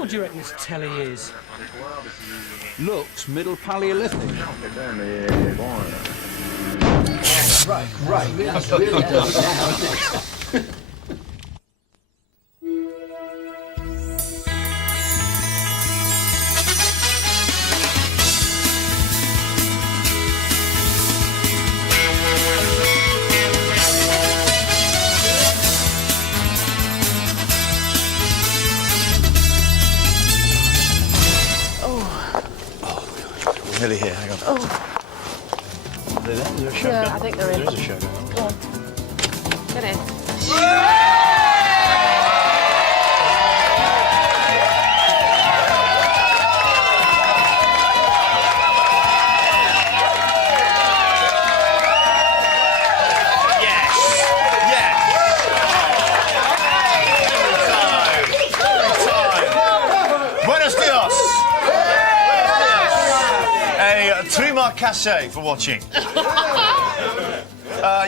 old do you reckon this telly is? Looks Middle Paleolithic. Right. That's really does it now, isn't it? Nearly here, hang on. Oh. Is there a show? Yeah, I think there is. There is a show going on. Go on. Get in. Casse for watching.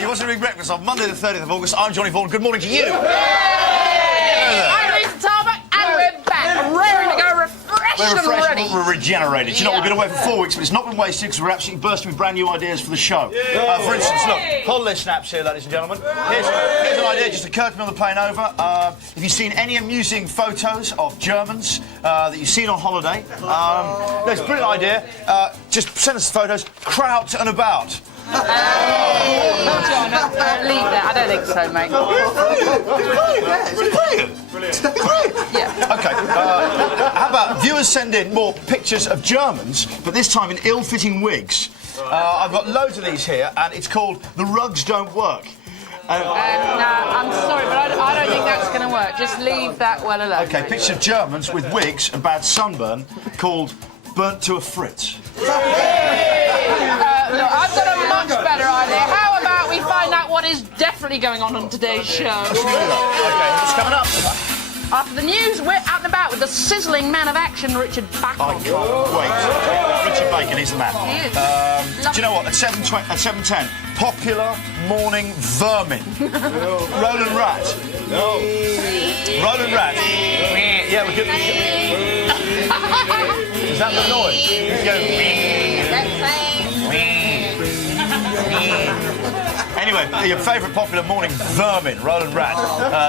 You watching Big Breakfast on Monday the 30th of August. I'm Johnny Vaughan. Good morning to you. I'm Lisa Tarbuck, and we're back, ready to go, refreshed and ready. We're regenerated. You know, we've been away for 4 weeks, but it's not been wasted because we're absolutely bursting with brand new ideas for the show. For instance, look, holiday snaps here, ladies and gentlemen. Here's an idea just occurred to me on the plane over. Have you seen any amusing photos of Germans that you've seen on holiday? There's a brilliant idea. Just send us photos, Kraut and about. John, leave that. I don't think so, mate. It's brilliant. Yeah. OK, how about viewers send in more pictures of Germans, but this time in ill-fitting wigs. I've got loads of these here, and it's called The Rugs Don't Work. No, I'm sorry, but I don't think that's going to work. Just leave that well alone. OK, pictures of Germans with wigs and bad sunburn called Burnt to a Fritz. Look, I've got a much better idea. How about we find out what is definitely going on today's show? OK, what's coming up? After the news, we're out and about with the sizzling man of action, Richard Bacon. I can't wait. Richard Bacon, he's the man. He is. Do you know what? At 7:10, popular morning vermin. Roland Rat. No. Roland Rat. Yeah, we're good. Is that the noise? He's going. Anyway, your favourite popular morning vermin, Roland Rat,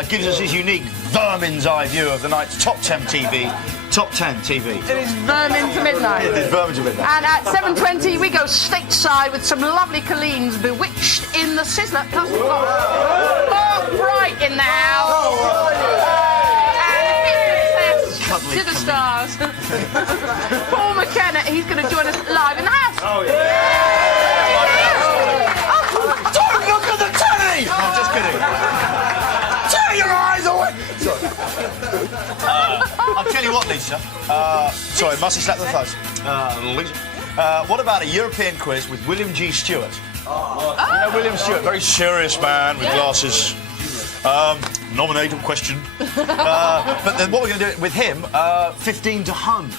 gives us his unique vermin's eye view of the night's top 10 TV. Top 10 TV. It is vermin to midnight. It is vermin to midnight. And at 7:20, we go stateside with some lovely Colleen's Bewitched in the Sizzler. Plus, Mark Bright in the house. To the stars. Paul McKenna, he's going to join us live in the house. Oh, yeah. Don't look at the telly! No, I'm just kidding. Tear your eyes away! I'll tell you what, Lisa. Sorry, must have slapped the fuzz. Lisa. What about a European quiz with William G. Stewart? You know William Stewart, very serious man with glasses. Nominated question. But then what we're going to do with him, 15 to Hun.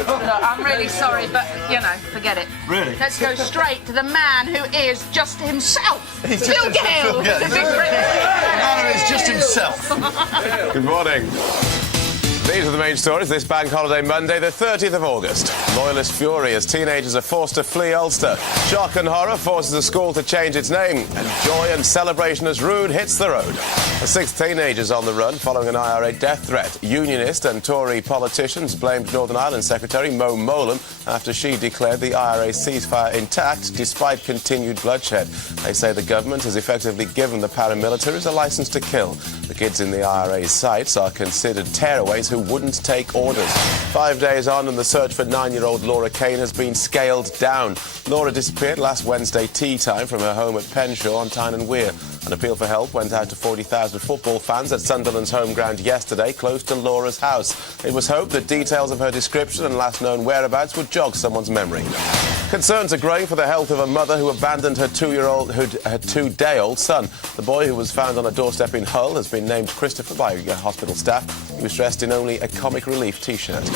Look, I'm really sorry, but, you know, forget it. Really? Let's go straight to the man who is just himself. He's just Bill Gale. The Big Britain. The man who is just himself. Good morning. These are the main stories this bank holiday Monday, the 30th of August. Loyalist fury as teenagers are forced to flee Ulster. Shock and horror forces a school to change its name. And joy and celebration as Rude hits the road. A sixth teenager's on the run following an IRA death threat. Unionist and Tory politicians blamed Northern Ireland Secretary Mo Mowlam after she declared the IRA ceasefire intact despite continued bloodshed. They say the government has effectively given the paramilitaries a licence to kill. The kids in the IRA's sights are considered tearaways who wouldn't take orders. 5 days on and the search for 9-year-old Laura Kane has been scaled down. Laura disappeared last Wednesday tea time from her home at Penshaw on Tyne and Wear. An appeal for help went out to 40,000 football fans at Sunderland's home ground yesterday, close to Laura's house. It was hoped that details of her description and last known whereabouts would jog someone's memory. Concerns are growing for the health of a mother who abandoned her 2-day-old son. The boy, who was found on a doorstep in Hull, has been named Christopher by hospital staff. He was dressed in only a comic relief T-shirt.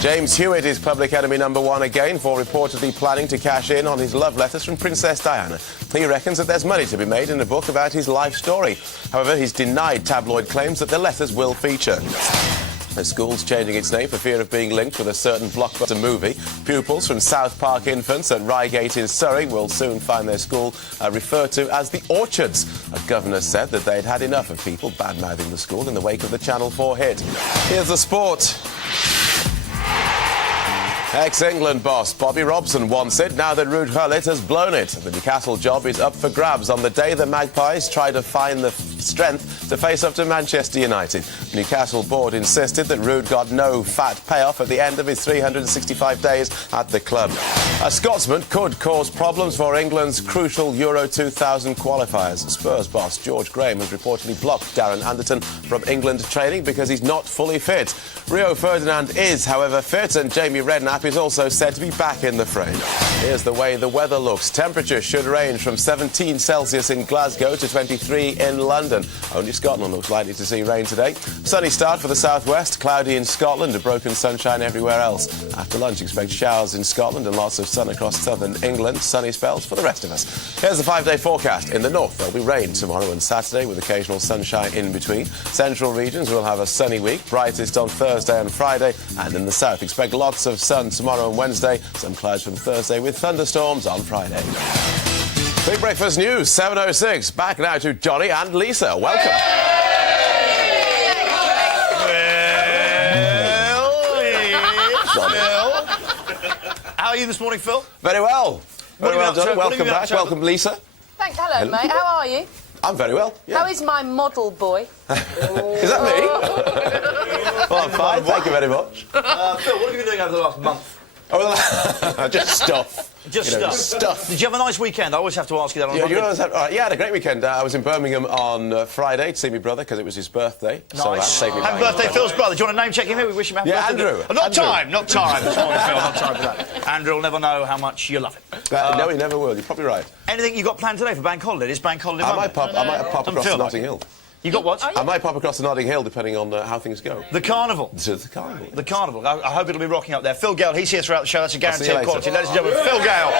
James Hewitt is public enemy #1 again for reportedly planning to cash in on his love letters from Princess Diana. He reckons that there's money to be made in a book about his life story. However, he's denied tabloid claims that the letters will feature. The school's changing its name for fear of being linked with a certain blockbuster movie. Pupils from South Park Infants at Reigate in Surrey will soon find their school referred to as the Orchards. A governor said that they'd had enough of people bad-mouthing the school in the wake of the Channel 4 hit. Here's the sport. Ex-England boss Bobby Robson wants it now that Ruud Gullit has blown it. The Newcastle job is up for grabs on the day the Magpies try to find the strength to face up to Manchester United. The Newcastle board insisted that Ruud got no fat payoff at the end of his 365 days at the club. A Scotsman could cause problems for England's crucial Euro 2000 qualifiers. Spurs boss George Graham has reportedly blocked Darren Anderton from England training because he's not fully fit. Rio Ferdinand is, however, fit, and Jamie Redknapp is also said to be back in the frame. Here's the way the weather looks. Temperatures should range from 17 Celsius in Glasgow to 23 in London. Only Scotland looks likely to see rain today. Sunny start for the southwest, cloudy in Scotland, and broken sunshine everywhere else. After lunch, expect showers in Scotland and lots of sun across southern England. Sunny spells for the rest of us. Here's the 5-day forecast. In the north, there'll be rain tomorrow and Saturday with occasional sunshine in between. Central regions will have a sunny week, brightest on Thursday and Friday, and in the south, expect lots of sun tomorrow and Wednesday, some clouds from Thursday with thunderstorms on Friday. Big Breakfast News, 7:06. Back now to Johnny and Lisa. Welcome. Phil. How are you this morning, Phil? Very well. Very well done. Welcome back. Welcome, Lisa. Thanks. Hello, mate. How are you? I'm very well. Yeah. How is my model boy? Is that me? Well, I'm fine. Thank you very much. Phil, what have you been doing over the last month? Oh, well, just stuff. Just You know, stuff. Did you have a nice weekend? I always have to ask you that on Yeah, Monday. you always have, all right, yeah, I had a great weekend. I was in Birmingham on Friday to see my brother because it was his birthday. So that Nice. saved me Happy buying birthday, a Phil's brother. Do you want to name check him here? We wish him happy Yeah, birthday. Andrew. Oh, not Andrew. time. Not time. Come on, Phil. Not time for that. Andrew will never know how much you love him. No, he never will. You're probably right. Anything you got planned today for Bank Holiday? It's Bank Holiday I Monday. might pop across to feel like Notting Hill. You got what? I might pop across to Notting Hill depending on how things go. The Carnival. To the carnival. The Carnival. I hope it'll be rocking up there. Phil Gale, he's here throughout the show. That's a see you guaranteed later. quality. Ladies and gentlemen, Phil Gale.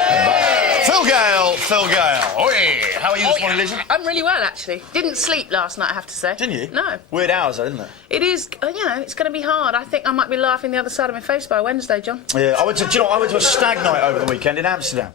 Phil Gale. Phil Gale. Oi. How are you this morning, Lisa? I'm really well, actually. Didn't sleep last night, I have to say. Didn't you? No. Weird hours, though, isn't it? It is, you know, it's going to be hard. I think I might be laughing the other side of my face by Wednesday, John. Yeah. I went to a stag night over the weekend in Amsterdam.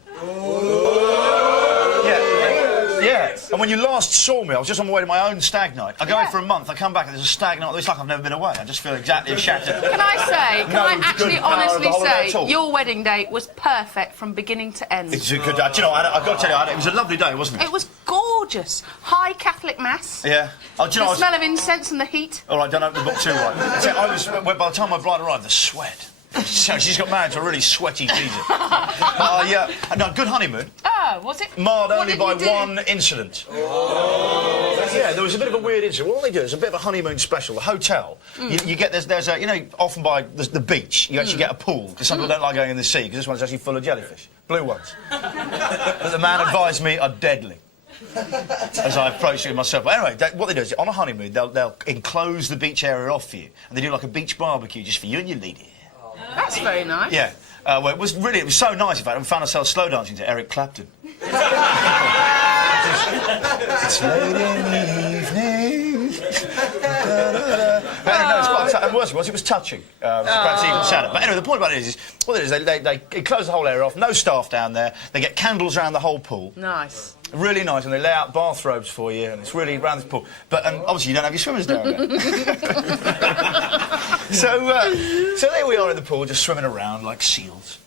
Yeah, and when you last saw me, I was just on my way to my own stag night. I go away for a month, I come back and there's a stag night. It's like I've never been away. I just feel exactly shattered. Can I say, No, I it's a actually good power of honestly the holiday at say, all. your wedding day was perfect from beginning to end. It's a good day. Do you know, I've got to tell you, it was a lovely day, wasn't it? It was gorgeous. High Catholic Mass. Yeah. Oh, do you know, The smell of incense and the heat. All right, don't open the book too wide. By the time my bride arrived, the sweat. So she's got married to a really sweaty geezer. Yeah. No, good honeymoon. Oh, was it? Marred What only did by you do? one incident. Yeah, there was a bit of a weird incident. What they do is a bit of a honeymoon special. The hotel, you get there's a, you know, often by the beach, you actually get a pool because some people don't like going in the sea because this one's actually full of jellyfish, blue ones. But the man advised me are deadly. As I approached it myself. But anyway, what they do is on a honeymoon they'll enclose the beach area off for you, and they do like a beach barbecue just for you and your lady. That's very nice. Yeah. Well, it was so nice, in fact, we found ourselves slow dancing to Eric Clapton. It's late in the evening. But no, it's quite and worse was, it was touching. Perhaps even sadder. But anyway, the point about it is what it is, they close the whole area off, no staff down there, they get candles around the whole pool. Nice. Really nice, and they lay out bathrobes for you, and it's really around the pool. But obviously you don't have your swimmers down there. So there we are in the pool, just swimming around like seals.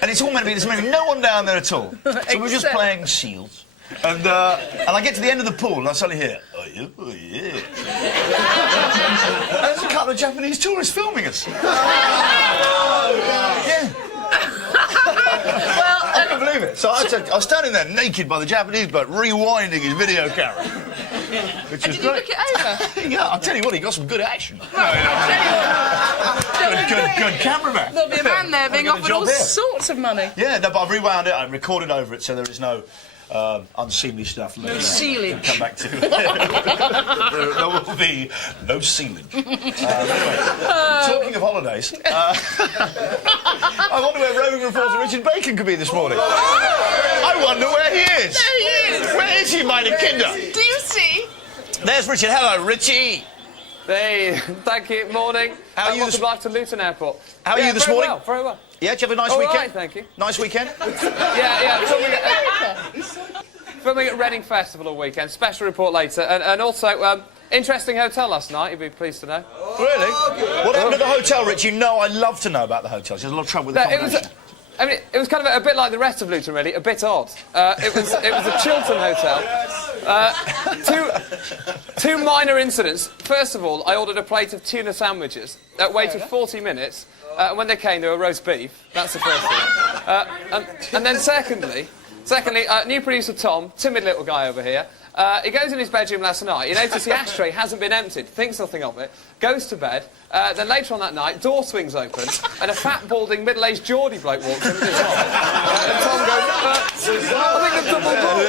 And it's all meant to be, there's meant to be no one down there at all. So we're just playing seals. And I get to the end of the pool, and I suddenly hear, oh yeah, oh yeah. And there's a couple of Japanese tourists filming us. Yeah. Well, I can't believe it. So I was standing there naked by the Japanese bloke, rewinding his video camera. Which was did you great. look it over? Yeah, I'll tell you what, he got some good action. Good cameraman. There'll be a man there being I'll get a offered job all here. sorts of money. Yeah, no, but I've rewound it, I recorded over it, so there is no unseemly stuff. No sealage. Come back to. there will be no sealage. Anyway, talking of holidays, I wonder where roving reporter Richard Bacon could be this morning. I wonder where he is. There he is. Where is he, meine Kinder? Do you see? There's Richard. Hello, Richie. Hey, thank you. Morning. How are you welcome back to Luton Airport. How are you this morning? Well, very well. Yeah, did you have a nice All weekend? right, thank you. Nice weekend? Yeah. Filming at Reading Festival all weekend. Special report later. And also, interesting hotel last night, you'd be pleased to know. Really? What happened at the hotel, Rich? You know I love to know about the hotels. There's a lot of trouble with the accommodation. It was kind of a bit like the rest of Luton, really, a bit odd. It was a Chiltern hotel. Two minor incidents. First of all, I ordered a plate of tuna sandwiches. Waited 40 minutes. And when they came, they were roast beef. That's the first thing. And then secondly, new producer Tom, timid little guy over here, he goes in his bedroom last night. He noticed the ashtray hasn't been emptied, thinks nothing of it, goes to bed. Then later on that night, door swings open, and a fat, balding, middle-aged Geordie bloke walks in with his mom. And Tom goes, I think they've double booked.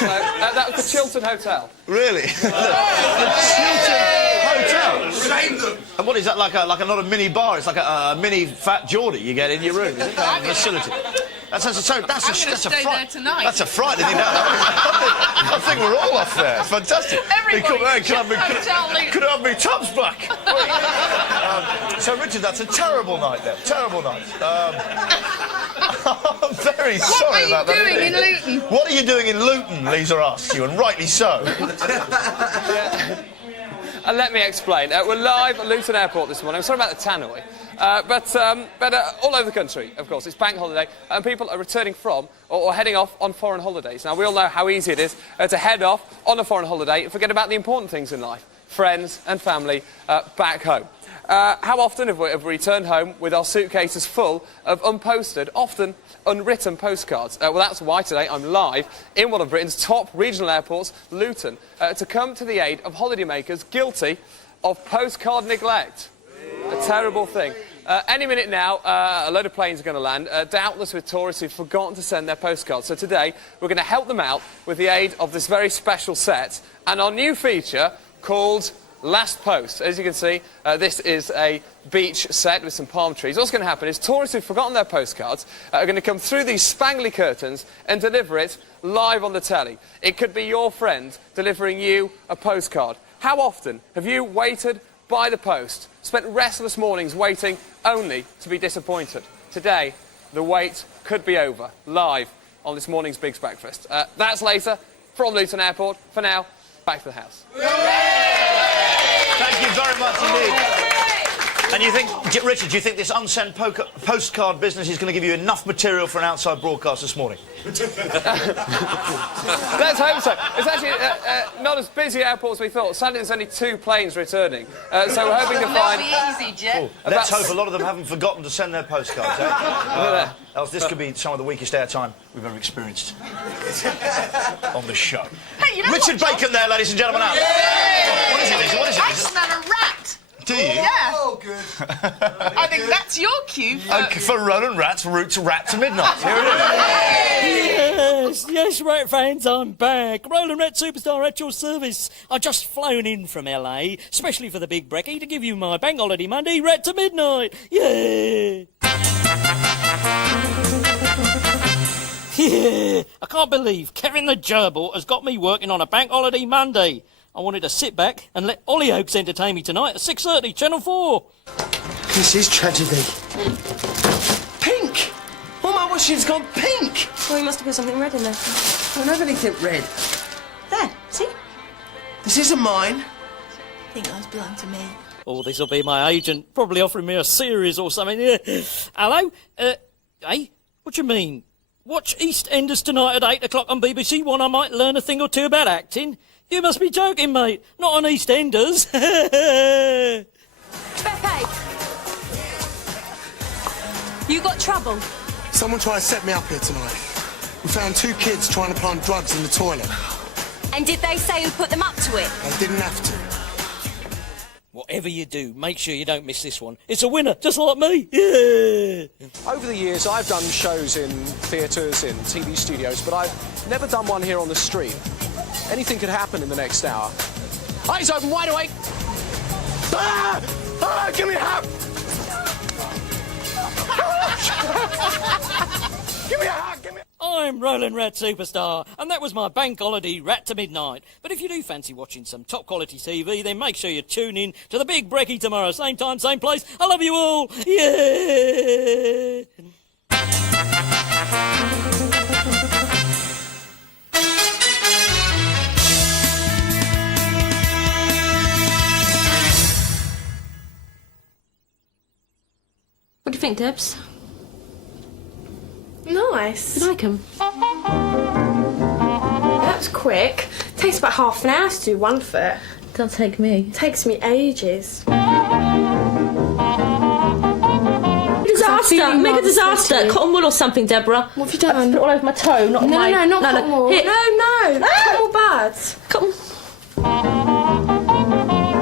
That was the Chiltern Hotel. Really? The Chiltern Hotel? Shame them. And what is that, like a not a mini bar? It's like a mini fat Geordie you get in your room, is it? Facility. That's a stay there tonight. That's a frightening thing. I think we're all off there. It's fantastic. Everybody. Could have me tubs back. So, Richard, that's a terrible night then. Terrible night. I'm very sorry about that. What are you doing in Luton? What are you doing in Luton? Lisa asked you, and rightly so. And let me explain. We're live at Luton Airport this morning. I'm sorry about the tannoy. But all over the country, of course, it's bank holiday, and people are returning from or heading off on foreign holidays. Now, we all know how easy it is to head off on a foreign holiday and forget about the important things in life, friends and family back home. How often have we returned home with our suitcases full of unposted, often unwritten postcards? Well, that's why today I'm live in one of Britain's top regional airports, Luton, to come to the aid of holidaymakers guilty of postcard neglect. A terrible thing. Any minute now, a load of planes are going to land, doubtless with tourists who've forgotten to send their postcards. So today, we're going to help them out with the aid of this very special set and our new feature called Last Post. As you can see, this is a beach set with some palm trees. What's going to happen is tourists who've forgotten their postcards are going to come through these spangly curtains and deliver it live on the telly. It could be your friend delivering you a postcard. How often have you waited by the post, spent restless mornings waiting only to be disappointed? Today, the wait could be over, live on this morning's Biggs Breakfast. That's later, from Luton Airport. For now, back to the house. Thank you very much indeed. And you think, Richard, do you think this unsent postcard business is going to give you enough material for an outside broadcast this morning? Let's hope so. It's actually not as busy airport as we thought. Sadly, there's only 2 planes returning. So we're hoping to find... Easy, Jet. Let's hope a lot of them haven't forgotten to send their postcards, else this could be some of the weakest airtime we've ever experienced on the show. Hey, you know Richard Bacon there, ladies and gentlemen. Out. What is it, Lisa? What is it, I Lisa? smell a rat. Do you? Yeah. Oh, good. I think that's your cue For Roland Rat's route to Rat to Midnight. Here it is. Yes, Rat fans, I'm back. Roland Rat Superstar at your service. I've just flown in from LA, especially for the Big Brekkie, to give you my Bank Holiday Monday Rat to Midnight. Yeah. Yeah. I can't believe Kevin the Gerbil has got me working on a Bank Holiday Monday. I wanted to sit back and let Hollyoaks entertain me tonight at 6:30, Channel 4. This is tragedy. Pink! All my washing's gone pink! Well, you must have put something red in there. I don't have anything red. There, see? This isn't mine. I think those belong to me. Oh, this'll be my agent, probably offering me a series or something. Yeah. Hello? Hey, what do you mean? Watch EastEnders tonight at 8 o'clock on BBC One. I might learn a thing or two about acting. You must be joking, mate. Not on EastEnders. Pepe! You got trouble? Someone tried to set me up here tonight. We found 2 kids trying to plant drugs in the toilet. And did they say who put them up to it? They didn't have to. What whatever you do, make sure you don't miss this one. It's a winner, just like me. Yeah! Over the years, I've done shows in theatres, in TV studios, but I've never done one here on the street. Anything could happen in the next hour. Eyes open, wide awake. Ah! Ah, give me a hat. Give me a hat, give me a... I'm Roland Rat Superstar, and that was my bank holiday Rat to Midnight. But if you do fancy watching some top quality TV, then make sure you tune in to the Big Brekkie tomorrow, same time, same place. I love you all. Yeah! What do you think, Debs? Nice. You like 'em? That was quick. Takes about half an hour to do one foot. Doesn't take me. Takes me ages. Disaster! Make a disaster! sweaty. Cotton wool or something, Deborah. What have you done? I put it all over my toe, not No, my... no, not cotton wool. Here. No. Cotton wool bad. Cotton...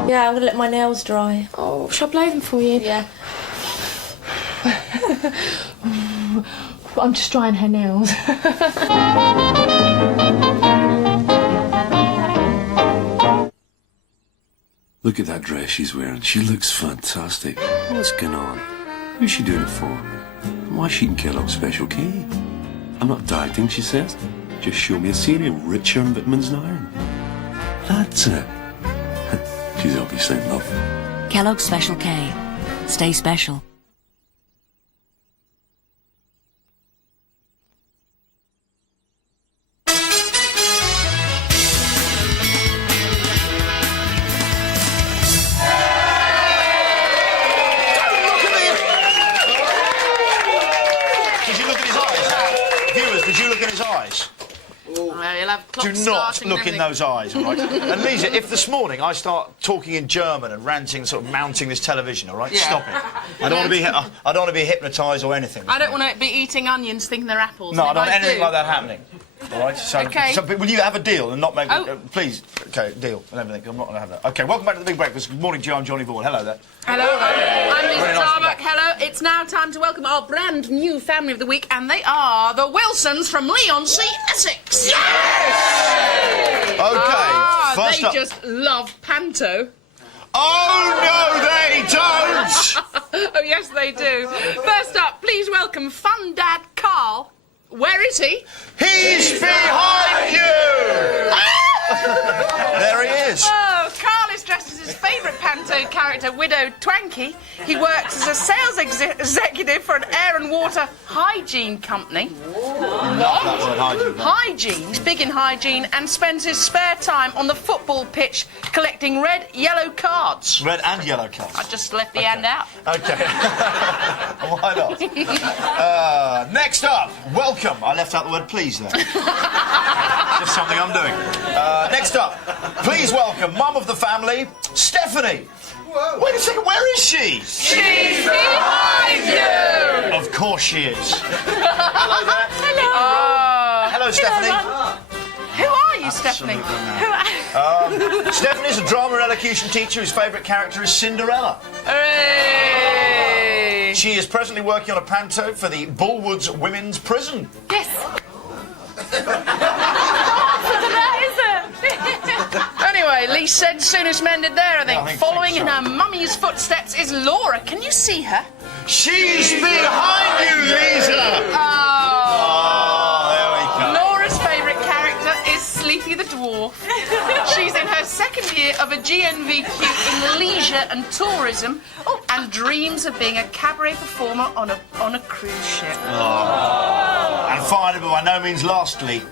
Yeah, I'm gonna let my nails dry. Oh, shall I blow them for you? Yeah. But I'm just drying her nails. Look at that dress she's wearing. She looks fantastic. What's going on? Who's she doing it for? And why is she eating Kellogg's Special K? I'm not dieting, she says. Just show me a cereal richer in vitamins and iron. That's it. She's obviously in love. Kellogg's Special K. Stay special. Do not look in those eyes, all right? And Lisa, if this morning I start talking in German and ranting, sort of mounting this television, all right? Yeah. Stop it. I don't want to be hypnotised or anything. I don't want to be eating onions thinking they're apples. No, I If don't want anything do- like that happening. All right? So, Okay. so will you have a deal and not make... Oh. please, OK, deal and everything. I'm not going to have that. OK, welcome back to The Big Breakfast. Good morning to you, I'm Johnny Vaughan. Hello there. Hello, I'm Lisa Very nice to be Tarbuck. back. Hello. It's now time to welcome our brand new family of the week, and they are the Wilsons from Leonsea, Essex. OK, first they up... just love panto. Oh, no, they don't! Oh, yes, they do. First up, please welcome Fun Dad Carl. Where is he? He's behind you! There he is. Oh, Carl is dressed as his favourite panto character, Widow Twanky. He works as a sales executive for an air and water hygiene company. Love that word, hygiene. Hygiene. He's big in hygiene and spends his spare time on the football pitch collecting red, yellow cards. Red and yellow cards. I just left the hand out. OK. Why not? Next up, welcome. I left out the word please there. Just something I'm doing. Next up, please welcome Mum of the family, Stephanie. Whoa. Wait a second, where is she? She's behind you! Of course she is. Hello there. Hello. Hello, Stephanie. Who are you, Stephanie? Stephanie's a drama and elocution teacher whose favourite character is Cinderella. Hooray! She is presently working on a panto for the Bullwoods Women's Prison. Yes. Anyway, Lee said soonest mended there, I think. I think Following so. in her mummy's footsteps is Laura. Can you see her? She's behind you, Lisa! Oh. There we go. Laura's favourite character is Sleepy the Dwarf. She's in her second year of a GNVQ in leisure and tourism and dreams of being a cabaret performer on a cruise ship. And finally, but by no means lastly,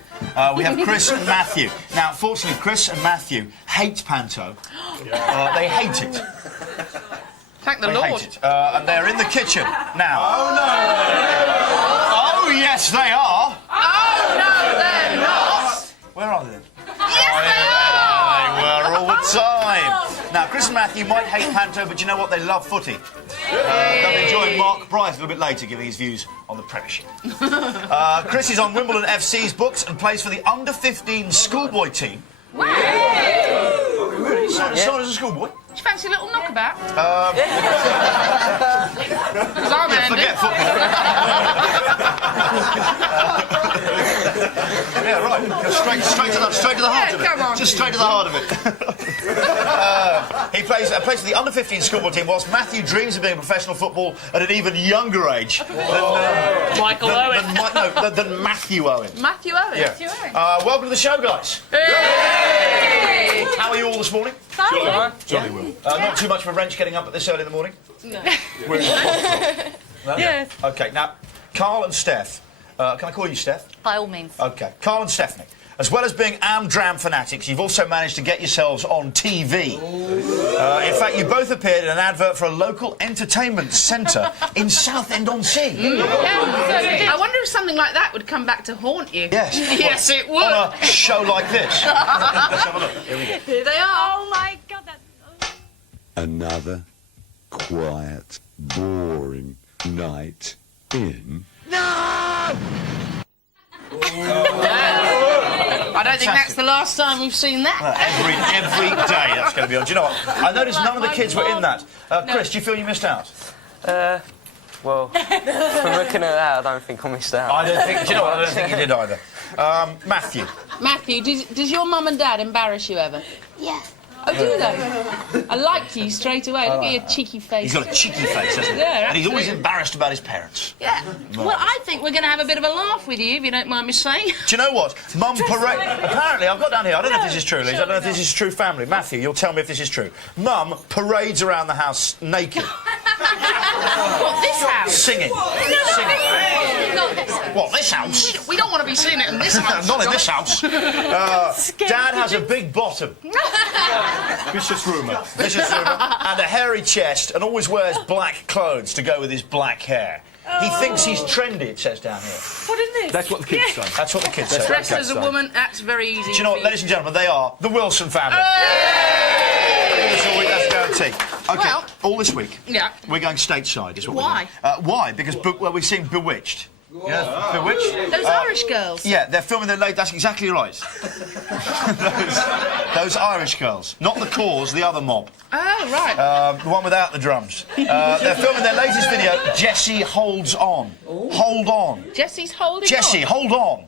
we have Chris and Matthew. Now, fortunately, Chris and Matthew hate panto. They hate it. Thank the They Lord. hate it. And they're in the kitchen now. Oh, no! Oh, yes, they are. Oh, no, they're not. Where are they? Yes, they are. They were all the time. Now, Chris and Matthew might hate panto, but you know what? They love footy. They'll be enjoying Mark Bryce a little bit later, giving his views on the Premiership. Chris is on Wimbledon FC's books and plays for the under-15 schoolboy team. Started as a schoolboy? Do you fancy a little knockabout? Because I'm handy. Forget football. Yeah, right. Go straight to the heart of it. Come on. Just straight to the heart of it. He plays for the under-15 schoolboy team, whilst Matthew dreams of being a professional football at an even younger age Michael Owen. than Matthew Owen. Matthew Owen. Yeah. Matthew Owen. Welcome to the show, guys. Hey! How are you all this morning? Fine. Jolly well. Not too much of a wrench getting up at this early in the morning? No. We're in the no? Yes. OK, now, Carl and Steph. Can I call you Steph? By all means. OK. Carl and Stephanie, as well as being Amdram fanatics, you've also managed to get yourselves on TV. In fact, you both appeared in an advert for a local entertainment centre in Southend-on-Sea. Yeah, I wonder if something like that would come back to haunt you. Yes. Yes, it would. On a show like this. Let's have a look. Here we go. Here they are. Oh, my God. Another quiet, boring night in... I don't think that's the last time we've seen that. Every day that's going to be on. Do you know what? I noticed none of the kids were in that. Chris, do you feel you missed out? Well, from looking at that, I don't think I missed out. I don't think. Do you know what? I don't think you did either. Matthew. Matthew, does your mum and dad embarrass you ever? Yeah. Oh, do they? I like you straight away. Look at your cheeky face. He's got a cheeky face, hasn't he? Yeah, and he's always absolutely. embarrassed about his parents. Yeah. Right. Well, I think we're going to have a bit of a laugh with you, if you don't mind me saying. Do you know what? Mum parade. Apparently, I've got down here. I don't know if this is true, Liz. I don't know if this is true family. Matthew, you'll tell me if this is true. Mum parades around the house naked. What, this house? Singing. Not this house. What, this house? We don't want to be seeing it in this house. Not in this house. Dad has a big bottom. Vicious rumour. Vicious rumour. And a hairy chest, and always wears black clothes to go with his black hair. He thinks he's trendy, it says down here. What is this? That's what the kids say. That's what the kids say. Dressed as a woman, that's very easy. Do you know what, ladies and gentlemen, they are the Wilson family. That's all week, that's a guarantee. OK, Well, all this week, yeah. we're going stateside, is what Why? we're doing. Why? Because we've seen Bewitched. Yeah, Bewitched? Those Irish girls. Yeah, they're filming their late. That's exactly right. those Irish girls, not the Cause, the other mob. Oh, right. The one without the drums. They're filming their latest video. Jessie holds on. Hold on. Jesse's holding Jessie, on. hold on.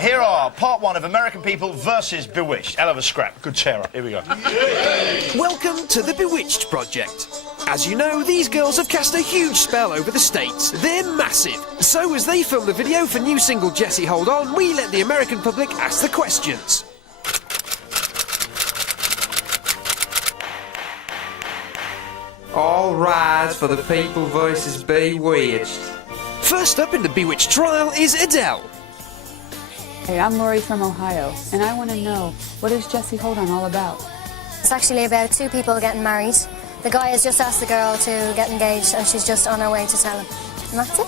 Here are part one of American People versus Bewitched. Hell of a scrap. Good tear up. Here we go. Welcome to the Bewitched Project. As you know, these girls have cast a huge spell over the States. They're massive. So as they film the video for new single Jessie Hold On, we let the American public ask the questions. All rise for the people versus Bewitched. First up in the Bewitched trial is Adele. Hey, I'm Lori from Ohio, and I want to know, what is Jessie Hold On all about? It's actually about two people getting married. The guy has just asked the girl to get engaged, and she's just on her way to tell him. And that's it.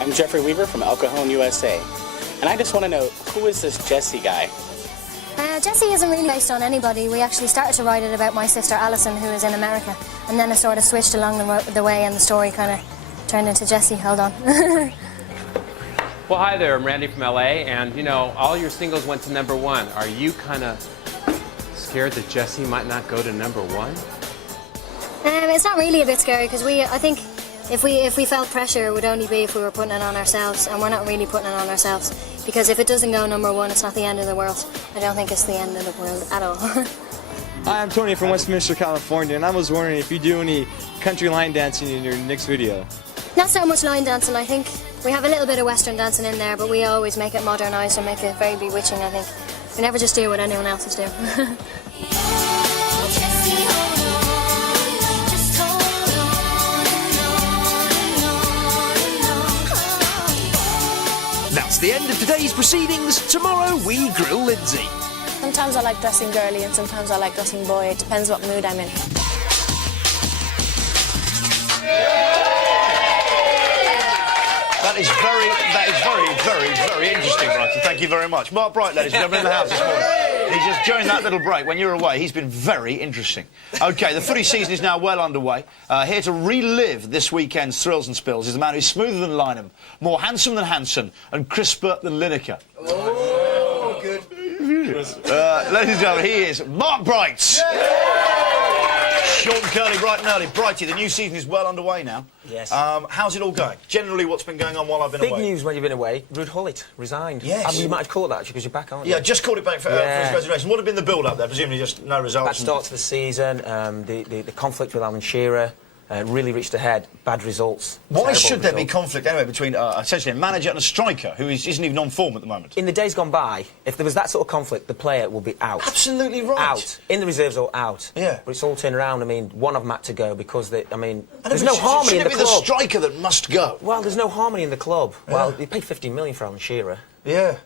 I'm Jeffrey Weaver from El Cajon, USA. And I just want to know, who is this Jesse guy? Jessie isn't really based on anybody. We actually started to write it about my sister Alison, who is in America. And then it sort of switched along the way, and the story kind of turned into Jessie Hold On. Well, hi there, I'm Randy from LA, and you know, all your singles went to #1. Are you kind of scared that Jessie might not go to #1? It's not really a bit scary, because I think if we felt pressure, it would only be if we were putting it on ourselves, and we're not really putting it on ourselves. Because if it doesn't go #1, it's not the end of the world. I don't think it's the end of the world at all. Hi, I'm Tony from Westminster, California, and I was wondering if you do any country line dancing in your next video. Not so much line dancing, I think. We have a little bit of Western dancing in there, but we always make it modernised and make it very bewitching, I think. We never just do what anyone else is doing. That's the end of today's proceedings. Tomorrow we grill Lindsay. Sometimes I like dressing girly and sometimes I like dressing boy. It depends what mood I'm in. That is very interesting, Brighton. Thank you very much. Mark Bright, ladies and gentlemen, in the house this morning. He's just during that little break, when you're away, he's been very interesting. OK, the footy season is now well underway. Here to relive this weekend's thrills and spills is the man who's smoother than Lynham, more handsome than Hanson, and crisper than Lineker. Oh, good. Ladies and gentlemen, he is Mark Bright. Short and curly, bright and early. Brighty, the new season is well underway now. Yes. How's it all going? Generally, what's been going on while I've been away? Big news when you've been away. Ruud Gullit resigned. Yes. I mean, you might have caught that actually because you're back, aren't you? Yeah, just called it back for his resignation. What had been the build-up there? Presumably just no results. Bad start to the season. The conflict with Alan Shearer really reached a head. Bad results. Why should there be conflict anyway between essentially a manager and a striker who isn't even on form at the moment? In the days gone by, if there was that sort of conflict, the player will be out. Absolutely right. Out. In the reserves or out. Yeah. But it's all turned around. I mean, one of them had to go because, there's no harmony in the Shouldn't it be club. the striker that must go? Well, there's no harmony in the club. Yeah. Well, they paid 15 million for Alan Shearer. Yeah.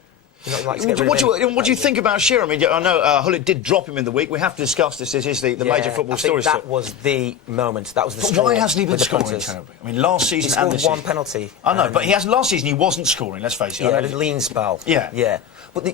What do you think about Shearer? I mean, I know Gullit did drop him in the week. We have to discuss this. This is the major football story. That was the moment. That was the But straw. why hasn't he been scoring terribly? I mean, last season and this one season. penalty. I know, but last season he wasn't scoring, let's face it. Yeah, a lean spell. Yeah. Yeah. But the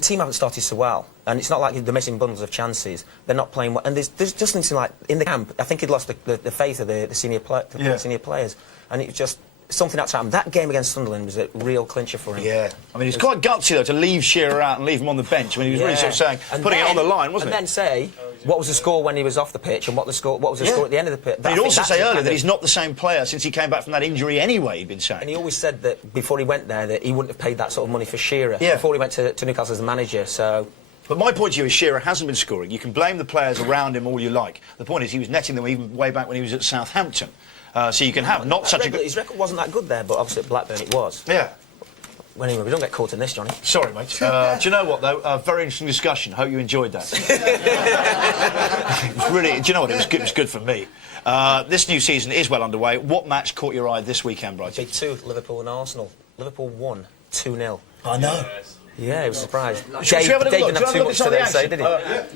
team haven't started so well. And it's not like they're missing bundles of chances. They're not playing well. And there's just something like, in the camp, I think he'd lost the faith of the senior players. And it was just... something had to happen. That game against Sunderland was a real clincher for him. Yeah. I mean, it's quite gutsy, though, to leave Shearer out and leave him on the bench. I mean, he was really sort of saying, putting it on the line, wasn't he? And then say, what was the score when he was off the pitch and what was the score at the end of the pitch. But he'd also say earlier that he's not the same player since he came back from that injury anyway, he'd been saying. And he always said that before he went there that he wouldn't have paid that sort of money for Shearer before he went to Newcastle as a manager, so... But my point to you is Shearer hasn't been scoring. You can blame the players around him all you like. The point is he was netting them even way back when he was at Southampton. So you can have not such a good... His record wasn't that good there, but obviously at Blackburn it was. Yeah. Well, anyway, we don't get caught in this, Johnny. Sorry, mate. Do you know what, though? Very interesting discussion. Hope you enjoyed that. Really, do you know what? It was good for me. This new season is well underway. What match caught your eye this weekend, Brighton? Big two, Liverpool and Arsenal. Liverpool won 2-0. I know. Yeah, it was a surprise. Dave didn't have too much to say, did he?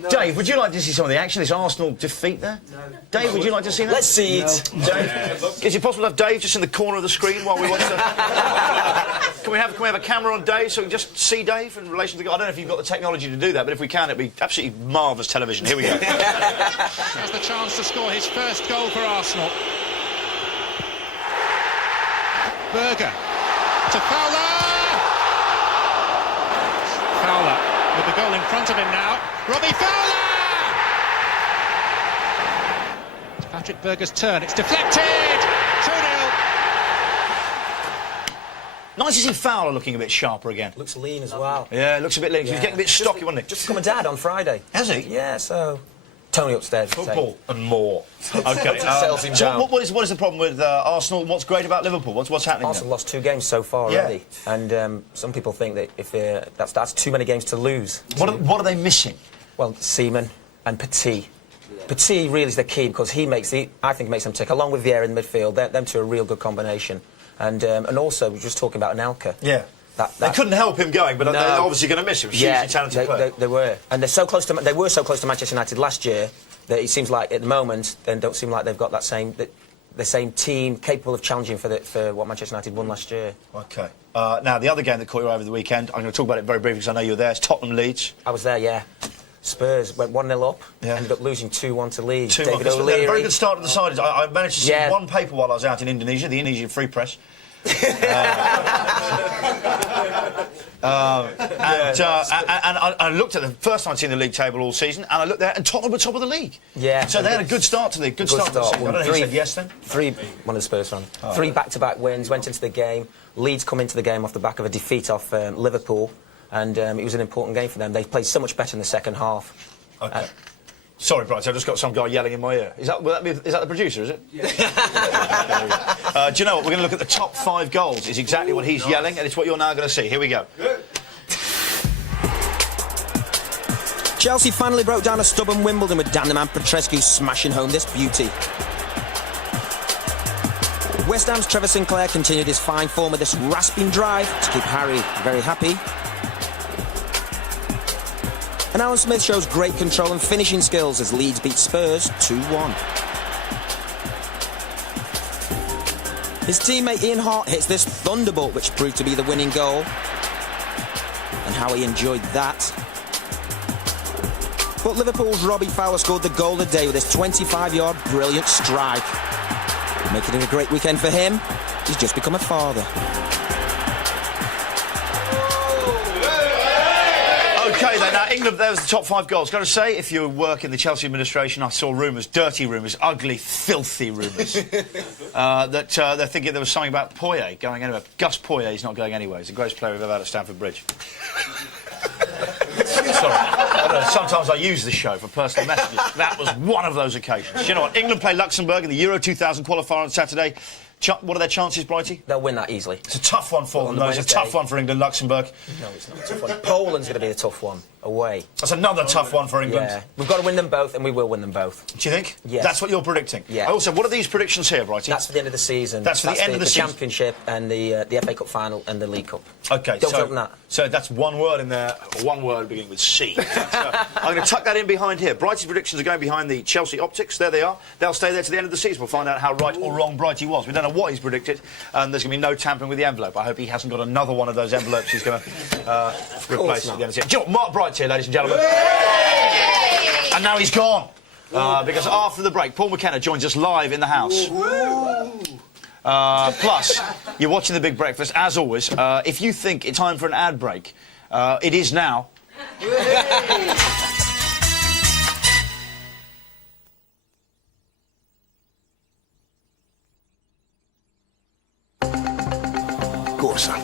Dave, would you like to see some of the action? This Arsenal defeat there? No. Dave, would you like to see that? Let's see it. Dave, is it possible to have Dave just in the corner of the screen while we watch the... Can we have a camera on Dave so we can just see Dave in relation to... I don't know if you've got the technology to do that, but if we can, it'd be absolutely marvellous television. Here we go. Has the chance to score his first goal for Arsenal. Berger to Fowler. Fowler with the goal in front of him now. Robbie Fowler! It's Patrick Berger's turn. It's deflected! 2-0. Nice to see Fowler looking a bit sharper again. Looks lean as well. Yeah, looks a bit lean. He was getting a bit stocky, wasn't he? Just become a dad on Friday. Has he? Yeah, so... Tony upstairs. Football and more. OK. Settles him down. What is the problem with Arsenal? What's great about Liverpool? What's happening Arsenal there? lost 2 games so far already. And some people think that if that's too many games to lose. What are they missing? Well, Seaman and Petit. Petit really is the key because I think makes them tick. Along with Vieira in the midfield, them two are a real good combination. And also, we're just talking about Anelka. Yeah. They couldn't help him going, but they're obviously going to miss him. Yeah, hugely talented player. They were. And they were so close to Manchester United last year that it seems like, at the moment, they don't seem like they've got the same team capable of challenging for what Manchester United won last year. OK. Now, the other game that caught you over the weekend, I'm going to talk about it very briefly because I know you're there, it's Tottenham-Leeds. I was there, yeah. Spurs went 1-0 up, ended up losing 2-1 to Leeds. 2-1. David O'Leary. Very good start to the side. I managed to see one paper while I was out in Indonesia, the Indonesian Free Press. And I looked at the first time I'd seen the league table all season, and I looked there, and Tottenham were top of the league. Yeah. So they had a good start to the good start. To the season. I don't know who said yes then. One of the Spurs fans. 3 back-to-back wins, went into the game. Leeds come into the game off the back of a defeat off Liverpool, and it was an important game for them. They played so much better in the second half. Okay. Sorry, Bright, I've just got some guy yelling in my ear. Is that the producer, is it? Yeah. Do you know what? We're going to look at the top 5 goals. It's exactly what he's yelling, and it's what you're now going to see. Here we go. Chelsea finally broke down a stubborn Wimbledon with Dan the Man Petrescu smashing home this beauty. West Ham's Trevor Sinclair continued his fine form with this rasping drive to keep Harry very happy. And Alan Smith shows great control and finishing skills as Leeds beat Spurs 2-1. His teammate Ian Hart hits this thunderbolt which proved to be the winning goal. And how he enjoyed that. But Liverpool's Robbie Fowler scored the goal of the day with his 25-yard brilliant strike. Making it a great weekend for him. He's just become a father. OK, tell you that now, England, there was the top 5 goals. Got to say, if you work in the Chelsea administration, I saw rumours, dirty rumours, ugly, filthy rumours, that they're thinking there was something about Poyet going anywhere. Gus Poyet is not going anywhere. He's the greatest player we've ever had at Stamford Bridge. Sorry. I don't know, sometimes I use the show for personal messages. That was one of those occasions. You know what? England play Luxembourg in the Euro 2000 qualifier on Saturday. What are their chances, Brighty? They'll win that easily. It's a tough one for them, though. It's a tough one for England, Luxembourg. No, it's not a tough one. Poland's going to be a tough one, away. That's another tough one for England. Yeah. We've got to win them both, and we will win them both. Do you think? Yes. That's what you're predicting? Yeah. Also, what are these predictions here, Brighty? That's for the end of the season. That's for the end of the season? Championship and the FA Cup final and the League Cup. OK, Don't open that. So that's one word in there, one word beginning with C. I'm going to tuck that in behind here. Brighty's predictions are going behind the Chelsea optics. There they are. They'll stay there to the end of the season. We'll find out how right or wrong Brighty was. We don't know what he's predicted, and there's going to be no tampering with the envelope. I hope he hasn't got another one of those envelopes he's going to replace at the end of the season. Do you know what? Mark Bright's here, ladies and gentlemen. And now he's gone. Because after the break, Paul McKenna joins us live in the house. Plus, you're watching The Big Breakfast, as always. If you think it's time for an ad break, it is now. Go on, son.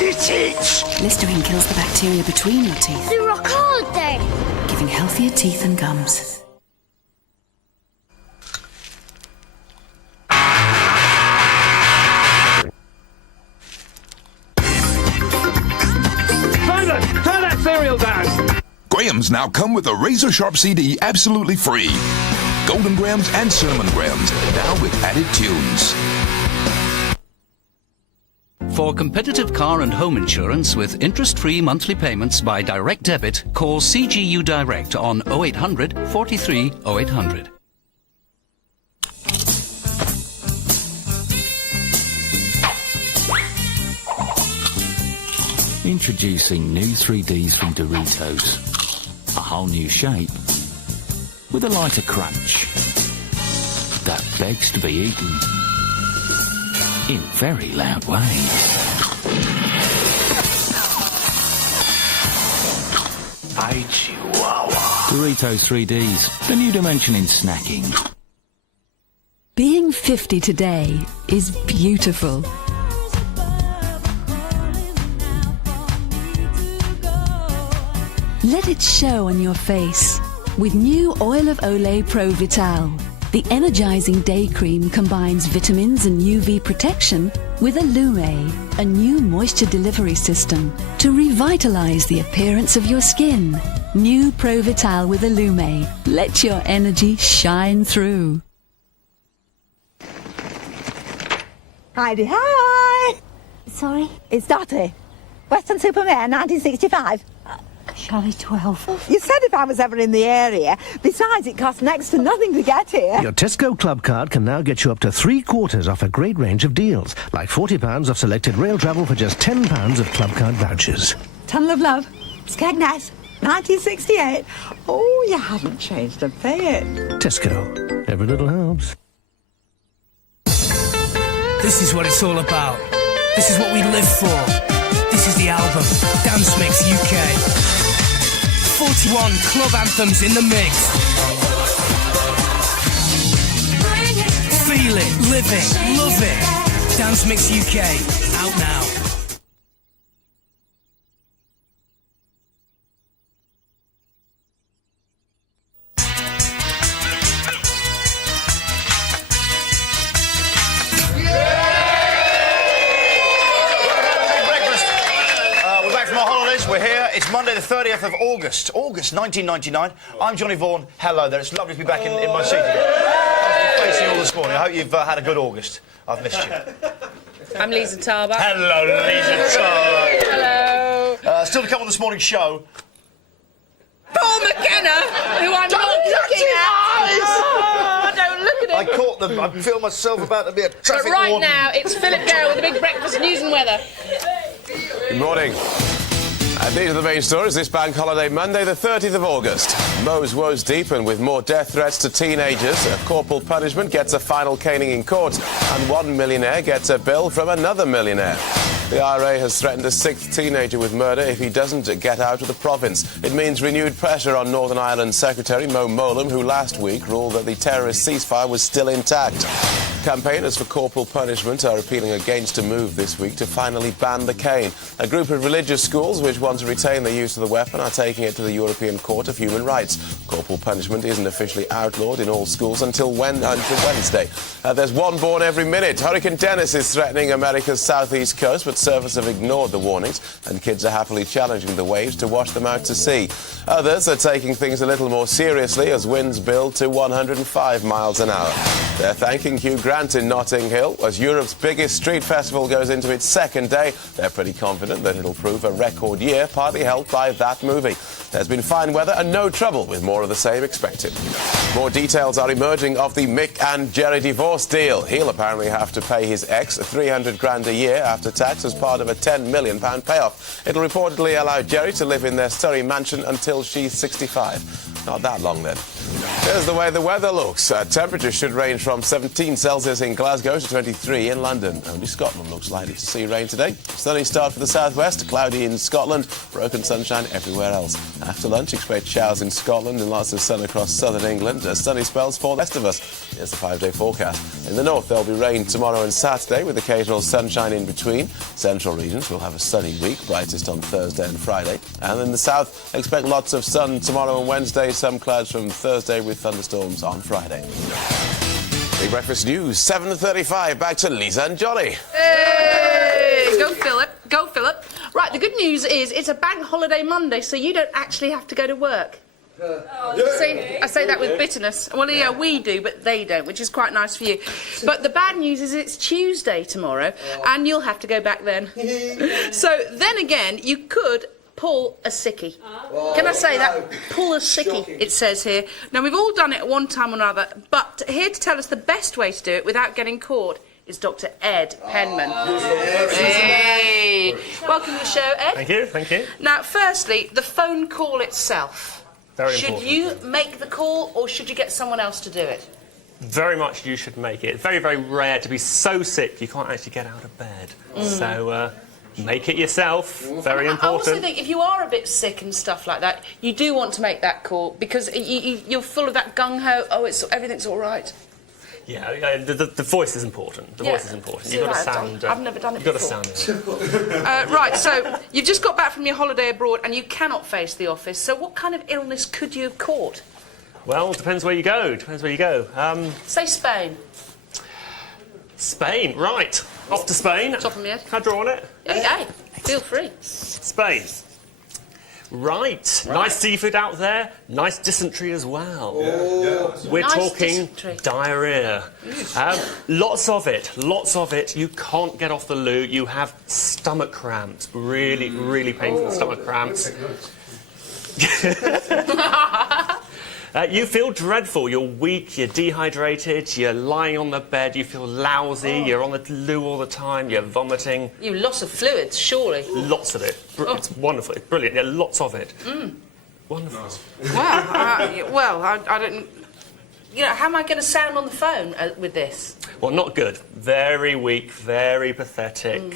Eat it! Listerine kills the bacteria between your teeth, They rock hard there. giving healthier teeth and gums. Simon, turn that cereal down! Grahams now come with a razor sharp CD absolutely free. Golden Grahams and Cinnamon Grahams, now with added tunes. For competitive car and home insurance with interest-free monthly payments by direct debit, call CGU Direct on 0800 43 0800. Introducing new 3Ds from Doritos. A whole new shape with a lighter crunch that begs to be eaten in very loud ways. Ay, Chihuahua. Doritos 3Ds, the new dimension in snacking. Being 50 today is beautiful. Let it show on your face with new Oil of Olay Pro Vital. The energizing day cream combines vitamins and UV protection with Illume, a new moisture delivery system to revitalize the appearance of your skin. New Pro Vital with Illume. Let your energy shine through. Heidi, hi! Sorry? It's Dottie. Western Supermare, 1965. Charlie 12. You said if I was ever in the area. Besides, it costs next to nothing to get here. Your Tesco Club card can now get you up to 3/4 off a great range of deals, like £40 off selected rail travel for just £10 of club card vouchers. Tunnel of Love, Skegness, 1968. Oh, you haven't changed a bit. Tesco. Every little helps. This is what it's all about. This is what we live for. This is the album, Dance Mix UK. 41 club anthems in the mix. Feel it, live it, love it. Dance Mix UK, out now. We're here. It's Monday the 30th of August. August 1999. I'm Johnny Vaughan. Hello there. It's lovely to be back in my seat again. I've been facing you all this morning. I hope you've had a good August. I've missed you. I'm Lisa Tarbuck. Hello, Lisa Tarbuck. Hello. Still to come on this morning's show. Paul McKenna, who I'm not looking at. Oh, don't look at him. I caught them. I feel myself about to be a traffic But right warden. now, it's Philip Gale with the Big Breakfast News and Weather. Good morning. And these are the main stories this bank holiday Monday, the 30th of August. Mo's woes deepen with more death threats to teenagers. A corporal punishment gets a final caning in court. And one millionaire gets a bill from another millionaire. The IRA has threatened a sixth teenager with murder if he doesn't get out of the province. It means renewed pressure on Northern Ireland Secretary Mo Mowlam, who last week ruled that the terrorist ceasefire was still intact. Campaigners for corporal punishment are appealing against a move this week to finally ban the cane. A group of religious schools which want to retain the use of the weapon are taking it to the European Court of Human Rights. Corporal punishment isn't officially outlawed in all schools until Wednesday. There's one born every minute. Hurricane Dennis is threatening America's southeast coast, but surfers have ignored the warnings, and kids are happily challenging the waves to wash them out to sea. Others are taking things a little more seriously as winds build to 105 miles an hour. They're thanking Hugh Grant in Notting Hill. As Europe's biggest street festival goes into its second day, they're pretty confident that it'll prove a record year, partly helped by that movie. There's been fine weather and no trouble, with more of the same expected. More details are emerging of the Mick and Jerry divorce deal. He'll apparently have to pay his ex $300,000 a year after tax as part of a £10 million payoff. It'll reportedly allow Jerry to live in their Surrey mansion until she's 65. Not that long, then. Here's the way the weather looks. Temperatures should range from 17 Celsius in Glasgow to 23 in London. Only Scotland looks likely to see rain today. Sunny start for the southwest, cloudy in Scotland, broken sunshine everywhere else. After lunch, expect showers in Scotland and lots of sun across southern England. Sunny spells for the rest of us. Here's the 5-day forecast. In the north, there'll be rain tomorrow and Saturday with occasional sunshine in between. Central regions will have a sunny week, brightest on Thursday and Friday. And in the south, expect lots of sun tomorrow and Wednesday, some clouds from Thursday with thunderstorms on Friday. Big Breakfast News, 7:35. Back to Lisa and Johnny. Hey! Go, Philip. Go, Philip. Right, the good news is it's a bank holiday Monday, so you don't actually have to go to work. See, I say that with bitterness. Well, yeah, we do, but they don't, which is quite nice for you. But the bad news is it's Tuesday tomorrow, and you'll have to go back then. So then again, you could pull a sickie. Can I say that? Pull a sickie, it says here. Now, we've all done it at one time or another, but here to tell us the best way to do it without getting caught is Dr. Ed Penman. Hey! Welcome to the show, Ed. Thank you, thank you. Now, firstly, the phone call itself. Very should important. you make the call or should you get someone else to do it? Very much you should make it. Very, very rare to be so sick you can't actually get out of bed. So, make it yourself. Very important. I also think if you are a bit sick and stuff like that, you do want to make that call because you're full of that gung-ho, everything's all right. Yeah, the voice is important. The voice is important. You've got to sound... I've never done it before. You've got to sound right, so you've just got back from your holiday abroad and you cannot face the office, so what kind of illness could you have caught? Well, depends where you go. Say Spain. Spain, right. Off to Spain. Top of my head. Can I draw on it? Hey, feel free. Spain. Right. Nice seafood out there. Nice dysentery as well. We're nice talking dysentery. Diarrhoea. Lots of it. You can't get off the loo. You have stomach cramps. Really, really painful stomach cramps. You feel dreadful. You're weak, you're dehydrated, you're lying on the bed, you feel lousy, you're on the loo all the time, you're vomiting. You loss of fluids, surely. Lots of it. It's wonderful. It's brilliant. Yeah, lots of it. Wonderful. Well, I don't... You know, how am I going to sound on the phone with this? Well, not good. Very weak, very pathetic,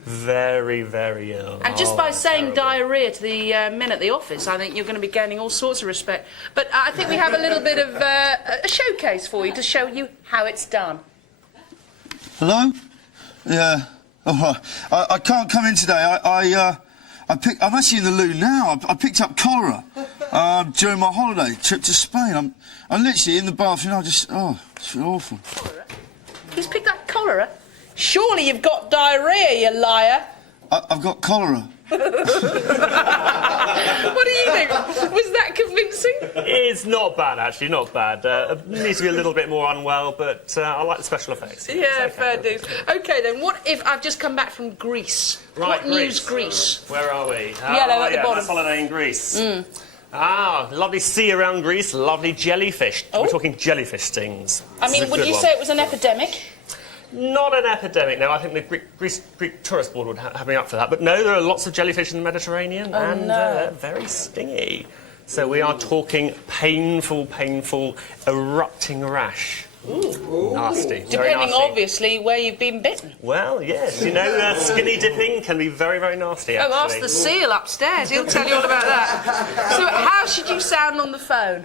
very, very ill. And just by saying diarrhoea to the men at the office, I think you're going to be gaining all sorts of respect. But I think we have a little bit of a showcase for you to show you how it's done. Hello? Yeah. Oh, I can't come in today. I'm actually in the loo now. I picked up cholera during my holiday trip to Spain. I'm literally in the bathroom. It's awful. Cholera? He's picked up cholera? Surely you've got diarrhoea, you liar. I've got cholera. What do you think? Was that convincing? It's not bad, actually, not bad. Needs to be a little bit more unwell, but I like the special effects. Yeah, fair dues. OK, then, what if I've just come back from Greece? Right, what news, Greece? Where are we? Yellow at the bottom. Nice holiday in Greece. Lovely sea around Greece, lovely jellyfish. We're talking jellyfish stings. I mean, would you say it was an epidemic? Not an epidemic, no. I think the Greek Tourist Board would have me up for that. But no, there are lots of jellyfish in the Mediterranean, and they're very stingy. So we are talking painful, erupting rash. Ooh. Nasty. Very Depending, nasty. obviously, where you've been bitten. Well, yes. You know, skinny dipping can be very, very nasty, actually. Oh, ask the seal upstairs. He'll tell you all about that. So how should you sound on the phone?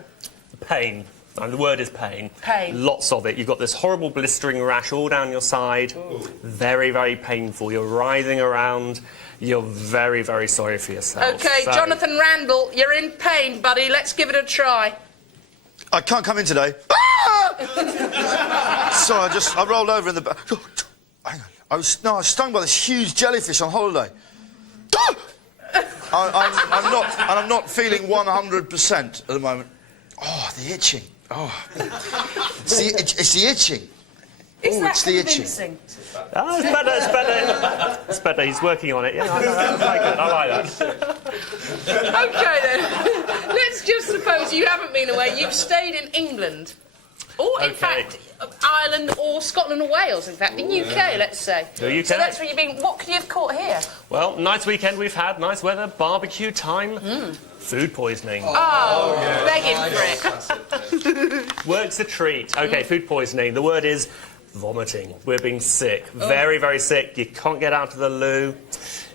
Pain. And the word is pain. Pain. Lots of it. You've got this horrible blistering rash all down your side. Ooh. Very, very painful. You're writhing around. You're very, very sorry for yourself. OK, so. Jonathan Randall, you're in pain, buddy. Let's give it a try. I can't come in today. Sorry, I rolled over in the back. Hang on. I was stung by this huge jellyfish on holiday. I'm not feeling 100% at the moment. Oh, the itching. Oh, it's the itching. It's the itching. Oh, it's better. It's better. He's working on it. Yeah, I like that. OK, then. Let's just suppose you haven't been away. You've stayed in England. Or, in fact, Ireland or Scotland or Wales, in fact. The UK, let's say. The UK. So that's where you've been. What could you have caught here? Well, nice weekend we've had. Nice weather, barbecue time. Food poisoning. Begging for it. Works a treat. OK, food poisoning. The word is vomiting. We're being sick. Very, very sick. You can't get out to the loo.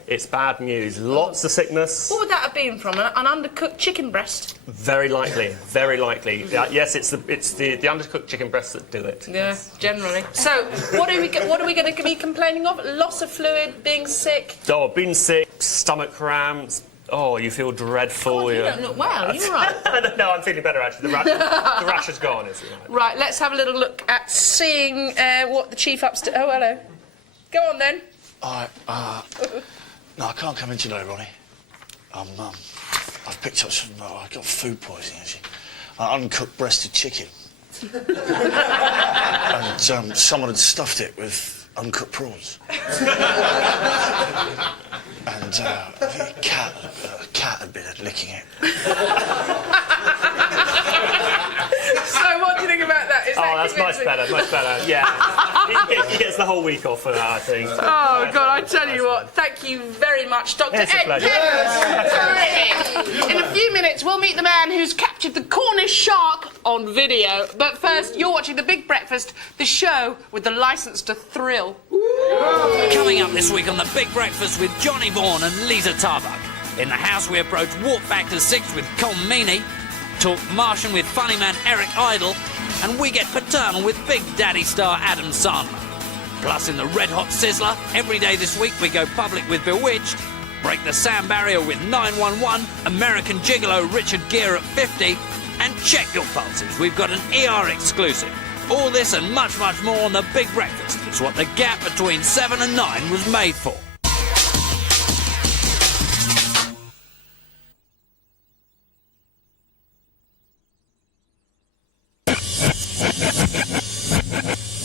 It's bad news. Lots of sickness. What would that have been from? An undercooked chicken breast? Very likely. Very likely. Yes, it's the undercooked chicken breasts that do it. Yeah, generally. So, what are we going to be complaining of? Loss of fluid, being sick? Oh, being sick, stomach cramps. Oh, you feel dreadful. God, you don't look well. You're right. No, I'm feeling better, actually. The rash is gone, is it? Right, let's have a little look at seeing what the chief upstairs... Oh, hello. Go on, then. No, I can't come in today, Ronnie. I've picked up some... I got food poisoning, actually. Uncooked breasted chicken. And someone had stuffed it with uncooked prawns. And a cat had been licking it. So what do you think about that? Is that that's much better, yeah. He gets the whole week off for that, I think. Oh, God, I tell you what, thank you very much, Dr. Ed Kendall. Terrific. In a few minutes, we'll meet the man who's captured the Cornish shark on video. But first, you're watching The Big Breakfast, the show with the licence to thrill. Coming up this week on The Big Breakfast with Johnny Vaughan and Lisa Tarbuck. In the house, we approach Warp Factor 6 with Colm Meaney, talk Martian with funny man Eric Idle, and we get paternal with Big Daddy star Adam Sandler. Plus, in the Red Hot Sizzler, every day this week we go public with Bewitched, break the sound barrier with 911, American Gigolo Richard Gere at 50, and check your pulses. We've got an ER exclusive. All this and much, much more on The Big Breakfast. It's what the gap between 7 and 9 was made for.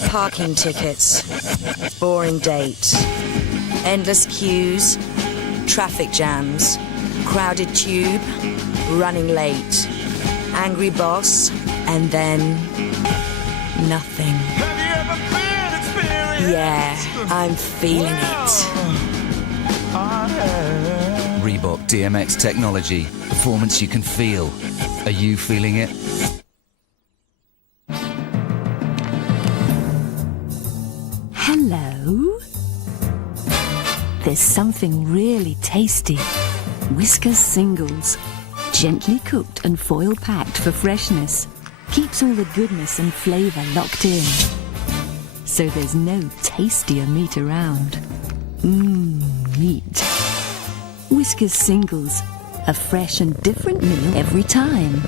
Parking tickets, boring dates, endless queues, traffic jams, crowded tube, running late, angry boss, and then nothing. Yeah, I'm feeling it. Reebok DMX technology, performance you can feel. Are you feeling it? Hello? There's something really tasty. Whiskas Singles. Gently cooked and foil packed for freshness. Keeps all the goodness and flavour locked in. So there's no tastier meat around. Meat. Whiskas Singles. A fresh and different meal every time.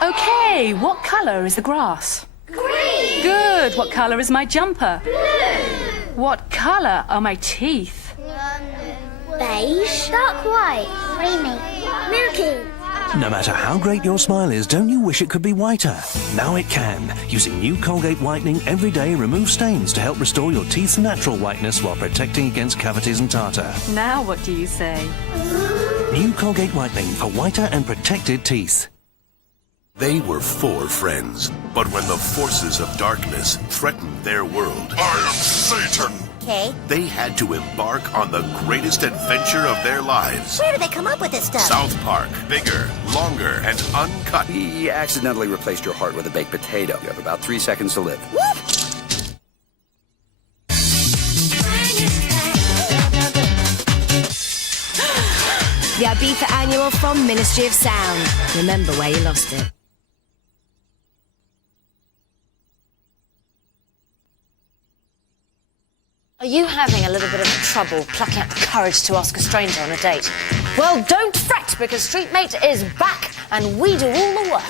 OK, what colour is the grass? Green! Good. What colour is my jumper? Blue! What colour are my teeth? Beige. Dark white. Creamy. Milky. No matter how great your smile is, don't you wish it could be whiter? Now it can. Using new Colgate Whitening every day removes stains to help restore your teeth's natural whiteness while protecting against cavities and tartar. Now what do you say? New Colgate Whitening for whiter and protected teeth. They were 4 friends, but when the forces of darkness threatened their world, I am Satan! Okay. They had to embark on the greatest adventure of their lives. Where did they come up with this stuff? South Park. Bigger, longer, and uncut. He accidentally replaced your heart with a baked potato. You have about 3 seconds to live. Whoop! The Ibiza Annual from Ministry of Sound. Remember where you lost it. Are you having a little bit of trouble plucking up the courage to ask a stranger on a date? Well, don't fret, because Street Mate is back and we do all the work.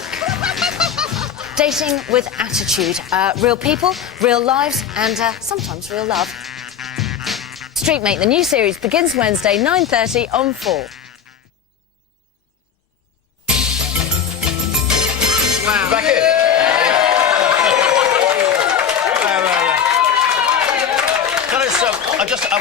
Dating with attitude. Real people, real lives, and sometimes real love. Street Mate, the new series, begins Wednesday, 9:30 on 4. Wow. Back in.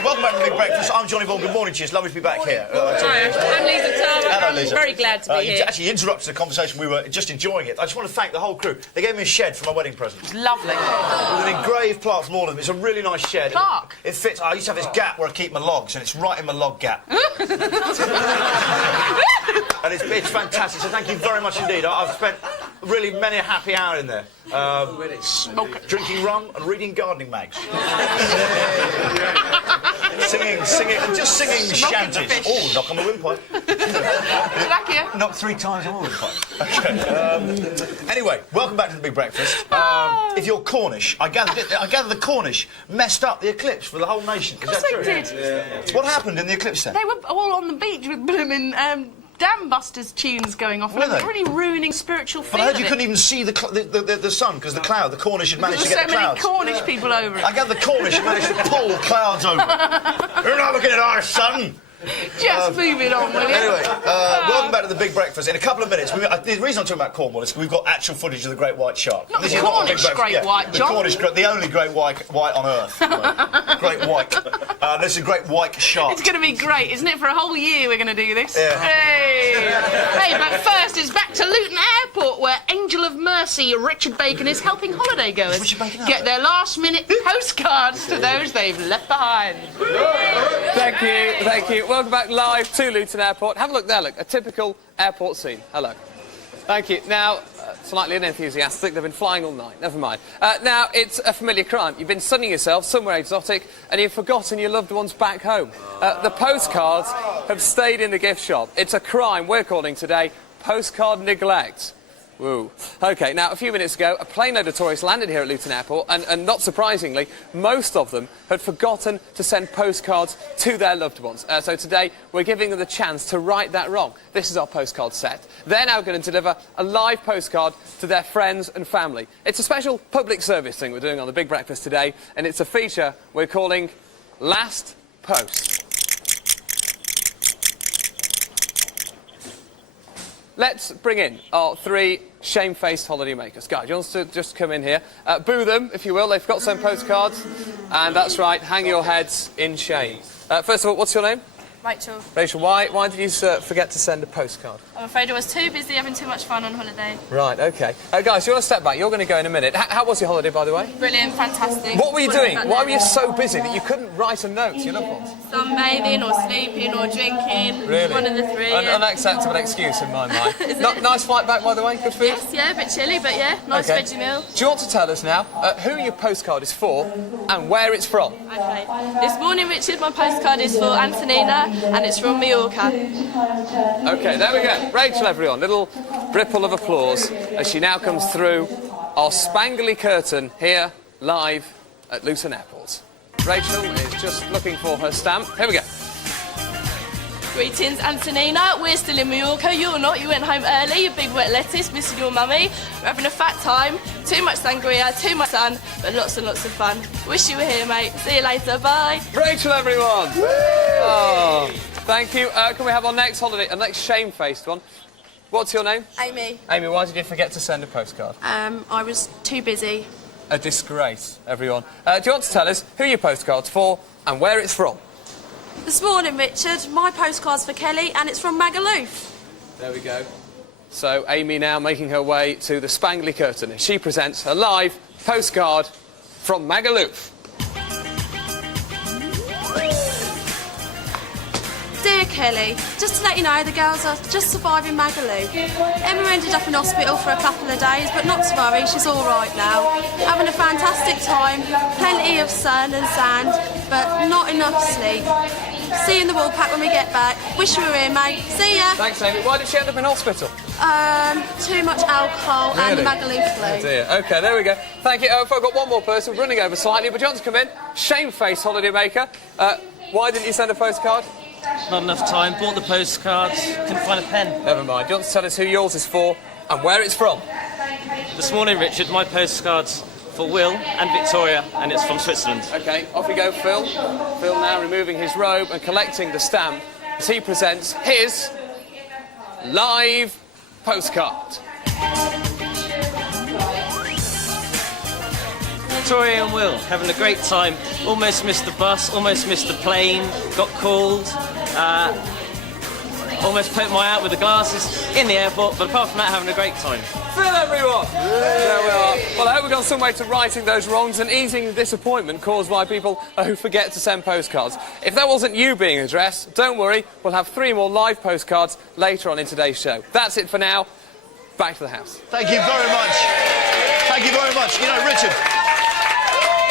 Welcome back to the Big Breakfast. I'm Johnny Vaughan. Good morning to you. It's lovely to be back here. Hi, I'm Lisa Tarver. Hello, Lisa. I'm very glad to be here. You actually interrupted the conversation. We were just enjoying it. I just want to thank the whole crew. They gave me a shed for my wedding present. It's lovely. With an engraved plaque from all of them. It's a really nice shed. Plaque? It fits. I used to have this gap where I keep my logs, and it's right in my log gap. And it's fantastic. So thank you very much indeed. I've spent really many a happy hour in there. Drinking rum and reading gardening mags. singing shanties. Oh, knock on the windpipe. Knock 3 times on the windpipe. Okay. Anyway, welcome back to the Big Breakfast. If you're Cornish, I gather the Cornish messed up the eclipse for the whole nation. Is that true? They did. What happened in the eclipse then? They were all on the beach with blooming Dam Busters tunes going off. Were they? Really ruining spiritual feel. But I heard you couldn't even see the sun because the Cornish had managed to get the clouds. There were so many Cornish people over it. I gather the Cornish had managed to pull clouds over. You're not looking at our sun. Just moving on, will you? Anyway, welcome back to the Big Breakfast. In a couple of minutes, the reason I'm talking about Cornwall is because we've got actual footage of the great white shark. Not the Cornish great white, John. The Cornish, the only great white on Earth. Great white. This is a great white shark. It's going to be great, isn't it? For a whole year we're going to do this. Yeah. Hey, but first it's back to Luton Airport, where Angel of Mercy Richard Bacon is helping holiday goers get their last-minute postcards to those they've left behind. Thank you, thank you. Welcome back live to Luton Airport. Have a look there, look. A typical airport scene. Hello. Thank you. Now, slightly unenthusiastic. They've been flying all night. Never mind. Now, it's a familiar crime. You've been sunning yourself somewhere exotic and you've forgotten your loved ones back home. The postcards have stayed in the gift shop. It's a crime we're calling today postcard neglect. Woo. OK, now, a few minutes ago, a plane load of tourists landed here at Luton Airport, and not surprisingly, most of them had forgotten to send postcards to their loved ones. So today, we're giving them the chance to right that wrong. This is our postcard set. They're now going to deliver a live postcard to their friends and family. It's a special public service thing we're doing on the Big Breakfast today, and it's a feature we're calling Last Post. Let's bring in our 3 shamefaced holiday makers. Guys, you want to just come in here? Boo them, if you will. They've got some postcards. And that's right, hang your heads in shame. First of all, what's your name? Rachel. Rachel, why did you forget to send a postcard? I'm afraid I was too busy having too much fun on holiday. Right, OK. Guys, you want to step back? You're going to go in a minute. How was your holiday, by the way? Brilliant, fantastic. What were you doing? Why were you so busy that you couldn't write a note to your loved ones? Sunbathing or sleeping or drinking. Really? One of the 3. Unacceptable excuse in my mind. Nice flight back, by the way? Good food? Yes, yeah, a bit chilly, but yeah, nice veggie meal. Do you want to tell us now who your postcard is for and where it's from? OK. This morning, Richard, my postcard is for Antonina and it's from Mallorca. OK, there we go. Rachel, everyone. Little ripple of applause as she now comes through our spangly curtain here live at Luton Airport. Rachel is just looking for her stamp. Here we go. Greetings, Antonina. We're still in Mallorca. You're not. You went home early. You big wet lettuce, missing your mummy. We're having a fat time. Too much sangria, too much sun, but lots and lots of fun. Wish you were here, mate. See you later. Bye. Rachel, everyone. Oh, thank you. Can we have our next holiday, our next shamefaced one? What's your name? Amy. Amy, why did you forget to send a postcard? I was too busy. A disgrace, everyone. Do you want to tell us who your postcard's for and where it's from? This morning, Richard, my postcard's for Kelly and it's from Magaluf. There we go. So Amy now making her way to the Spangly Curtain as she presents a live postcard from Magaluf. Dear Kelly, just to let you know, the girls are just surviving Magaluf. Emma ended up in hospital for a couple of days, but not to worry, she's all right now. Having a fantastic time, plenty of sun and sand, but not enough sleep. See you in the Woolpack when we get back. Wish we were here, mate. See ya. Thanks, Amy. Why did she end up in hospital? Too much alcohol and the Magaluf flu. Oh dear. OK, there we go. Thank you. I've got one more person running over slightly, but you want to come in? Shamefaced holidaymaker. Why didn't you send a postcard? Not enough time. Bought the postcards. Couldn't find a pen. Never mind. Do you want to tell us who yours is for and where it's from? This morning, Richard, my postcard's for Will and Victoria, and it's from Switzerland. OK, off we go, Phil. Phil now removing his robe and collecting the stamp as he presents his live postcard. Victoria and Will, having a great time. Almost missed the bus, almost missed the plane, got called. Almost poked my out with the glasses in the airport, but apart from that, having a great time. Phil, everyone! There we are. Well, I hope we've gone some way to righting those wrongs and easing the disappointment caused by people who forget to send postcards. If that wasn't you being addressed, don't worry, we'll have 3 more live postcards later on in today's show. That's it for now. Back to the house. Thank you very much. Thank you very much. You know, Richard,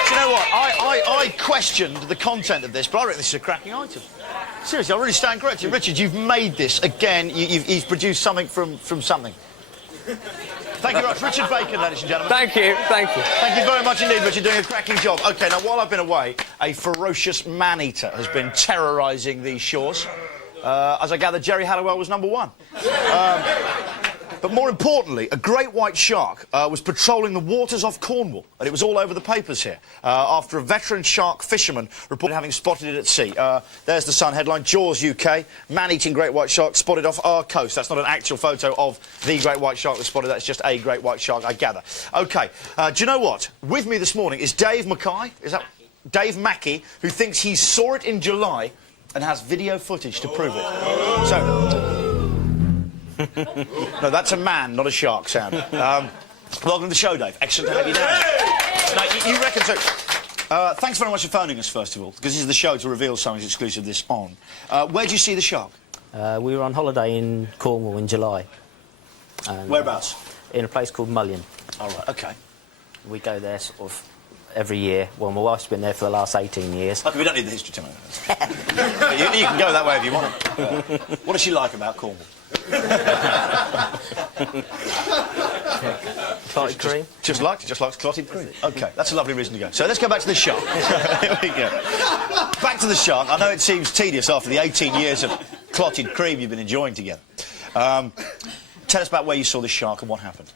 do you know what? I questioned the content of this, but I reckon this is a cracking item. Seriously, I really stand corrected. Richard, you've made this again. He's produced something from something. Thank you very much. Richard Bacon, ladies and gentlemen. Thank you, thank you. Thank you very much indeed, Richard, doing a cracking job. OK, now, while I've been away, a ferocious man-eater has been terrorising these shores. As I gather, Jerry Halliwell was #1. But more importantly, a great white shark was patrolling the waters off Cornwall, and it was all over the papers here, after a veteran shark fisherman reported having spotted it at sea. There's the Sun headline, Jaws UK, man-eating great white shark spotted off our coast. That's not an actual photo of the great white shark that spotted, that's just a great white shark, I gather. OK, do you know what? With me this morning is Dave Mackay, is that Dave Mackey, who thinks he saw it in July and has video footage to prove it. So... No, that's a man, not a shark sound. Welcome to the show, Dave. Excellent to have you down. Now, you reckon so... thanks very much for phoning us, first of all, because this is the show to reveal something exclusive this on. Where did you see the shark? We were on holiday in Cornwall in July. And, whereabouts? In a place called Mullion. All right, OK. We go there sort of every year. Well, my wife's been there for the last 18 years. OK, we don't need the history to know. you can go that way if you want. What does she like about Cornwall? Clotted cream? Just likes clotted cream. OK, that's a lovely reason to go. So let's go back to the shark. Here we go. Back to the shark. I know it seems tedious after the 18 years of clotted cream you've been enjoying together. Tell us about where you saw the shark and what happened.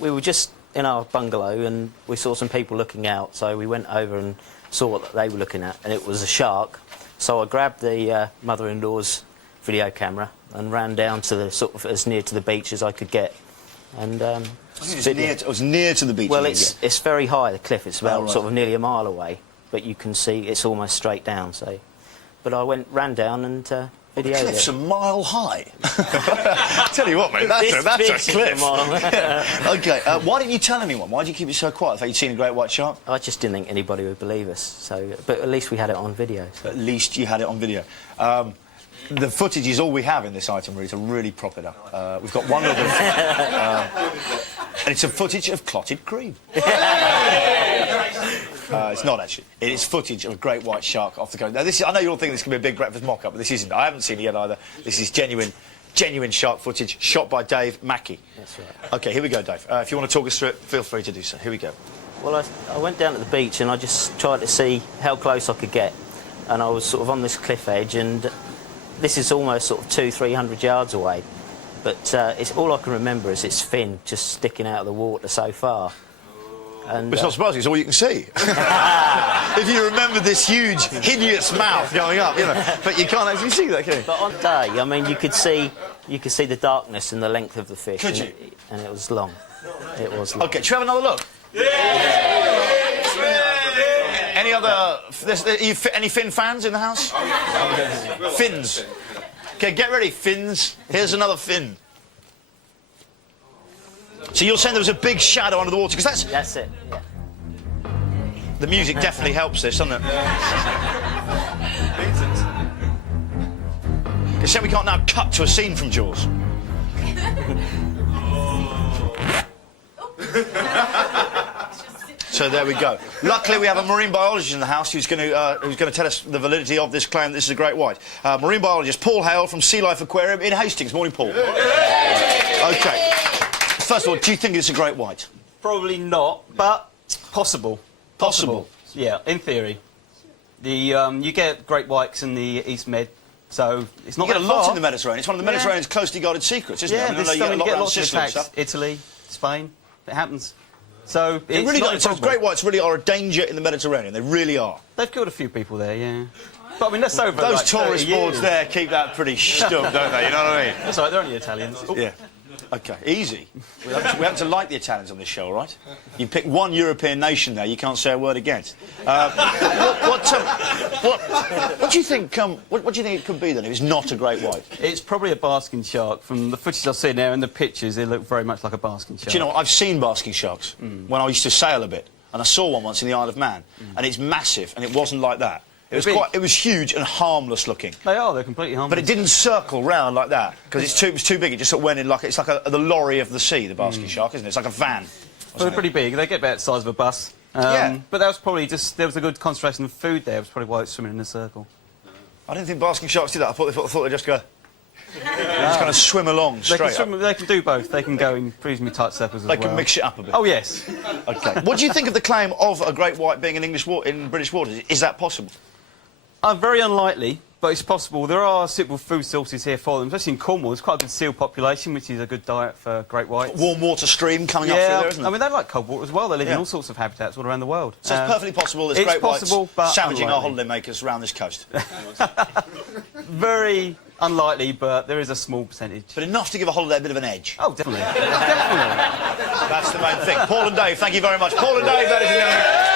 We were just in our bungalow and we saw some people looking out, so we went over and saw what they were looking at, and it was a shark. So I grabbed the mother-in-law's video camera and ran down to the sort of as near to the beach as I could get. And it was near to the beach. Well, it's very high, the cliff. It's about sort of nearly a mile away, but you can see it's almost straight down. So, but I ran down and videoed the cliff's it. a mile high. Tell you what, mate, that's a cliff. OK, why didn't you tell anyone? Why did you keep it so quiet? Have you seen a great white shark? I just didn't think anybody would believe us. So, but at least we had it on video. So. At least you had it on video. The footage is all we have in this item, really, to really prop it up. We've got one of them, and it's a footage of clotted cream. It's not, actually. It is footage of a great white shark off the coast. Now, I know you all think this can be a big breakfast mock-up, but this isn't. I haven't seen it yet either. This is genuine shark footage shot by Dave Mackey. That's right. OK, here we go, Dave. If you want to talk us through it, feel free to do so. Here we go. Well, I went down to the beach and I just tried to see how close I could get. And I was sort of on this cliff edge, and this is almost sort of 200-300 yards away. But it's all I can remember is its fin just sticking out of the water so far. And, it's not surprising, it's all you can see. If you remember this huge, hideous mouth going up, you know, but you can't actually see that, can you? But on the day, I mean, you could see the darkness and the length of the fish. Could you? And it was long. It was long. OK, should we have another look? Any other... any Finn fans in the house? Fins. OK, get ready, fins. Here's another fin. So you're saying there was a big shadow under the water? Because That's it, yeah. the music definitely helps this, doesn't it? You're saying we can't now cut to a scene from Jaws? So there we go. Luckily, we have a marine biologist in the house who's going to tell us the validity of this claim that this is a great white. Marine biologist Paul Hale from Sea Life Aquarium in Hastings. Morning, Paul. OK. First of all, do you think it's a great white? Probably not, but possible. Possible? Yeah, in theory. You get great whites in the East Med, so it's not You get a that lot far. in the Mediterranean. It's one of the Mediterranean's closely guarded secrets, isn't Yeah, it? I mean, I know you get lots of Sicily and attacks. stuff. Italy, Spain, it happens. So It it's really not does. So great whites really are a danger in the Mediterranean. They really are. They've killed a few people there, yeah. But I mean, that's over. Those like, 30 tourist boards years. there keep that pretty stum, don't they? You know what I mean? That's all right, they're only Italians. Yeah. OK, easy. We happen to like the Italians on this show, all right? You pick one European nation there, you can't say a word against. What do you think? What do you think it could be then? If it's not a great white. It's probably a basking shark. From the footage I've seen there and the pictures, they look very much like a basking shark. Do you know what? I've seen basking sharks when I used to sail a bit, and I saw one once in the Isle of Man, and it's massive, and it wasn't like that. It was huge and harmless looking. They're completely harmless. But it didn't circle round like that because it was too big. It just sort of went in like it's like the lorry of the sea, the basking shark, isn't it? It's like a van. Well, they're pretty big. They get about the size of a bus. Yeah. But that was probably just there was a good concentration of food there. It was probably why it's swimming in a circle. I didn't think basking sharks did that. I thought they'd just go. Just kind of swim along straight up. They can do both. They can go in reasonably tight circles as well. They can mix it up a bit. Oh yes. OK. What do you think of the claim of a great white being in British waters? Is that possible? Very unlikely, but it's possible. There are suitable food sources here for them, especially in Cornwall. There's quite a good seal population, which is a good diet for great whites. Warm water stream coming up through there, isn't it? I mean, they like cold water as well. They live in all sorts of habitats all around the world. So it's perfectly possible there's great whites but savaging our unlikely. holidaymakers around this coast. Very unlikely, but there is a small percentage. But enough to give a holiday a bit of an edge. Oh, definitely. Definitely. That's the main thing. Paul and Dave, thank you very much. Paul and Dave, ladies and gentlemen.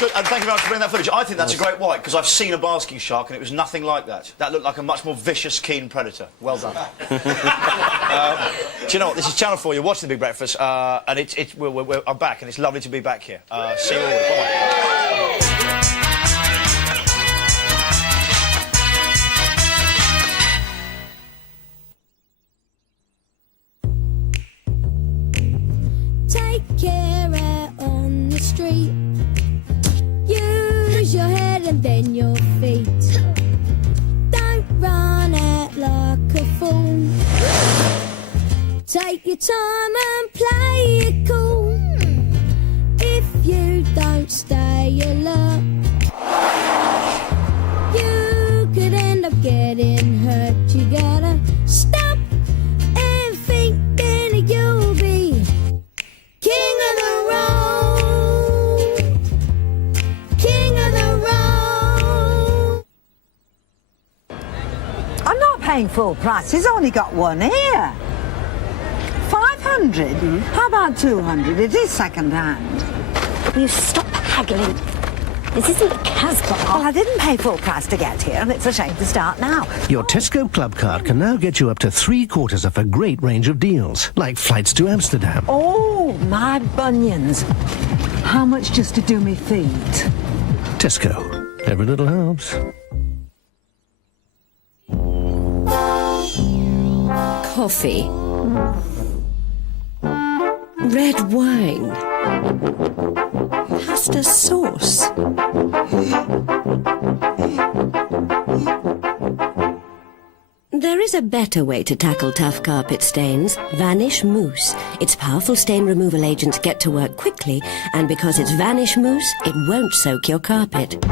Good, and thank you very much for bringing that footage. I think that's a great white, because I've seen a basking shark and it was nothing like that. That looked like a much more vicious, keen predator. Well done. Do you know what? This is Channel 4. You're watching The Big Breakfast, and I'm back, and it's lovely to be back here. See you all. Bye-bye. Take care out on the street. Use your head and then your feet. Don't run out like a fool. Take your time and play it cool. If you don't stay alert, you could end up getting hurt. You gotta stop and think, then you'll be king of the road. King of the road. I'm not paying full price. He's only got one here. 500? How about 200? It is second hand. Will you stop haggling? This isn't a Casbah. Well, I didn't pay full price to get here, and it's a shame to start now. Your Tesco Club card can now get you up to 3/4 off a great range of deals, like flights to Amsterdam. Oh, my bunions. How much just to do me feet? Tesco. Every little helps. Coffee. Red wine. Pasta sauce. There is a better way to tackle tough carpet stains. Vanish Mousse. Its powerful stain removal agents get to work quickly, and because it's Vanish Mousse, it won't soak your carpet.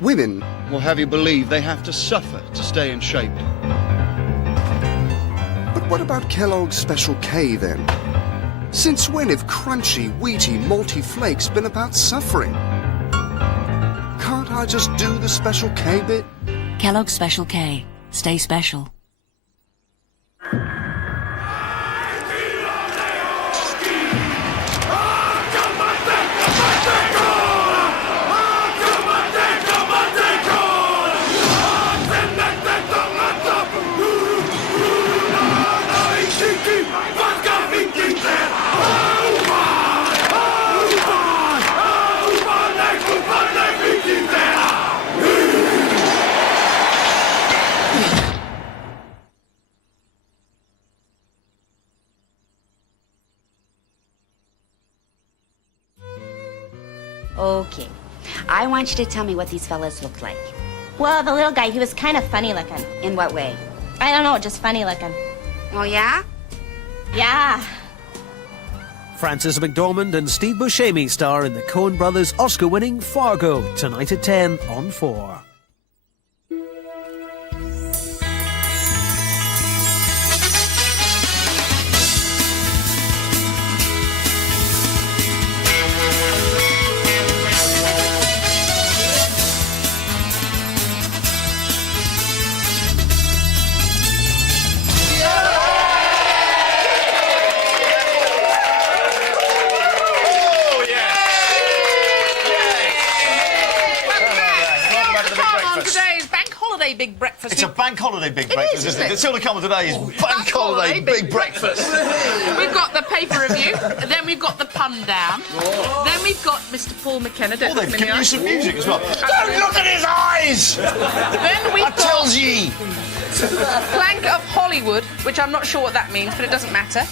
Women will have you believe they have to suffer to stay in shape. But what about Kellogg's Special K, then? Since when have crunchy, wheaty, malty flakes been about suffering? Can't I just do the Special K bit? Kellogg's Special K. Stay special. Okay. I want you to tell me what these fellas look like. Well, the little guy, he was kind of funny looking. In what way? I don't know, just funny looking. Oh, yeah? Yeah. Frances McDormand and Steve Buscemi star in the Coen brothers' Oscar-winning Fargo, tonight at 10 on 4. Big breakfast. It's a bank holiday big breakfast, isn't it? The still to come today is bank holiday big breakfast. We've got the paper review, then we've got the pun down, then we've got Mr. Paul McKenna. They've given you some music as well. Don't look at his eyes! Then we've tells ye! Plank of Hollywood, which I'm not sure what that means, but it doesn't matter,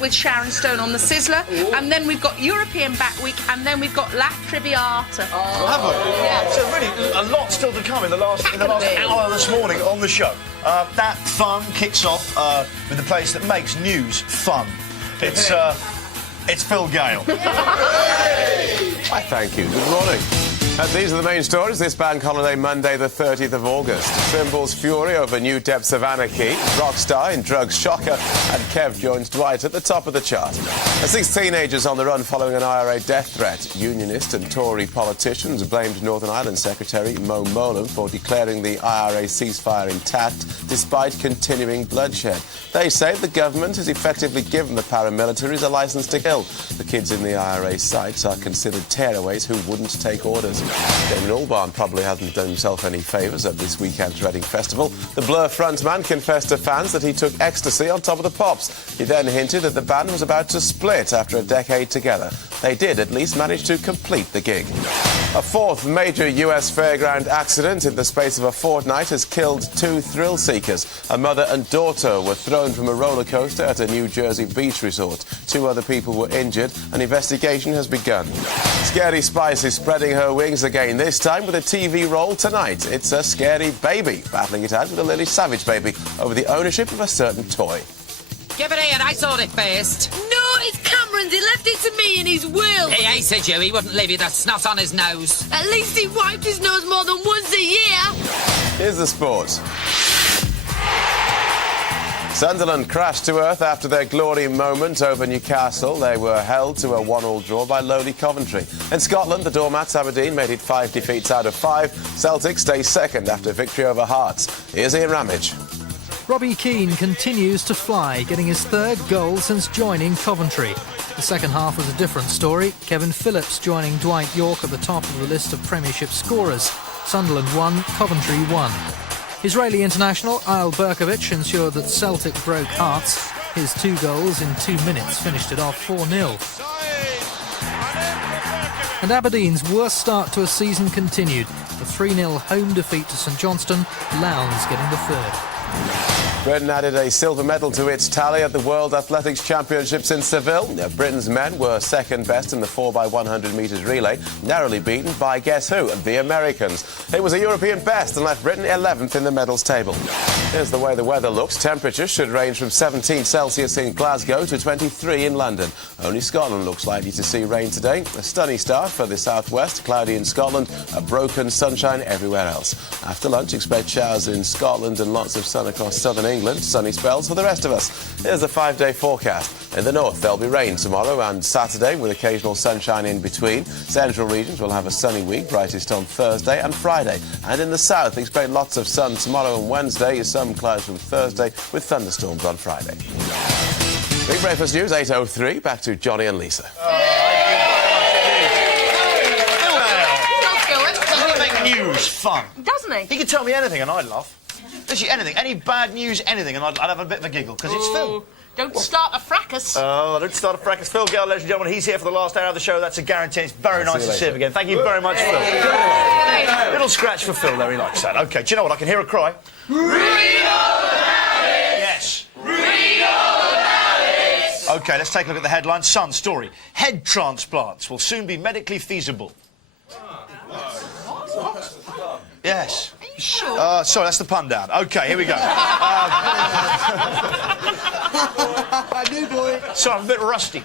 with Sharon Stone on the Sizzler. And then we've got European Back Week, and then we've got La Triviata. Have we? Yeah. So really, a lot still to come in the last hour this morning on the show. That fun kicks off with the place that makes news fun. It's Phil Gale. Why, thank you. Good morning. And these are the main stories this bank holiday Monday the 30th of August. Trimble's fury over new depths of anarchy, Rockstar in drugs shocker, and Kev joins Dwight at the top of the chart. 6 teenagers on the run following an IRA death threat. Unionist and Tory politicians blamed Northern Ireland Secretary Mo Mowlam for declaring the IRA ceasefire intact despite continuing bloodshed. They say the government has effectively given the paramilitaries a licence to kill. The kids in the IRA sites are considered tearaways who wouldn't take orders. Damien Albarn probably hasn't done himself any favours at this weekend's Reading Festival. The Blur frontman confessed to fans that he took ecstasy on top of the Pops. He then hinted that the band was about to split after a decade together. They did at least manage to complete the gig. A 4th major US fairground accident in the space of a fortnight has killed 2 thrill seekers. A mother and daughter were thrown from a roller coaster at a New Jersey beach resort. 2 other people were injured. An investigation has begun. Scary Spice is spreading her wings again, this time with a TV role tonight. It's a scary baby, battling it out with a Lily Savage baby over the ownership of a certain toy. Give it here, I saw it first. No, it's Cameron's. He left it to me in his will. Hey, I said you, he wouldn't leave you that snot on his nose. At least he wiped his nose more than once a year. Here's the sport. Sunderland crashed to earth after their glory moment over Newcastle. They were held to a 1-1 draw by lowly Coventry. In Scotland, the doormats Aberdeen made it 5 defeats out of 5. Celtic stay second after victory over Hearts. Here's Ian Ramage. Robbie Keane continues to fly, getting his 3rd goal since joining Coventry. The second half was a different story. Kevin Phillips joining Dwight York at the top of the list of Premiership scorers. Sunderland won, Coventry won. Israeli international Al Berkovic ensured that Celtic broke Hearts. His 2 goals in 2 minutes finished it off 4-0. And Aberdeen's worst start to a season continued. The 3-0 home defeat to St Johnstone, Lowndes getting the 3rd. Britain added a silver medal to its tally at the World Athletics Championships in Seville. Britain's men were second best in the 4x100 metres relay, narrowly beaten by, guess who, the Americans. It was a European best and left Britain 11th in the medals table. Here's the way the weather looks. Temperatures should range from 17 Celsius in Glasgow to 23 in London. Only Scotland looks likely to see rain today. A sunny start for the southwest, cloudy in Scotland, a broken sunshine everywhere else. After lunch, expect showers in Scotland and lots of sun across southern England. Sunny spells for the rest of us. Here's the 5-day forecast. In the north, there'll be rain tomorrow and Saturday with occasional sunshine in between. Central regions will have a sunny week, brightest on Thursday and Friday. And in the south, expect lots of sun tomorrow and Wednesday, some clouds from Thursday with thunderstorms on Friday. Big Breakfast News, 8:03. Back to Johnny and Lisa. Doesn't he make news fun? Doesn't he? He could tell me anything and I'd laugh. Literally anything, any bad news, anything, and I'd have a bit of a giggle, because it's Phil. Don't start a fracas. Oh, don't start a fracas. Phil Gale, ladies and gentlemen, he's here for the last hour of the show. That's a guarantee. It's very nice to see him again. Thank you very much, Phil. Little scratch for Phil there, he likes that. OK, do you know what? I can hear a cry. Read all about it! Yes. Read all about it! OK, let's take a look at the headline. Sun story. Head transplants will soon be medically feasible. Yes. Are you sure? Sorry, that's the pun down. OK, here we go. New boy. So I'm a bit rusty.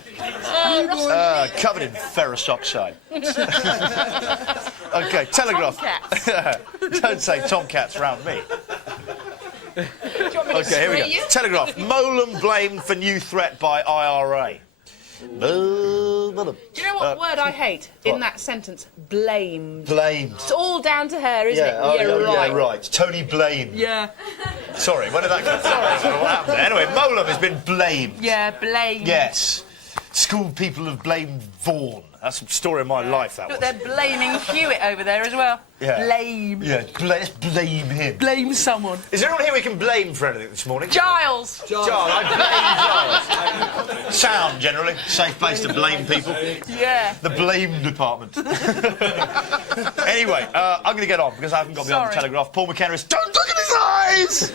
Covered in ferrous oxide. OK, Telegraph. Don't say tomcats round me. OK, here we go. Telegraph. Molam blamed for new threat by IRA. Do you know what word I hate in that sentence? Blamed. Blamed. It's all down to her, isn't it? Right. Yeah, right. Tony blamed. Yeah. Sorry, where did that come from? I don't know what happened there. Anyway, Molam has been blamed. Yeah, blamed. Yes. School people have blamed Vaughan. That's the story of my life, that Look, was. they're blaming Hewitt over there as well. Yeah. Blame. Yeah, let's blame him. Blame someone. Is there anyone here we can blame for anything this morning? Giles. Giles, I blame Giles. Sound, generally. Safe place to blame people. Yeah. The blame department. Anyway, I'm going to get on because I haven't got beyond the Telegraph. Paul McKenna is... Don't look at his eyes!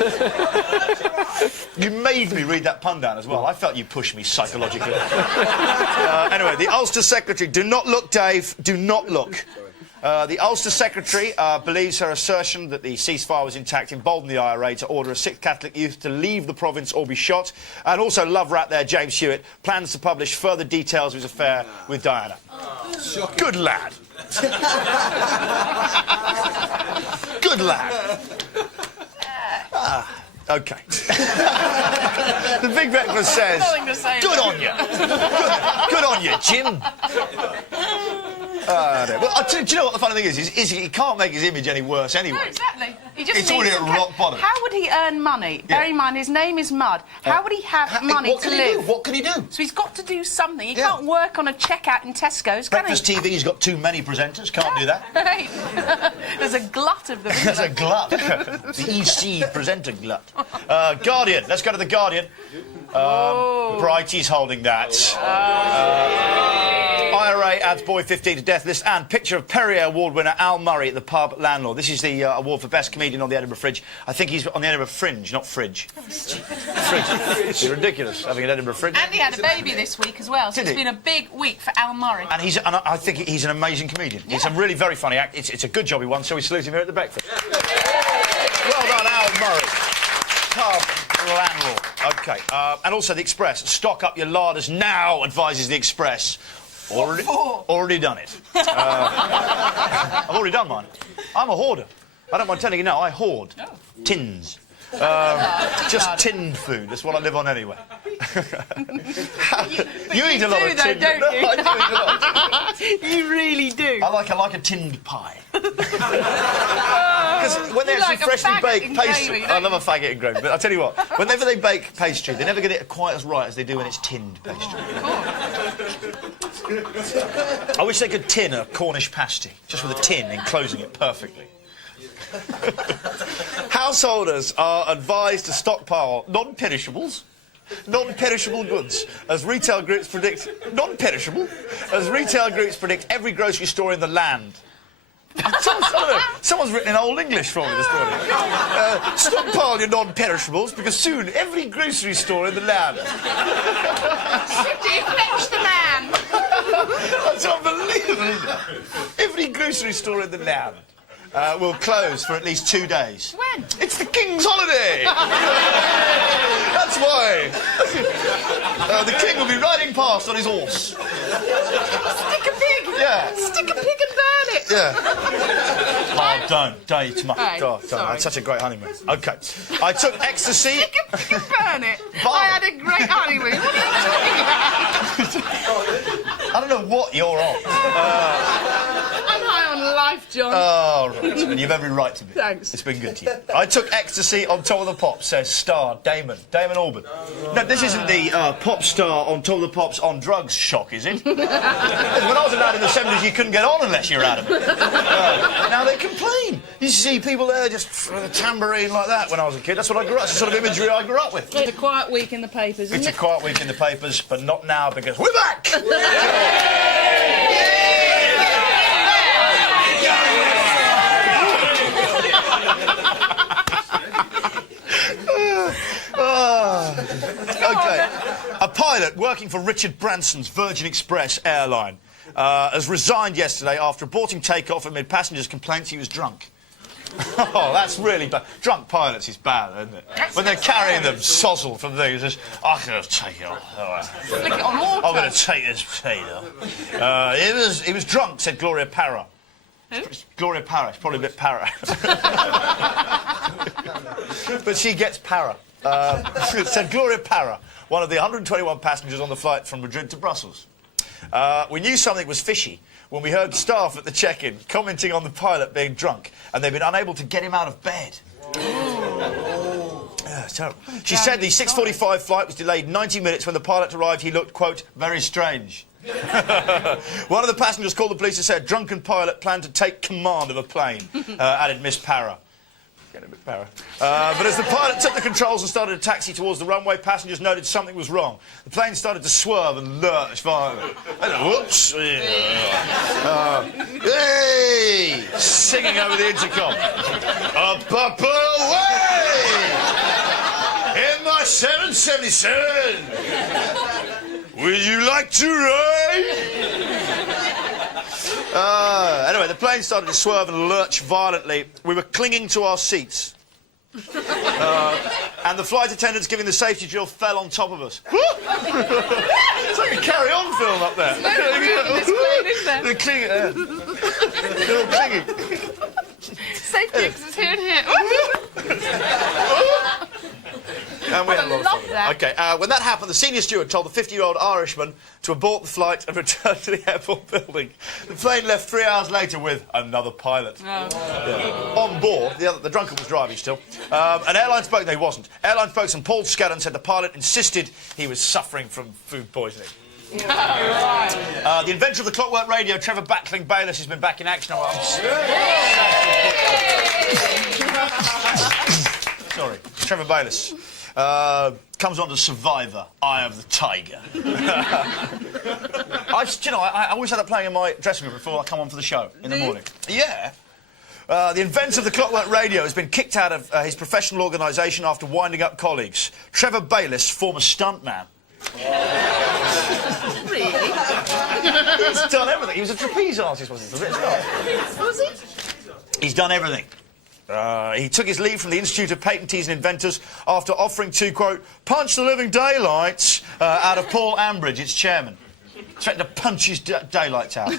You made me read that pun down as well. I felt you pushed me psychologically. Anyway, the Ulster Secretary... Do not look, Dave. Do not look. The Ulster Secretary believes her assertion that the ceasefire was intact emboldened the IRA to order a 6th Catholic youth to leave the province or be shot. And also, love rat there, James Hewitt, plans to publish further details of his affair with Diana. Good lad. Good lad. OK. The Big Breakfast says, good on you. Good on you, Jim. Well, do you know what the funny thing is he can't make his image any worse anyway. No, exactly. He just it's already at rock bottom. How would he earn money? Bear in mind, his name is Mud. How would he have money to live? What can he do? So he's got to do something. He can't work on a checkout in Tesco's, can he? Breakfast TV's got too many presenters. Can't do that. Right. There's a glut of them. There's a glut. The EC presenter glut. Guardian. Let's go to the Guardian. Brighty's holding that. IRA adds boy 15 to death list and picture of Perrier Award winner Al Murray at the pub landlord. This is the award for best comedian on the Edinburgh Fringe. I think he's on the Edinburgh Fringe, not Fridge. Fringe. It's ridiculous having an Edinburgh Fringe. And he had a baby this week as well, so it's been a big week for Al Murray. And I think he's an amazing comedian. He's a really very funny act. It's a good job he won, so we salute him here at the breakfast. Well done, Al Murray. Pub landlord. OK. And also the Express. Stock up your larders now, advises the Express. Already done it. I've already done mine. I'm a hoarder. I don't mind telling you now, I hoard. Tins. Just tinned food. That's what I live on anyway. You eat a lot of tinned food, don't you? I do eat a lot. You really do. I like a tinned pie. Because when they actually freshly bake pastry... I love a faggot and gravy, but I'll tell you what, whenever they bake pastry, they never get it quite as right as they do when it's tinned pastry. I wish they could tin a Cornish pasty, just with a tin enclosing it perfectly. Householders are advised to stockpile non-perishables, non-perishable goods, as retail groups predict... Non-perishable? As retail groups predict every grocery store in the land. Someone's written in Old English for me this morning. Stockpile your non-perishables, because soon every grocery store in the land... City, fetch the man! That's unbelievable. Every grocery store in the land will close for at least 2 days. When? It's the King's holiday! That's why. The King will be riding past on his horse. Stick a pig! Yeah. Stick a pig and burn it! Yeah. Oh, don't you too much. Right, God, don't. I had such a great honeymoon. OK. I took ecstasy... Stick a pig and burn it! I had a great honeymoon. What are you talking about? I don't know what you're on. I'm high on life, John. Oh, right. And you've every right to be. Thanks. It's been good to you. I took ecstasy on Top of the Pops, says star Damon Albarn. No, this isn't the pop star on Top of the Pops on drugs shock, is it? When I was a lad in the 70s, you couldn't get on unless you were Adam. Now they complain. You see people there just with a tambourine like that when I was a kid. That's what I grew up. That's the sort of imagery I grew up with. It's a quiet week in the papers, isn't It's a quiet week in the papers, but not now because we're back! OK. A pilot working for Richard Branson's Virgin Express airline has resigned yesterday after aborting takeoff amid passengers' complaints he was drunk. Oh, that's really bad. Drunk pilots is bad, isn't it? When they're carrying them sozzle from things, it's, I'm going to take it off. Flick it on water. I'm going to take this potato. He was drunk, said Gloria Parra. Who? Gloria Parra. It's probably a bit para. But she gets para. Said Gloria Parra, one of the 121 passengers on the flight from Madrid to Brussels. We knew something was fishy when we heard staff at the check-in commenting on the pilot being drunk, and they've been unable to get him out of bed. It's terrible. She said the 6:45 flight was delayed 90 minutes. When the pilot arrived, he looked, quote, very strange. One of the passengers called the police and said drunken pilot planned to take command of a plane, added Miss Parra. Getting a bit para. But as the pilot took the controls and started a taxi towards the runway, passengers noted something was wrong. The plane started to swerve and lurch violently. Whoops! Hey! Singing over the intercom. Up, up, away! In my 777! Would you like to ride? Anyway, the plane started to swerve and lurch violently. We were clinging to our seats. And the flight attendants giving the safety drill fell on top of us. It's like a Carry On film up there. They're clinging. They're all clinging. Safety exits here and here. And we had a lot of fun. OK, when that happened, the senior steward told the 50-year-old Irishman to abort the flight and return to the airport building. The plane left 3 hours later with another pilot. On board, the drunken was driving still. An airline spokesman, no, he wasn't. Airline spokesman Paul Scadden said the pilot insisted he was suffering from food poisoning. The inventor of the clockwork radio, Trevor Battling Bayliss, has been back in action. Sorry, Trevor Bayliss. Comes on to Survivor, Eye of the Tiger. I always had that playing in my dressing room before I come on for the show in the morning. Yeah. The inventor of the clockwork radio has been kicked out of his professional organisation after winding up colleagues. Trevor Bayliss, former stuntman. Really? He's done everything. He was a trapeze artist, wasn't he? Was he? He's done everything. He took his leave from the Institute of Patentees and Inventors after offering to, quote, punch the living daylights out of Paul Ambridge, its chairman. Threatened to punch his daylights out.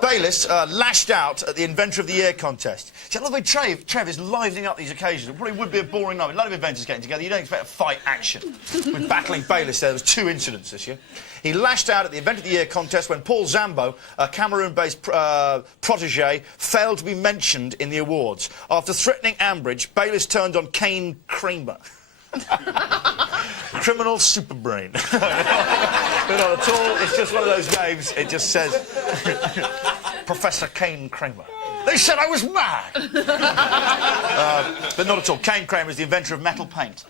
Bayliss lashed out at the Inventor of the Year contest. See, I love the way Trev is livening up these occasions. It probably would be a boring night. A lot of inventors getting together. You don't expect a fight action. With Battling Bayliss, there was 2 incidents this year. He lashed out at the Inventor of the Year contest when Paul Zambo, a Cameroon-based protégé, failed to be mentioned in the awards. After threatening Ambridge, Bayliss turned on Kane Kramer. Criminal Superbrain. Not at all. It's just one of those names. It just says Professor Kane Kramer. They said I was mad. But not at all. Kane Kramer is the inventor of metal paint.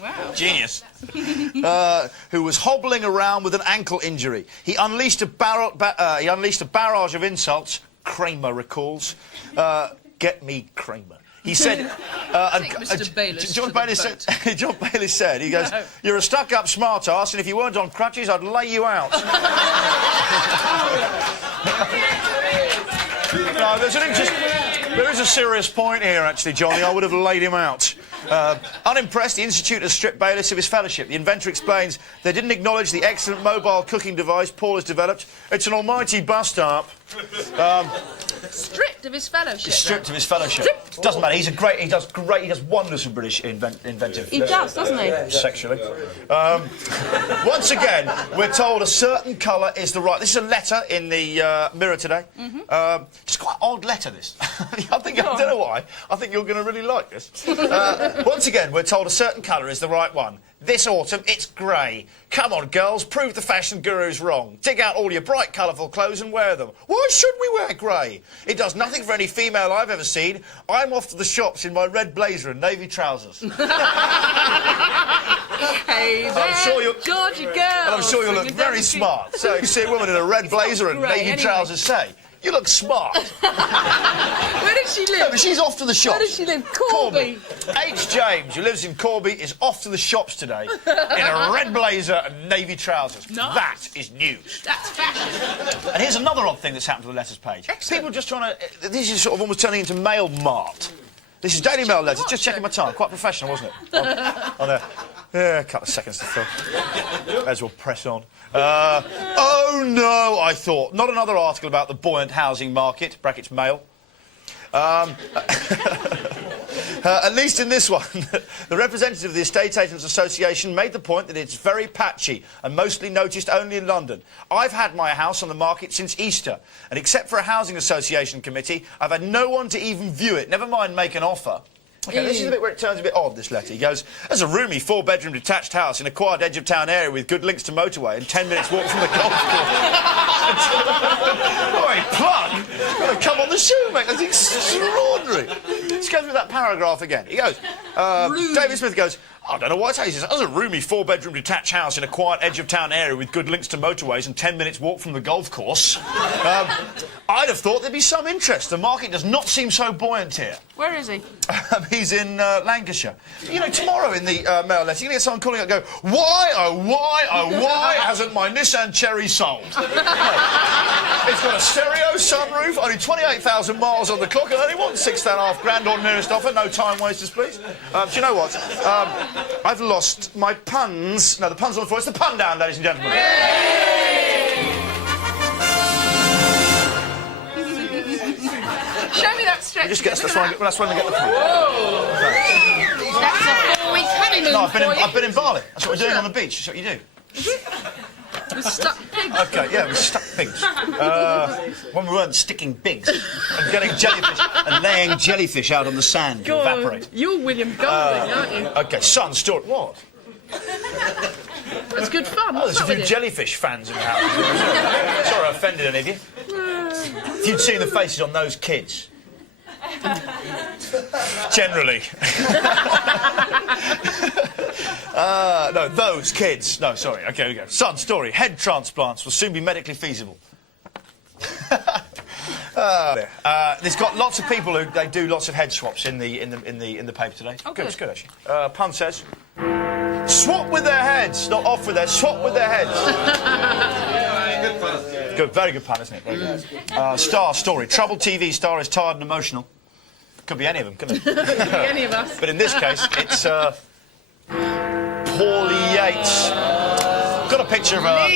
Wow. Genius. Who was hobbling around with an ankle injury. He unleashed a barrage of insults. Kramer recalls. Get me Kramer. He said... Mr. Bayliss John Bayliss said, he goes, you're a stuck-up smart-ass, and if you weren't on crutches, I'd lay you out. No, there is a serious point here, actually, Johnny. I would have laid him out. Unimpressed, the Institute has stripped Bayliss of his fellowship. The inventor explains they didn't acknowledge the excellent mobile cooking device Paul has developed. It's an almighty bust-up. Stripped of his fellowship. He's stripped of his fellowship. Doesn't matter. He does wonders for British inventive. He does, doesn't he? Sexually. Once again, we're told a certain colour is the right. This is a letter in the Mirror today. It's quite an odd letter, this. I don't know why. I think you're going to really like this. Once again, we're told a certain colour is the right one. This autumn, it's grey. Come on, girls, prove the fashion gurus wrong. Dig out all your bright, colourful clothes and wear them. Why should we wear grey? It does nothing for any female I've ever seen. I'm off to the shops in my red blazer and navy trousers. Hey there, Georgie girl. And I'm sure you'll look very smart. So you see a woman in a red blazer and navy trousers, say, You look smart. Where does she live? No, but she's off to the shops. Where does she live? Corby. H. James, who lives in Corby, is off to the shops today in a red blazer and navy trousers. Nice. That is news. That's fashion. And here's another odd thing that's happened to the letters page. Excellent. People just trying to... This is sort of almost turning into mail mart. This is Daily Mail letters. Just checking my time. Quite professional, wasn't it? On a couple of seconds to fill. May as well press on. Oh no, I thought. Not another article about the buoyant housing market, brackets mail. At least in this one, the representative of the Estate Agents Association made the point that it's very patchy and mostly noticed only in London. I've had my house on the market since Easter, and except for a housing association committee, I've had no one to even view it, never mind make an offer. OK, this is the bit where it turns a bit odd, this letter. He goes, there's a roomy 4-bedroom detached house in a quiet edge-of-town area with good links to motorway and 10 minutes walk from the golf course. Oi, plug! Gotta come on the show, mate. That's extraordinary. Just goes with that paragraph again. He goes, David Smith goes, I don't know what to say. He says, there's a roomy 4-bedroom detached house in a quiet edge-of-town area with good links to motorways and 10 minutes walk from the golf course. I'd have thought there'd be some interest. The market does not seem so buoyant here. Where is he? He's in Lancashire. You know, tomorrow in the mail letter, you're going to get someone calling up and go, why hasn't my Nissan Cherry sold? It's got a stereo, sunroof, only 28,000 miles on the clock, and only wants £6,500 on nearest offer. No time wasters, please. Do you know what? I've lost my puns. No, the pun's on the floor. It's the pun down, ladies and gentlemen. Show me that stretch. Just get, that's when I get the pun. That's a 4-week honeymoon. No, I've been in Bali. That's what we're doing on the beach. That's what you do. With stuck pigs. OK, yeah, we stuck pigs. When we weren't sticking pigs and getting jellyfish and laying jellyfish out on the sand to evaporate. You're William Golding, aren't you? OK, son, story. What? That's good fun. Oh, there's a few jellyfish fans in the house. Sorry I offended any of you. If you'd seen the faces on those kids. Generally. No, those kids. No, sorry. OK, here we go. Son, story. Head transplants will soon be medically feasible. There's got lots of people who they do lots of head swaps in the paper today. Oh, good. It's good actually. Pun says, swap with their heads, not off with their. Swap with their heads. Good pun. Good, very good pun, isn't it? Very good. Star story. Troubled TV star is tired and emotional. Could be any of them, couldn't it? Could be any of us. But in this case, it's Paulie Yates. Got a picture of her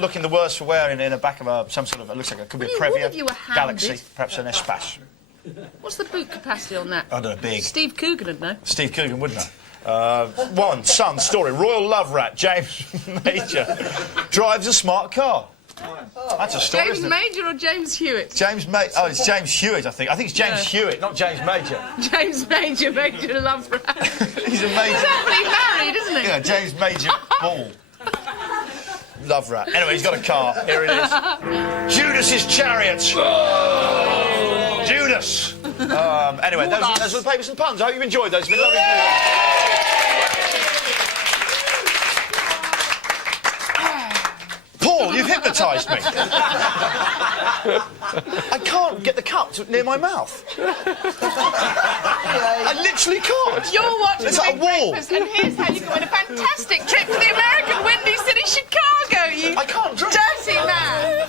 looking the worse for wear in the back of some sort of. It looks like it could be a Previa, Galaxy, perhaps an Espace. What's the boot capacity on that? I don't know, big. Steve Coogan would know. Steve Coogan would know. One, son, story. Royal love rat, James Major, drives a smart car. That's a story, James isn't it? Major or James Hewitt? Oh, it's James Hewitt, I think. I think it's James Hewitt, not James Major. James Major, Major Love Rat. He's a major. He's happily married, isn't he? Yeah, James Major Ball. Love rat. Anyway, he's got a car. Here it is. Judas's Chariot. Judas. Anyway, those are the papers and puns. I hope you've enjoyed those. It's been lovely. Paul, you've hypnotised me. I can't get the cup near my mouth. I literally can't. You're watching it's the like Big a wall. Breakfast, and here's how you go on a fantastic trip to the American Windy City, Chicago, you I can't drink. dirty man.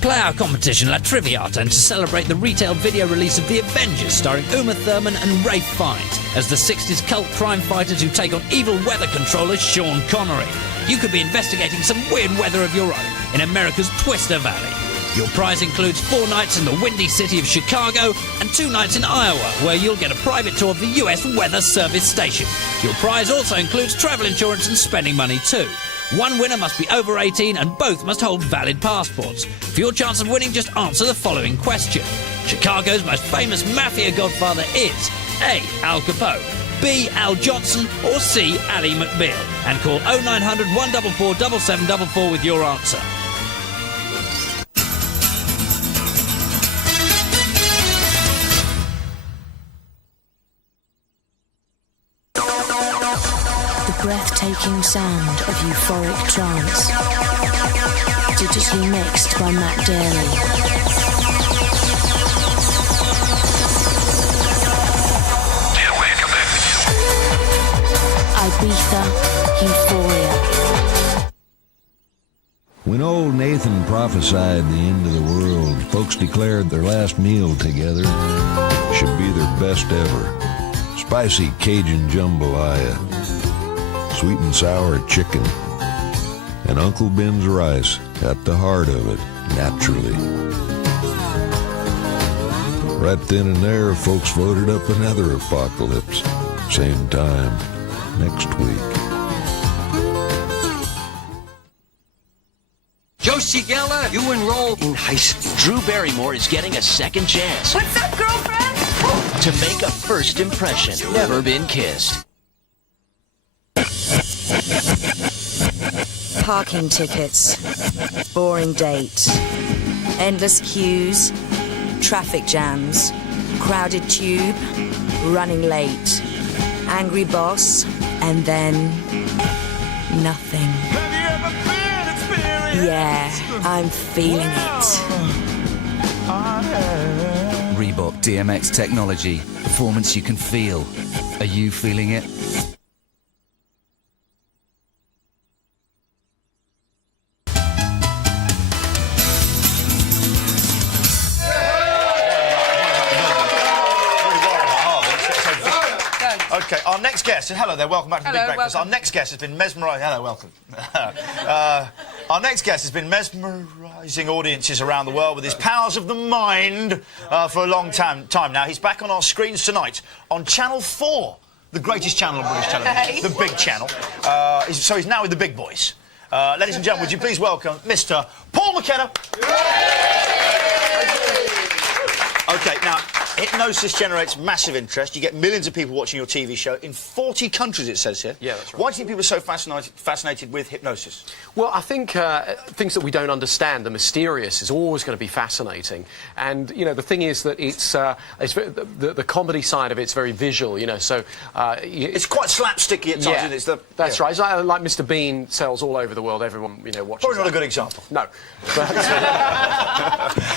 Play our competition La Triviata and to celebrate the retail video release of The Avengers starring Uma Thurman and Ralph Fiennes as the 60s cult crime fighters who take on evil weather controller Sean Connery. You could be investigating some weird weather of your own in America's Twister Valley. Your prize includes 4 nights in the windy city of Chicago and 2 nights in Iowa, where you'll get a private tour of the US Weather Service station. Your prize also includes travel insurance and spending money too. One winner must be over 18 and both must hold valid passports. For your chance of winning, just answer the following question. Chicago's most famous mafia godfather is A. Al Capone, B. Al Johnson, or C. Ally McBeal. And call 0900 144 7744 with your answer. the breathtaking sound of euphoric trance. Digitally mixed by Matt Daly. Ibiza Euphoria. When old Nathan prophesied the end of the world, folks declared their last meal together should be their best ever. Spicy Cajun jambalaya, sweet and sour chicken, and Uncle Ben's rice at the heart of it, naturally. Right then and there, folks voted up another apocalypse. Same time next week. Josie Geller, you enrolled in high school. Drew Barrymore is getting a second chance. What's up, girlfriend? To make a first impression. Never been kissed. Parking tickets, boring dates, endless queues, traffic jams, crowded tube, running late, angry boss, and then nothing. Yeah, I'm feeling it. Reebok DMX technology. Performance you can feel. Are you feeling it? Okay, our next guest, and hello there, welcome back to the Big Breakfast. Welcome. Our next guest has been mesmerising. Hello, welcome. Our next guest has been mesmerising audiences around the world with his powers of the mind for a long time now. He's back on our screens tonight on Channel 4, the greatest channel on British television, the big channel. So he's now with the big boys. Ladies and gentlemen, would you please welcome Mr. Paul McKenna. OK, now, hypnosis generates massive interest. You get millions of people watching your TV show in 40 countries, it says here. Yeah, that's right. Why do you think people are so fascinated with hypnosis? Well, I think things that we don't understand, the mysterious, is always going to be fascinating. And, you know, the thing is that the comedy side of it's very visual, you know, so... it's quite slapsticky at times, isn't it? That's right. It's like Mr. Bean sells all over the world. Everyone, you know, watches Probably not a good example. No.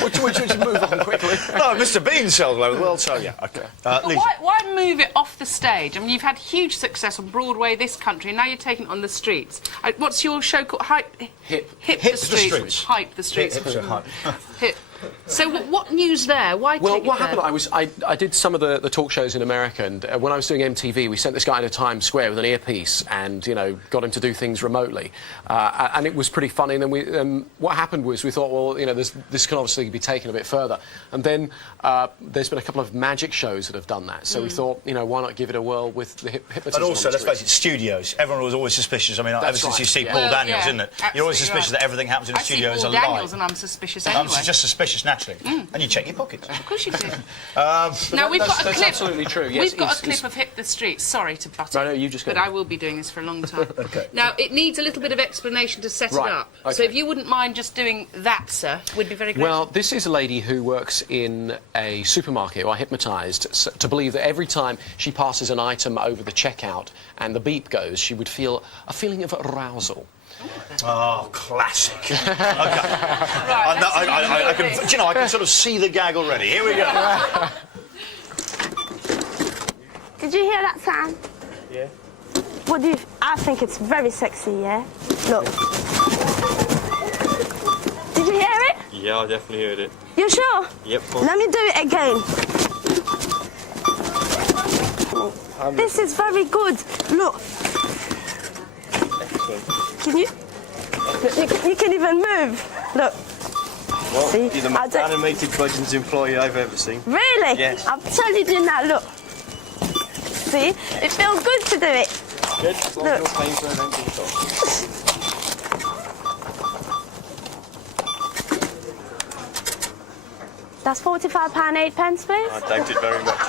Would you move on quickly? No, Mr. Bean sells all over the world, so yeah, OK. Why move it off the stage? I mean, you've had huge success on Broadway, this country, and now you're taking it on the streets. What's your show called? Hip the Streets. Hype the Streets. Hip. So what news there? Why well, take it what there? happened, I did some of the talk shows in America, and when I was doing MTV, we sent this guy to Times Square with an earpiece and, you know, got him to do things remotely. And it was pretty funny. And then what happened was we thought, well, you know, this can obviously be taken a bit further. And then there's been a couple of magic shows that have done that. So we thought, you know, why not give it a whirl with the hypnotism? And also, let's face it, studios. Everyone was always suspicious. I mean, ever since you see Paul Daniels, isn't it? You're always suspicious that everything happens in the studio is a lie. I see Paul Daniels and I'm suspicious anyway. I'm just suspicious naturally. And you check your pockets. Of course you do. Now, we've got a clip... That's absolutely true, yes. We've got a clip of Hip the Streets. Sorry to butt in. No, you just go. But I will be doing this for a long time. Now, it needs a little bit of explanation to set it up. Okay. So if you wouldn't mind just doing that, sir, we'd be very grateful. Well, this is a lady who works in a supermarket who I hypnotised to believe that every time she passes an item over the checkout and the beep goes, she would feel a feeling of arousal. Oh, classic. OK. I can, you know, I can sort of see the gag already. Here we go. Did you hear that sound? Yeah. What do you... I think it's very sexy, yeah? Look. Did you hear it? Yeah, I definitely heard it. You sure? Yep. Let me do it again. This is very good. Look. Can you? You can even move. Look. Well, see? you're the most animated Budgeons employee I've ever seen. Really? Yes. I'm telling you now, look. See? It feels good to do it. Good, as long as you're paying for an empty top. That's £45.08, please. I doubt it very much.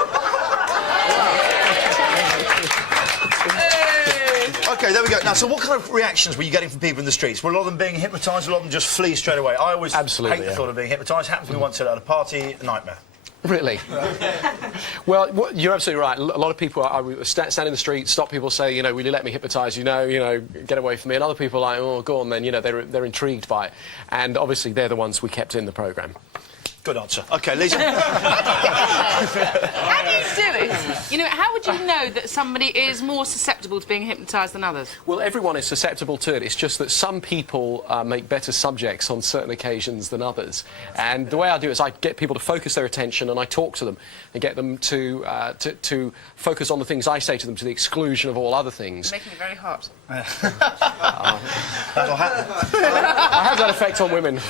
OK, there we go. Now, so what kind of reactions were you getting from people in the streets? Were a lot of them being hypnotised, a lot of them just flee straight away? I always hate the thought of being hypnotised. Happened to me once at a party, a nightmare. Really? Well, you're absolutely right. A lot of people stand in the street, stop people, say, you know, will you let me hypnotise you? No, you know, get away from me. And other people are like, oh, go on then. You know, they're intrigued by it. And obviously they're the ones we kept in the programme. Good answer. OK, Lisa. How do you do it? You know, how would you know that somebody is more susceptible to being hypnotised than others? Well, everyone is susceptible to it. It's just that some people make better subjects on certain occasions than others. And the way I do it is I get people to focus their attention and I talk to them and get them to focus on the things I say to them to the exclusion of all other things. You're making it very hot. That'll happen. I have that effect on women.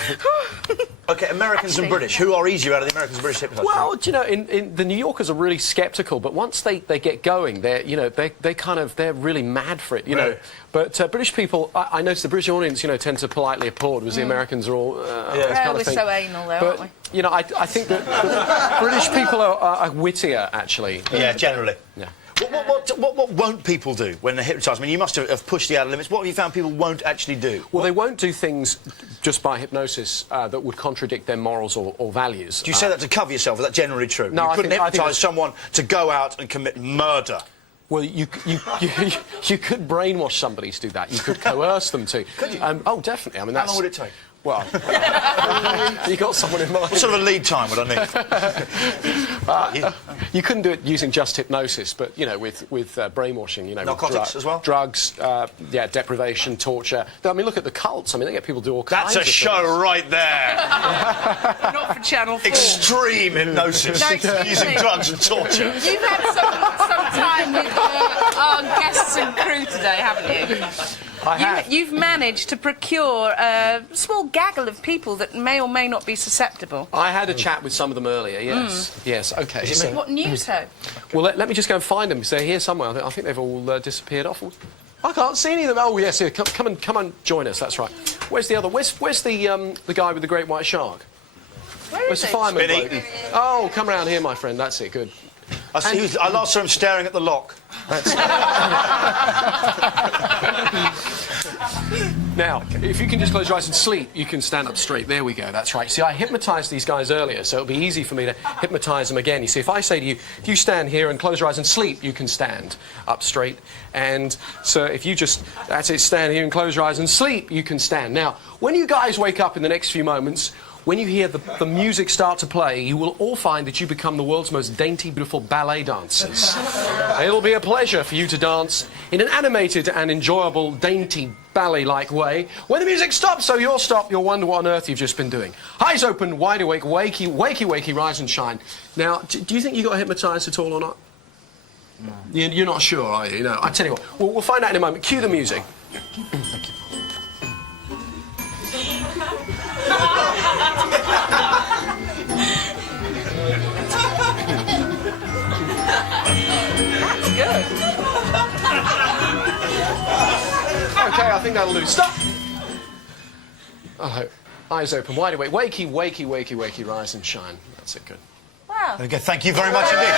OK, Americans and British. Who are easier out of the Americans and British hypnotisers? Well, do you know, the New Yorkers are really sceptical, but once they get going, they're really mad for it, you know. But British people, I notice the British audience, you know, tend to politely applaud, whereas the Americans are all this kind of we're thing. so anal, though, but, aren't we? You know, I think that British people are wittier, actually. Yeah, generally. Yeah. What won't people do when they're hypnotised? I mean, you must have pushed the outer limits. What have you found people won't actually do? Well, they won't do things just by hypnosis that would contradict their morals or values. Do you say that to cover yourself? Is that generally true? No, you I couldn't think hypnotise someone to go out and commit murder. Well, you could brainwash somebody to do that. You could coerce them to. Could you? Oh, definitely. I mean, that's... How long would it take? Well, you got someone in mind. What sort of a lead time would I need? You couldn't do it using just hypnosis, but, you know, with brainwashing, you know... Narcotics as well? Drugs, yeah, deprivation, torture. I mean, look at the cults. I mean, they get people to do all kinds of That's a things. show right there. Not for Channel 4. Extreme hypnosis. No, using drugs and torture. You've had some time with our guests and crew today, haven't you? I have. You've managed to procure a small gaggle of people that may or may not be susceptible. I had a chat with some of them earlier, yes. Yes, OK. So, What news, ho? well, let me just go and find them, because they're here somewhere. I think they've all disappeared off. I can't see any of them. Oh, yes, here, come and join us, that's right. Where's the other... Where's the guy with the great white shark? Where's the fireman bloke? Oh, come round here, my friend. That's it, good. I last saw him staring at the lock. Now, if you can just close your eyes and sleep, you can stand up straight. There we go, that's right. See, I hypnotised these guys earlier, so it'll be easy for me to hypnotise them again. You see, if I say to you, if you stand here and close your eyes and sleep, you can stand up straight. And so if you just, that's it, stand here and close your eyes and sleep, you can stand. Now, when you guys wake up in the next few moments, when you hear the music start to play, you will all find that you become the world's most dainty, beautiful ballet dancers. It'll be a pleasure for you to dance in an animated and enjoyable, dainty, ballet-like way. When the music stops, so you'll stop, you'll wonder what on earth you've just been doing. Eyes open, wide awake, wakey, wakey, wakey, rise and shine. Now, do you think you got hypnotised at all or not? No. You're not sure, are you? No. I tell you what, we'll find out in a moment. Cue the music. Thank you. That's good. OK, I think that'll do. Stop! Oh, eyes open, wide awake, wakey, wakey, wakey, wakey, rise and shine. That's it, good. Wow. Okay, thank you very much indeed.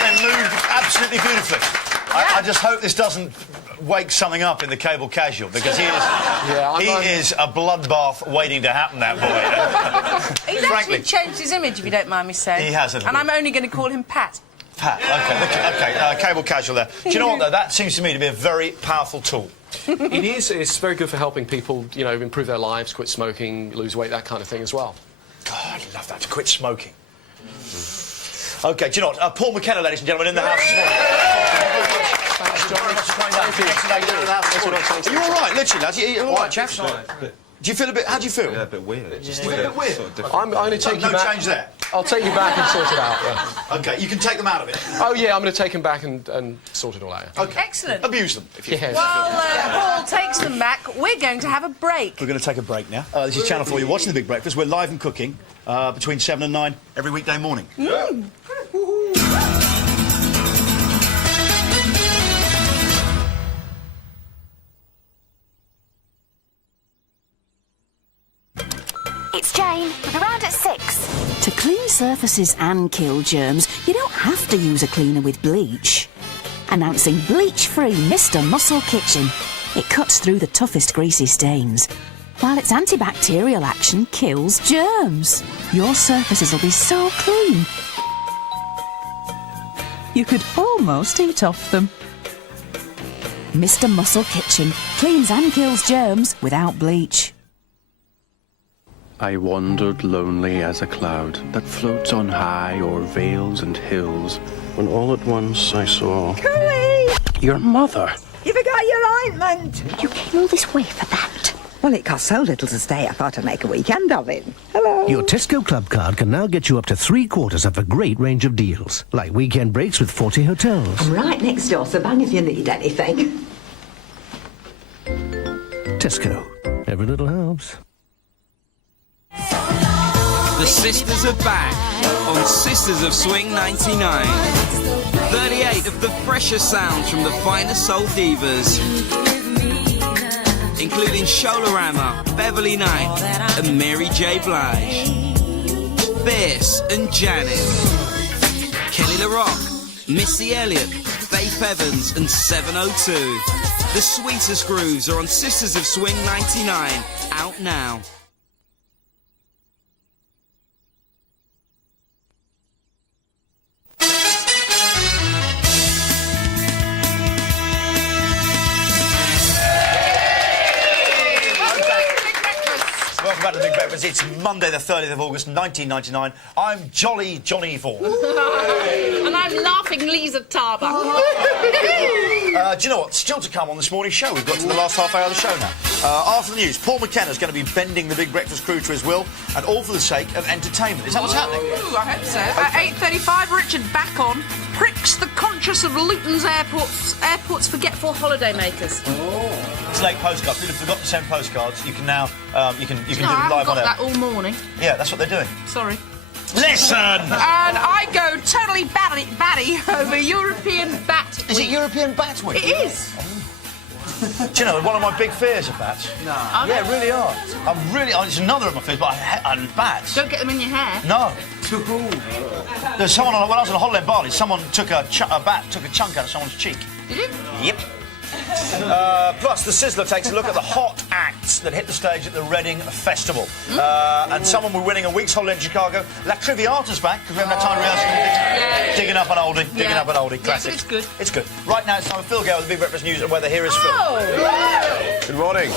They moved absolutely beautifully. I just hope this doesn't wake something up in the cable casual, because he is a bloodbath waiting to happen, that boy. He's actually changed his image, if you don't mind me saying. He has, hasn't And he? I'm only going to call him Pat. Pat, OK, cable casual there. Do you know what, though? That seems to me to be a very powerful tool. It is. It's very good for helping people, you know, improve their lives, quit smoking, lose weight, that kind of thing as well. God, I'd love that, to quit smoking. OK, do you know what? Paul McKenna, ladies and gentlemen, in the house this morning. Are you all right, literally, lads? You all right, chaps? Do you feel a bit... How do you feel? Yeah, a bit weird. You feel a bit weird? I'm going to take you back... No change there? I'll take you back and sort it out, yeah. OK, you can take them out of it? Oh, yeah, I'm going to take them back and sort it all out. OK. Excellent. Abuse them, if you Yes. While Paul takes them back, we're going to have a break. We're going to take a break now. This is Channel 4. You're watching The Big Breakfast. We're live and cooking between 7 and 9 every weekday morning. It's Jane. We'll be round at 6. To clean surfaces and kill germs, you don't have to use a cleaner with bleach. Announcing bleach-free Mr. Muscle Kitchen. It cuts through the toughest greasy stains. while its antibacterial action kills germs. Your surfaces will be so clean, you could almost eat off them. Mr. Muscle Kitchen cleans and kills germs without bleach. I wandered lonely as a cloud that floats on high o'er vales and hills, when all at once I saw... Cooey! Your mother. You forgot your ointment! You came all this way for that? Well, it cost so little to stay, I thought I'd make a weekend of it. Hello. Your Tesco Club card can now get you up to 3/4 of a great range of deals, like weekend breaks with 40 hotels. I'm right next door, so bang if you need anything. Tesco. Every little helps. The Sisters are back on Sisters of Swing 99. 38 of the freshest sounds from the finest soul divas, including Sholarama, Beverly Knight and Mary J. Blige, Fierce and Janet, Kelly LaRock, Missy Elliott, Faith Evans and 702. The sweetest grooves are on Sisters of Swing 99, out now. Welcome back to the Big Breakfast. It's Monday the 30th of August 1999. I'm Jolly Johnny Vaughan. And I'm Laughing Lisa Tarbuck. Do you know what? Still to come on this morning's show. We've got to the last half hour of the show now. After the news, Paul McKenna's going to be bending the Big Breakfast crew to his will, and all for the sake of entertainment. Is that what's happening? Ooh, I hope so. At 8:35, Richard Backon pricks the conscience of Luton's airport's forgetful holidaymakers. It's late postcards. People have forgot to send postcards. You can now you can do No, them I live haven't on got air. that all morning. Yeah, that's what they're doing. Sorry. Listen! And I go totally batty over European Bat Is Week. it European Bat Week? It is. Do you know, one of my big fears of bats? No. Yeah, really are. It's another of my fears, but I bats. Don't get them in your hair. No. There's someone, when I was on a holiday in Bali, someone took a bat, took a chunk out of someone's cheek. Did you? Yep. Plus, the Sizzler takes a look at the hot acts that hit the stage at the Reading Festival. And someone we're winning a week's holiday in Chicago. La Triviata's back, because we haven't had time to rehearse. Digging up an oldie, classic. Yeah, it's good. It's good. Right now, it's time for Phil Gale with the Big Breakfast News and weather. Here is Phil. Good morning.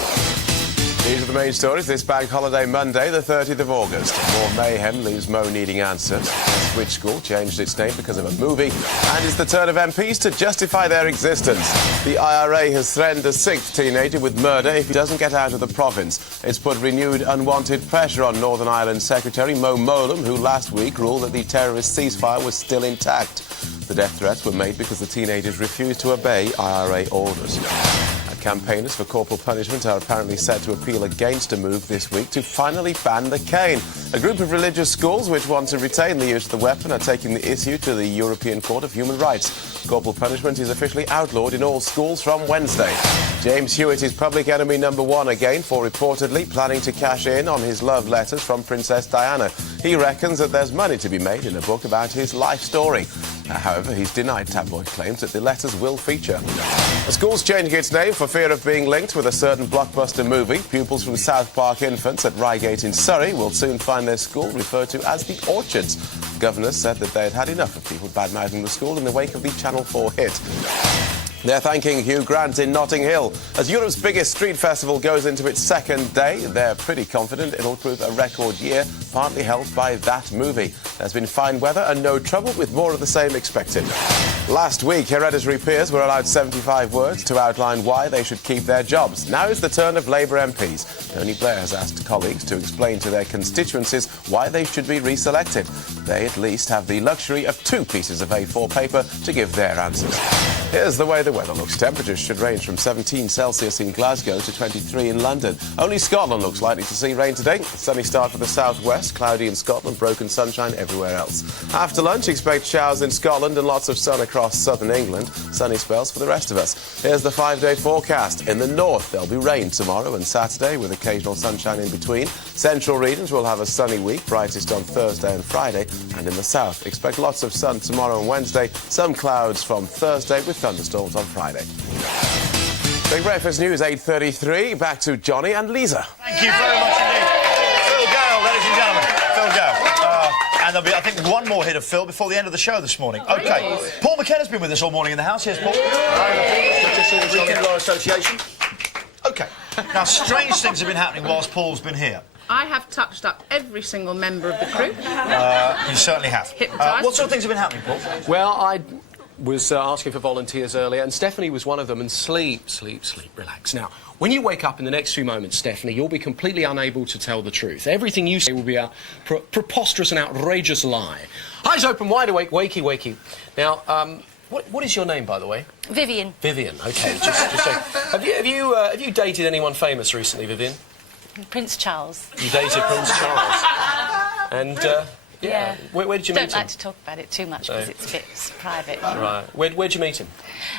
These are the main stories this bank holiday Monday, the 30th of August. More mayhem leaves Mo needing answers. Which school changed its name because of a movie? And it's the turn of MPs to justify their existence. The IRA has threatened a 6th teenager with murder if he doesn't get out of the province. It's put renewed unwanted pressure on Northern Ireland Secretary Mo Mowlam, who last week ruled that the terrorist ceasefire was still intact. The death threats were made because the teenagers refused to obey IRA orders. Campaigners for corporal punishment are apparently set to appeal against a move this week to finally ban the cane. A group of religious schools which want to retain the use of the weapon are taking the issue to the European Court of Human Rights. Corporal punishment is officially outlawed in all schools from Wednesday. James Hewitt is public enemy number one again for reportedly planning to cash in on his love letters from Princess Diana. He reckons that there's money to be made in a book about his life story. However, he's denied tabloid claims that the letters will feature. A school's changing its name for fear of being linked with a certain blockbuster movie. Pupils from South Park Infants at Reigate in Surrey will soon find their school referred to as the Orchards. The governors said that they had had enough of people badmouthing the school in the wake of the Channel 4 hit. They're thanking Hugh Grant in Notting Hill. As Europe's biggest street festival goes into its second day, they're pretty confident it'll prove a record year, partly helped by that movie. There's been fine weather and no trouble, with more of the same expected. Last week, hereditary peers were allowed 75 words to outline why they should keep their jobs. Now is the turn of Labour MPs. Tony Blair has asked colleagues to explain to their constituencies why they should be reselected. They at least have the luxury of 2 pieces of A4 paper to give their answers. Here's the way the weather looks. Temperatures should range from 17 Celsius in Glasgow to 23 in London. Only Scotland looks likely to see rain today. Sunny start for the southwest, cloudy in Scotland, broken sunshine everywhere else. After lunch, expect showers in Scotland and lots of sun across southern England. Sunny spells for the rest of us. Here's the 5-day forecast. In the north, there'll be rain tomorrow and Saturday with occasional sunshine in between. Central regions will have a sunny week, brightest on Thursday and Friday. And in the south, expect lots of sun tomorrow and Wednesday. Some clouds from Thursday with thunderstorms on Friday. Big Breakfast News, 8:33. Back to Johnny and Lisa. Thank you very much indeed. Phil Gale, ladies and gentlemen. Phil Gale. And there'll be, I think, one more hit of Phil before the end of the show this morning. OK. Paul McKenna's been with us all morning in the house. Here's Paul. Weekend Law Association. OK. Now, strange things have been happening whilst Paul's been here. I have touched up every single member of the crew. You certainly have. What sort of things have been happening, Paul? Well, I was asking for volunteers earlier, and Stephanie was one of them, and sleep, relax. Now, when you wake up in the next few moments, Stephanie, you'll be completely unable to tell the truth. Everything you say will be a preposterous and outrageous lie. Eyes open, wide awake, wakey, wakey. Now, what is your name, by the way? Vivian. Vivian, OK. Just so. Have you dated anyone famous recently, Vivian? Prince Charles. You dated Prince Charles. And, yeah. Where did you meet him? Don't like to talk about it too much because it's a bit private. Right. Where'd you meet him?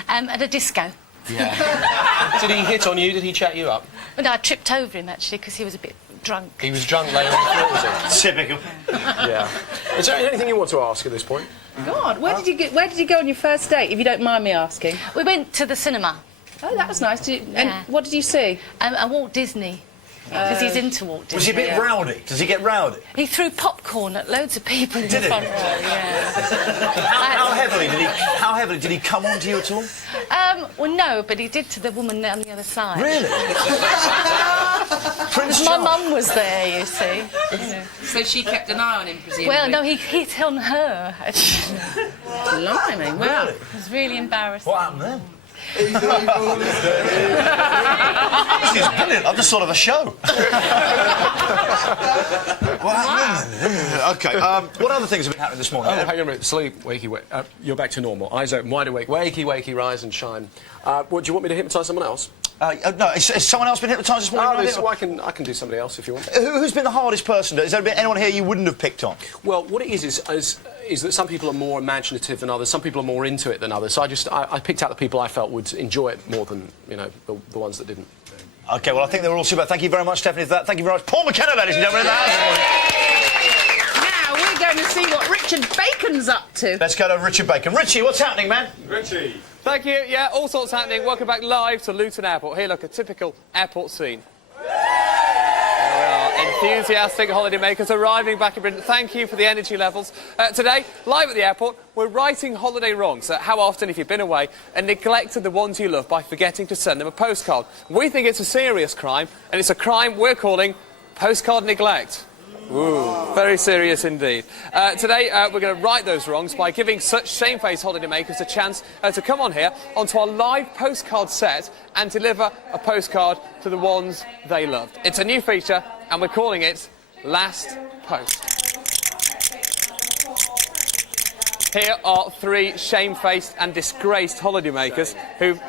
At a disco. Yeah. Did he hit on you? Did he chat you up? Well, no, I tripped over him, actually, because he was a bit drunk. He was drunk laying on the floor, was he? Typical. Yeah. Is there anything you want to ask at this point? God, where did you go on your first date, if you don't mind me asking? We went to the cinema. Oh, that was nice. And what did you see? Walt Disney. Because he's into Walt Disney. Was he a bit rowdy? Does he get rowdy? He threw popcorn at loads of people in the front row, yeah. How heavily did he come on to you at all? Well, no, but he did to the woman on the other side. Really? Prince My mum was there, you see. So she kept an eye on him, presumably? Well, no, he hit on her, actually. Blimey, wow. It was really embarrassing. What happened then? This is brilliant. I've just thought of a show. OK. What other things have been happening this morning? Oh, hang on a minute. Sleep, wakey, wake. You're back to normal. Eyes open, wide awake. Wakey, wakey, rise and shine. What, do you want me to hypnotise someone else? No. Has someone else been hypnotised this morning? I can do somebody else if you want. Who's been the hardest person? Has there been anyone here you wouldn't have picked on? Well, what it is that some people are more imaginative than others. Some people are more into it than others. So I picked out the people I felt would enjoy it more than, you know, the ones that didn't. OK, well, I think they were all super. Thank you very much, Stephanie, for that. Thank you very much. Paul McKenna, ladies and gentlemen, in the house. Now we're going to see what Richard Bacon's up to. Let's go to Richard Bacon. Richie, what's happening, man? Richie. Thank you. Yeah, all sorts happening. Welcome back live to Luton Airport. Here, look, a typical airport scene. Enthusiastic holidaymakers arriving back in Britain. Thank you for the energy levels. Today, live at the airport, we're righting holiday wrongs. How often, if you've been away and neglected the ones you love by forgetting to send them a postcard? We think it's a serious crime, and it's a crime we're calling postcard neglect. Ooh, very serious indeed. Today, we're going to right those wrongs by giving such shamefaced holidaymakers a chance to come on here onto our live postcard set and deliver a postcard to the ones they loved. It's a new feature, and we're calling it Last Post. Here are three shamefaced and disgraced holidaymakers who've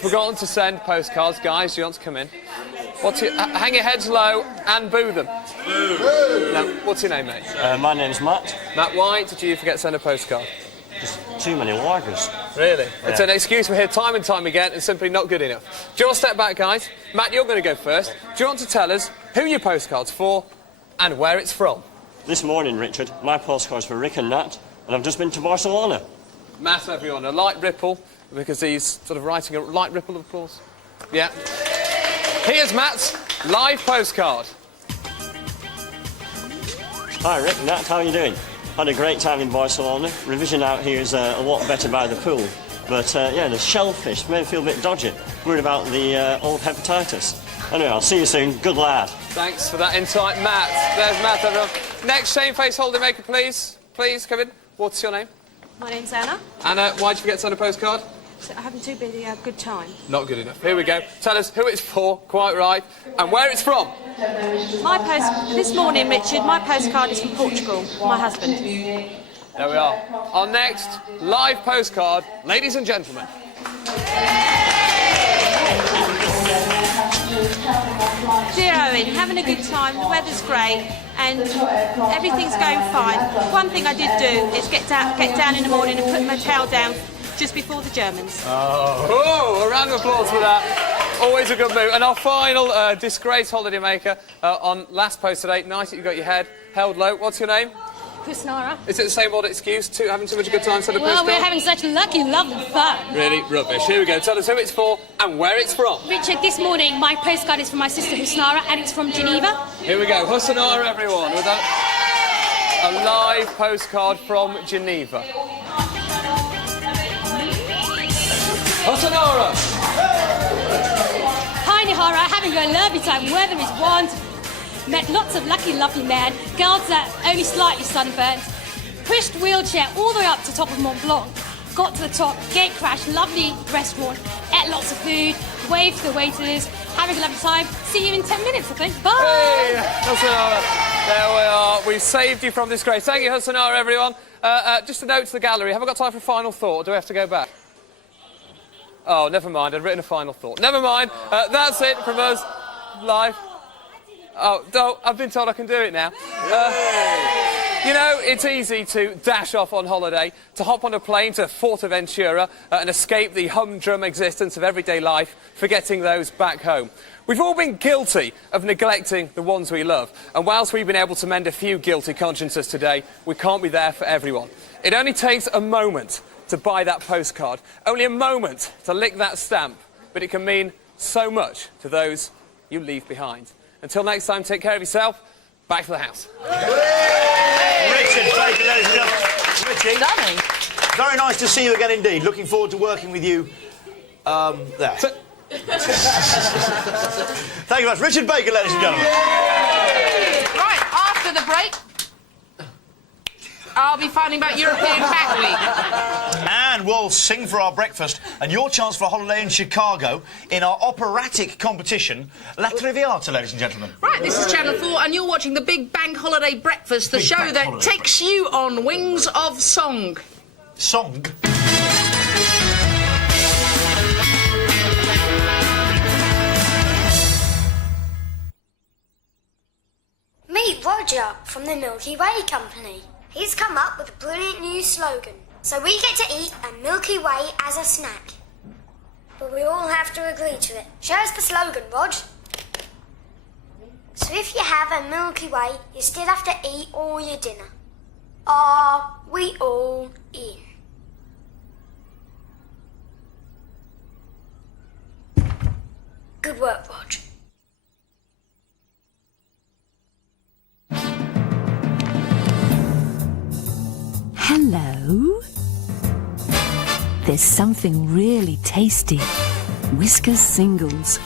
forgotten to send postcards. Guys, do you want to come in? Hang your heads low and boo them. Boo! Now, what's your name, mate? My name's Matt. Matt, why did you forget to send a postcard? Just too many likers. Really? Yeah. It's an excuse we hear time and time again and simply not good enough. Do you want to step back, guys? Matt, you're going to go first. Do you want to tell us who your postcard's for and where it's from? This morning, Richard, my postcard's for Rick and Nat, and I've just been to Barcelona. Matt, everyone, a light ripple, because he's sort of writing a light ripple of applause. Yeah. Here's Matt's live postcard. Hi, Rick, Nat, how are you doing? Had a great time in Barcelona. Revision out here is a lot better by the pool. But, yeah, the shellfish made me feel a bit dodgy. Worried about the old hepatitis. Anyway, I'll see you soon. Good lad. Thanks for that insight, Matt. There's Matt, everyone. Next shamefaced holidaymaker, please. Please, come in. What's your name? My name's Anna. Anna, why'd you forget to send a postcard? So I haven't too busy a good time. Not good enough. Here we go. Tell us who it's for, quite right, and where it's from. This morning, Richard, my postcard is from Portugal, my husband. There we are. Our next live postcard, ladies and gentlemen. Dear Owen, having a good time, the weather's great, and everything's going fine. One thing I did do is get down in the morning and put my towel down just before the Germans. Oh, a round of applause for that. Always a good move. And our final disgraced holidaymaker on Last Post today. Nice that you got your head held low. What's your name? Husnara. Is it the same old excuse to having too much a good time sending a Well, postcard? we're having such lucky, lovely fun. Really rubbish. Here we go. Tell us who it's for and where it's from. Richard, this morning my postcard is from my sister Husnara and it's from Geneva. Here we go. Husnara, everyone, with a live postcard from Geneva. Husnara! Hi, Nihara. Having a lovely time. Weather is wonderful. Met lots of lucky, lovely men. Girls that only slightly sunburnt. Pushed wheelchair all the way up to top of Mont Blanc. Got to the top, gate crash, lovely restaurant. Ate lots of food. Waved to the waiters. Having a lovely time. See you in 10 minutes, I think. Bye! Hey, Husnara. There we are. We saved you from disgrace. Thank you, Husnara, everyone. Just a note to the gallery. Have I got time for a final thought, or do we have to go back? Oh, never mind. I'd written a final thought. Never mind. That's it from us live. Oh, no, I've been told I can do it now. You know, it's easy to dash off on holiday, to hop on a plane to Forteventura and escape the humdrum existence of everyday life, forgetting those back home. We've all been guilty of neglecting the ones we love, and whilst we've been able to mend a few guilty consciences today, we can't be there for everyone. It only takes a moment to buy that postcard, only a moment to lick that stamp, but it can mean so much to those you leave behind. Until next time, take care of yourself. Back to the house. Richard, thank you, ladies and gentlemen. Richie. Stunning. Very nice to see you again indeed. Looking forward to working with you there. Thank you very much. Richard Baker, ladies and gentlemen. Right, after the break, I'll be finding about European Back Week. And we'll sing for our breakfast and your chance for a holiday in Chicago in our operatic competition, La Traviata, ladies and gentlemen. Right, this is Channel 4 and you're watching the Big Bank Holiday Breakfast, the Big show Bank that Holiday takes you on wings of song. Song? Meet Roger from the Milky Way Company. He's come up with a brilliant new slogan. So we get to eat a Milky Way as a snack. But we all have to agree to it. Show us the slogan, Rog. So if you have a Milky Way, you still have to eat all your dinner. Are we all in? Good work, Rog. Hello? There's something really tasty. Whiskas Singles.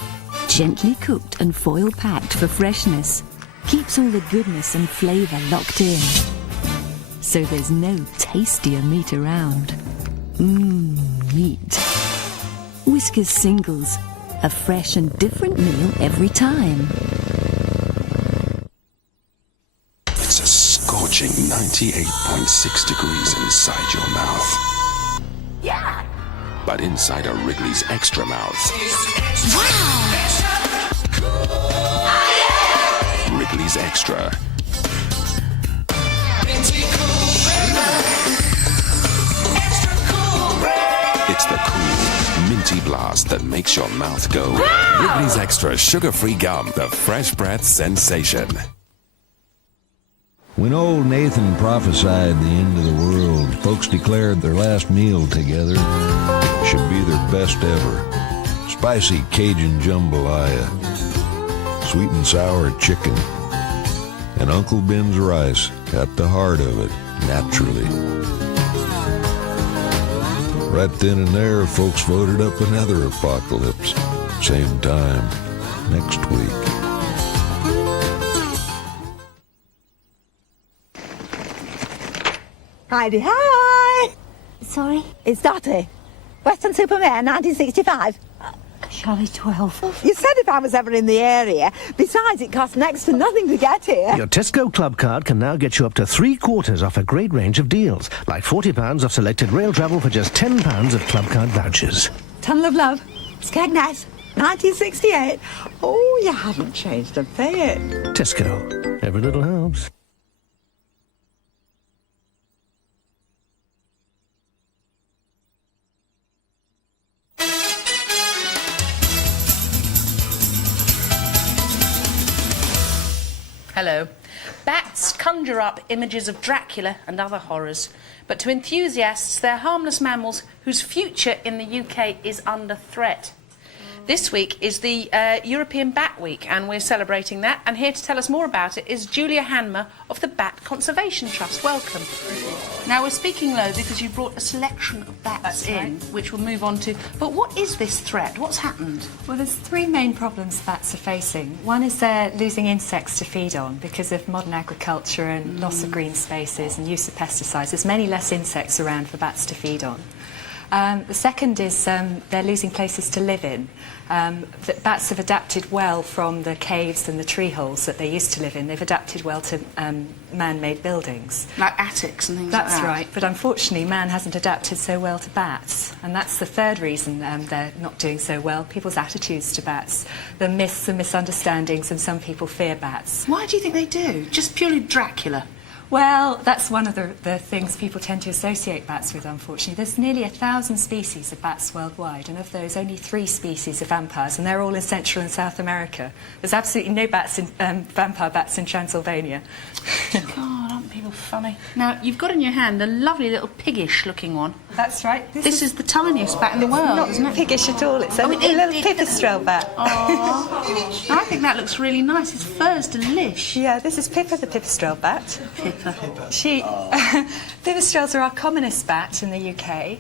Gently cooked and foil packed for freshness. Keeps all the goodness and flavour locked in. So there's no tastier meat around. Meat. Whiskas Singles. A fresh and different meal every time. It's a scorching 98.6 degrees inside your mouth. Yeah! But inside a Wrigley's Extra mouth. Wow! Wrigley's Extra. It's the cool, minty blast that makes your mouth go. Wrigley's Extra sugar-free gum, the fresh breath sensation. When old Nathan prophesied the end of the world, folks declared their last meal together should be their best ever. Spicy Cajun jambalaya, sweet and sour chicken, and Uncle Ben's rice at the heart of it, naturally. Right then and there, folks voted up another apocalypse. Same time, next week. Heidi, hi! Sorry? It's Dottie. Western Superman, 1965. Charlie 12. You said if I was ever in the area. Besides, it costs next to nothing to get here. Your Tesco Club card can now get you up to 3/4 off a great range of deals, like £40 off selected rail travel for just £10 of club card vouchers. Tunnel of Love, Skegness, 1968. Oh, you haven't changed a bit. Tesco. Every little helps. Hello. Bats conjure up images of Dracula and other horrors, but to enthusiasts, they're harmless mammals whose future in the UK is under threat. This week is the European Bat Week, and we're celebrating that. And here to tell us more about it is Julia Hanmer of the Bat Conservation Trust. Welcome. Now, we're speaking low because you brought a selection of bats in, which we'll move on to. But what is this threat? What's happened? Well, there's three main problems bats are facing. One is they're losing insects to feed on because of modern agriculture and loss of green spaces and use of pesticides. There's many less insects around for bats to feed on. The second is they're losing places to live in. That bats have adapted well from the caves and the tree holes that they used to live in. They've adapted well to man-made buildings. Like attics and things like that? That's right, but unfortunately man hasn't adapted so well to bats. And that's the third reason they're not doing so well, people's attitudes to bats. The myths and misunderstandings, and some people fear bats. Why do you think they do? Just purely Dracula? Well, that's one of the things people tend to associate bats with, unfortunately. There's nearly 1,000 species of bats worldwide, and of those, only 3 species are vampires, and they're all in Central and South America. There's absolutely no bats in, vampire bats in Transylvania. God, aren't people funny? Now, you've got in your hand a lovely little piggish-looking one. That's right. This is the tiniest bat in the world, not isn't it? Piggish at all. It's a little pipistrelle bat. Aww. I think that looks really nice. His fur's delish. Yeah, this is Pippa the pipistrelle bat. Pipistrelles are our commonest bat in the UK.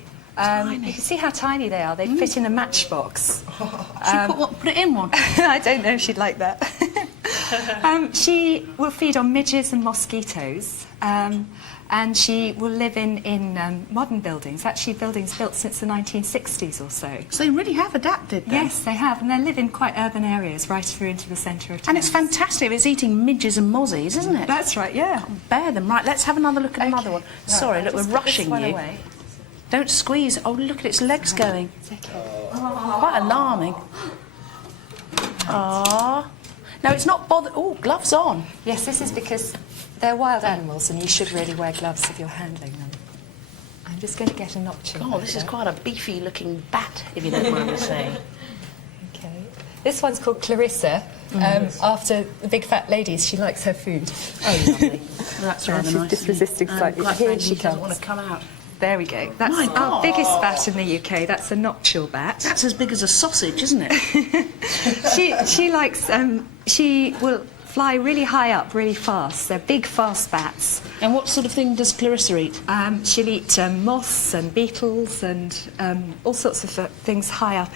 You can see how tiny they are. They fit in a matchbox. Put it in one? I don't know if she'd like that. She will feed on midges and mosquitoes. And she will live in modern buildings, actually buildings built since the 1960s or so. So they really have adapted then? Yes, they have, and they live in quite urban areas right through into the centre of town. And it's fantastic. It's eating midges and mozzies, isn't it? That's right, yeah. Bear them. Right, let's have another look at another one. Right, Sorry, look, we're rushing you. Away. Don't squeeze. Oh, look at its legs going. It's okay. Quite alarming. Ah. No, it's not bothered. Oh, gloves on. Yes, this is because they're wild animals and you should really wear gloves if you're handling them. I'm just going to get a notch in. Oh, this is quite a beefy-looking bat, if you don't mind me saying. Okay. This one's called Clarissa. After the big fat ladies, she likes her food. Oh, lovely. That's rather she's nice. just resisting slightly. Here she comes. Doesn't want to come out. There we go. That's our biggest bat in the UK. That's a noctule bat. That's as big as a sausage, isn't it? She likes. She will fly really high up, really fast. They're big, fast bats. And what sort of thing does Clarissa eat? She'll eat moss and beetles and all sorts of things high up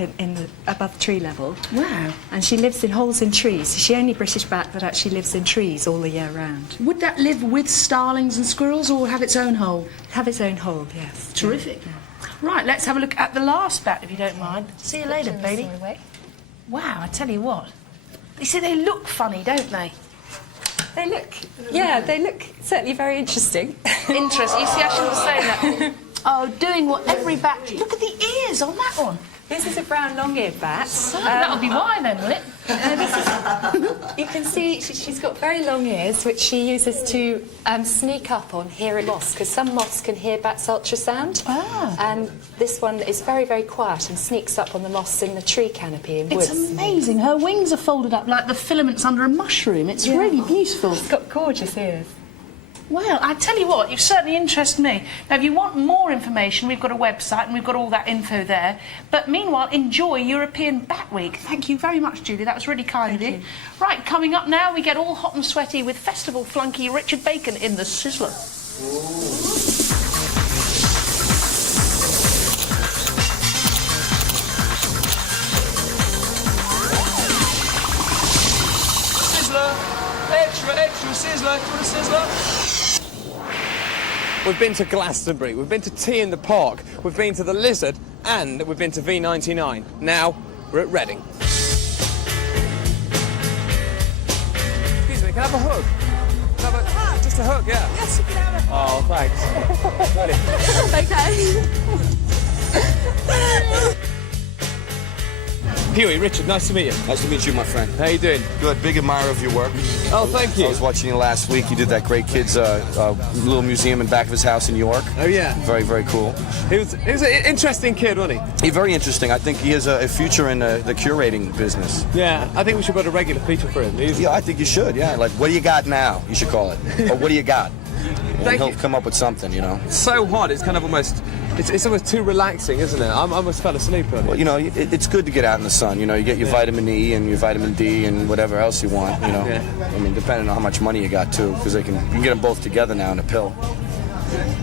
above tree level. Wow. And she lives in holes in trees. She's the only British bat that actually lives in trees all the year round. Would that live with starlings and squirrels or have its own hole? Have its own hole, yes. Terrific. Yeah. Right, let's have a look at the last bat, if you don't mind. See you later, baby. Wow, I tell you what. You see, they look funny, don't they? They look, yeah, they look certainly very interesting. Interesting. You see, I shouldn't say that. Oh, doing what every bat... Look at the ears on that one. This is a brown long-eared bat. That'll be why then, will it? You can see she's got very long ears, which she uses to sneak up on hearing moths, because some moths can hear bats' ultrasound. And this one is very, very quiet and sneaks up on the moths in the tree canopy in woods. It's amazing. Her wings are folded up like the filaments under a mushroom. It's really beautiful. She's got gorgeous ears. Well, I tell you what, you've certainly interested me. Now, if you want more information, we've got a website and we've got all that info there. But meanwhile, enjoy European Bat Week. Thank you very much, Julie. That was really kind of you. Right, coming up now, we get all hot and sweaty with festival flunky Richard Bacon in the Sizzler. Extra sizzler, do you want a sizzler? We've been to Glastonbury, we've been to Tea in the Park, we've been to the Lizard, and we've been to V99. Now, we're at Reading. Excuse me, can I have a hug? Can I have just a hug, yeah? Yes, you can have a hug. Oh, thanks. Okay. Huey, Richard, nice to meet you. Nice to meet you, my friend. How you doing? Good. Big admirer of your work. Oh, thank you. I was watching you last week. You did that great kid's little museum in back of his house in York. Oh, yeah. Very, very cool. He was an interesting kid, wasn't he? Very interesting. I think he has a future in the curating business. Yeah, I think we should put a regular feature for him. Yeah, I think you should, yeah. Like, what do you got now? You should call it. Or what do you got? And he'll come up with something, you know. It's so hot, it's kind of almost... It's almost too relaxing, isn't it? I almost fell asleep on it. Well, you know, it's good to get out in the sun. You know, you get your vitamin E and your vitamin D and whatever else you want, you know. Yeah. I mean, depending on how much money you got, too, because you can get them both together now in a pill.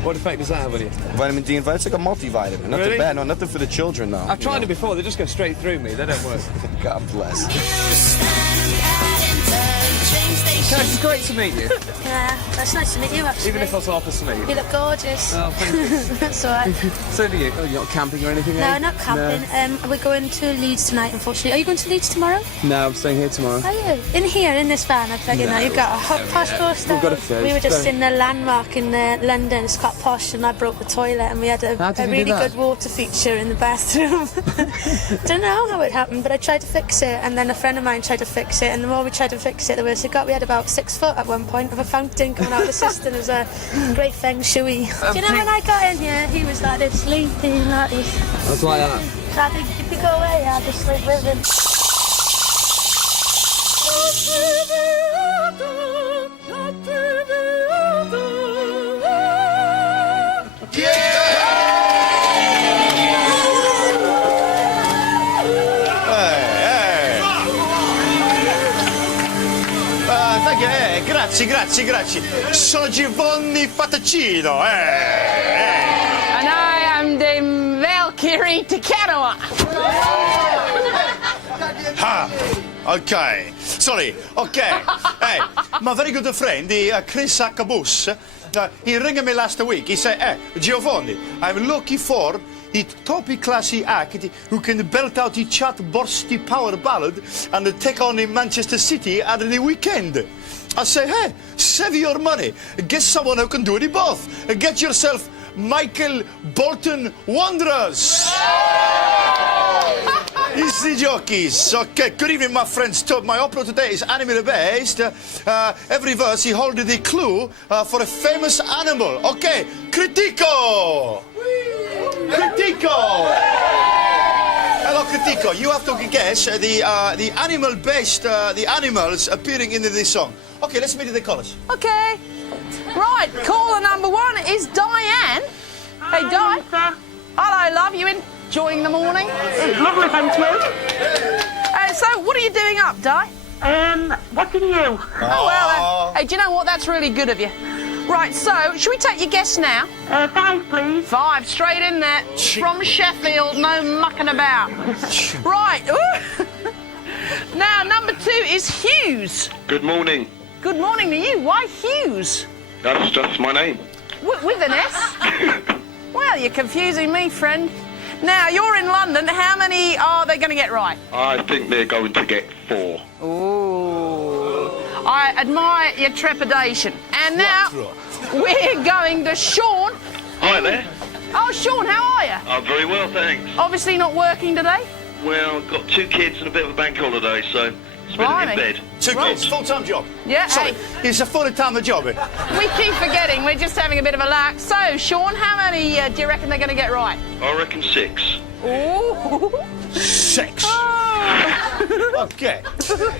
What effect does that have on you? Vitamin D and it's like a multivitamin. Nothing Really? bad. No, nothing for the children, though. I've tried it before. They just go straight through me. They don't work. God bless. Cass, it's great to meet you. Yeah, that's nice to meet you, actually. Even if I was half asleep. You look gorgeous. Oh, thank you. That's all right. So do you? Oh, you're not camping or anything, No, eh? not camping. We're going to Leeds tonight, unfortunately. Are you going to Leeds tomorrow? No, I'm staying here tomorrow. Are you? In here, in this van, I'm thinking No. you've got a hot posh poster. We've got a We were just very- in the landmark in London. It's quite posh, and I broke the toilet, and we had How a did you do really that? good water feature in the bathroom. Don't know how it happened, but I tried to fix it, and then a friend of mine tried to fix it, and the more we tried to fix it, the worse it got. We had about 6 foot at one point of a fountain coming out of the cistern. It was a great feng shui. Do you know when I got in here, he was like this, sleeping like this. That's like that. So I think if you go away, I'll just sleep with him. Thank you. Grazie. Sono Giovanni Fataccino. And I am the Valkyrie Tikanoa. Okay. Sorry. Okay. Hey, my very good friend, Chris Akabus, he rang me last week. He said, Giovanni, I'm looking for a toppy classy act who can belt out the chat bursty power ballad and take on in Manchester City at the weekend. I say, hey, save your money. Get someone who can do it both. Get yourself Michael Bolton Wanderers. It's the jockeys. Okay, good evening, my friends. My opera today is animal-based. Every verse he holds the clue for a famous animal. Okay, Critico! Critico! Hello, Critico. You have to guess the animal-based, the animals appearing in this song. Okay, let's meet the callers. Okay. Right, caller number 1 is Diane. Hey, Di. Hello, love. You enjoying the morning? Lovely, thank you. So, what are you doing up, Di? Watching you. Oh, well, hey, do you know what? That's really good of you. Right, so, should we take your guess now? 5, please. 5, straight in there. From Sheffield, no mucking about. Right. Now, number 2 is Hughes. Good morning. Good morning to you. Why Hughes? That's my name. With an S? Well, you're confusing me, friend. Now, you're in London. How many are they going to get right? I think they're going to get 4. Ooh. I admire your trepidation. And now, we're going to Sean. Hi there. Oh, Sean, how are you? I'm very well, thanks. Obviously not working today? Well, I've got 2 kids and a bit of a bank holiday, so spending in bed. 2 kids, full-time job. Yeah, Sorry, it's a full-time job. We keep forgetting. We're just having a bit of a lark. So, Sean, how many do you reckon they're going to get right? I reckon 6. Ooh. 6. Okay.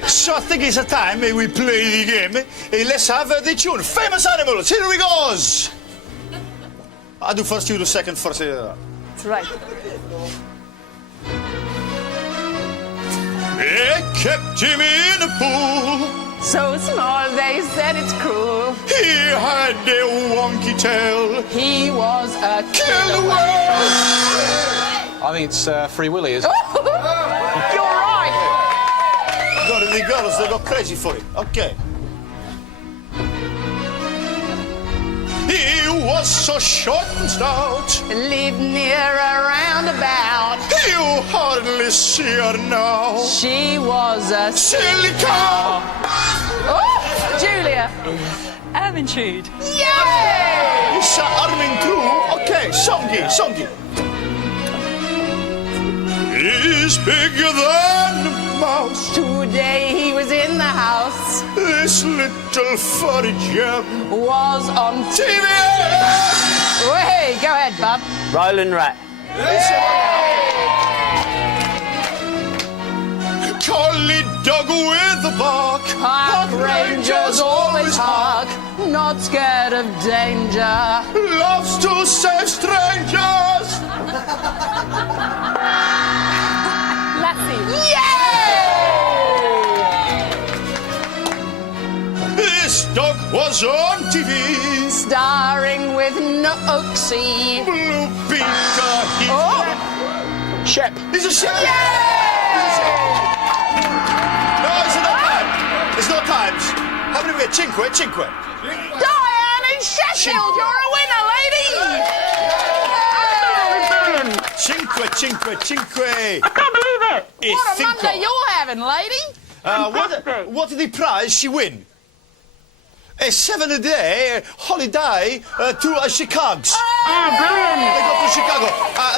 So I think it's a time we play the game. Let's have the tune. Famous animals. Here we goes. I do first, you do second, first. That's right. They kept him in a pool. So small they said it's cruel. He had a wonky tail. He was a killer whale. I think it's Free Willy, is it? You're right. Got it, the girls, they go crazy for it. Okay. He was so short and stout. Lived near a roundabout. You hardly see her now. She was a silly cow. Oh, Julia. Ermintrude. Yay! It's Ermintrude. Okay, songy. He's bigger than day he was in the house. This little furry gem Was on TV. Hey, go ahead, bub. Roland Rat. Collie dog with a bark. Park rangers always hark, not scared of danger. Loves to save strangers. Lassie. Yay! This dog was on TV. Starring with Nooksy. Blue Beaker. Oh! Shep. He's a shep. No, it's not times. How many we had? Cinque. Diane in Sheffield, you're a winner, lady! Cinque. I can't believe it. What a Monday you're having, lady! What did the prize she win? A 7-day holiday to Chicago. Oh, brilliant. They go to Chicago.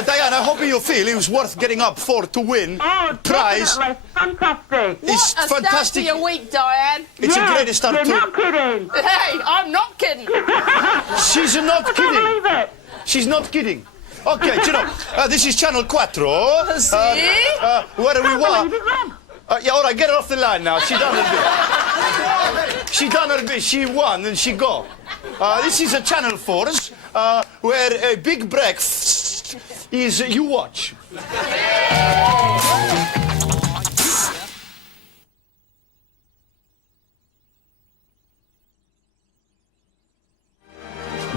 Diane, I hope you feel it was worth getting up for to win. Oh, prize. definitely. Fantastic. It's What a start to fantastic. your week, Diane. It's the greatest start You're to. not kidding. Hey, I'm not kidding. She's not I can't kidding. believe it. She's not kidding. Okay, you know, this is Channel 4. See? Where we I were. believe it, Rob. Yeah, all right, get her off the line now. She done her bit. She done her bit. She won and she go. This is a Channel 4, where a big breakfast is you watch.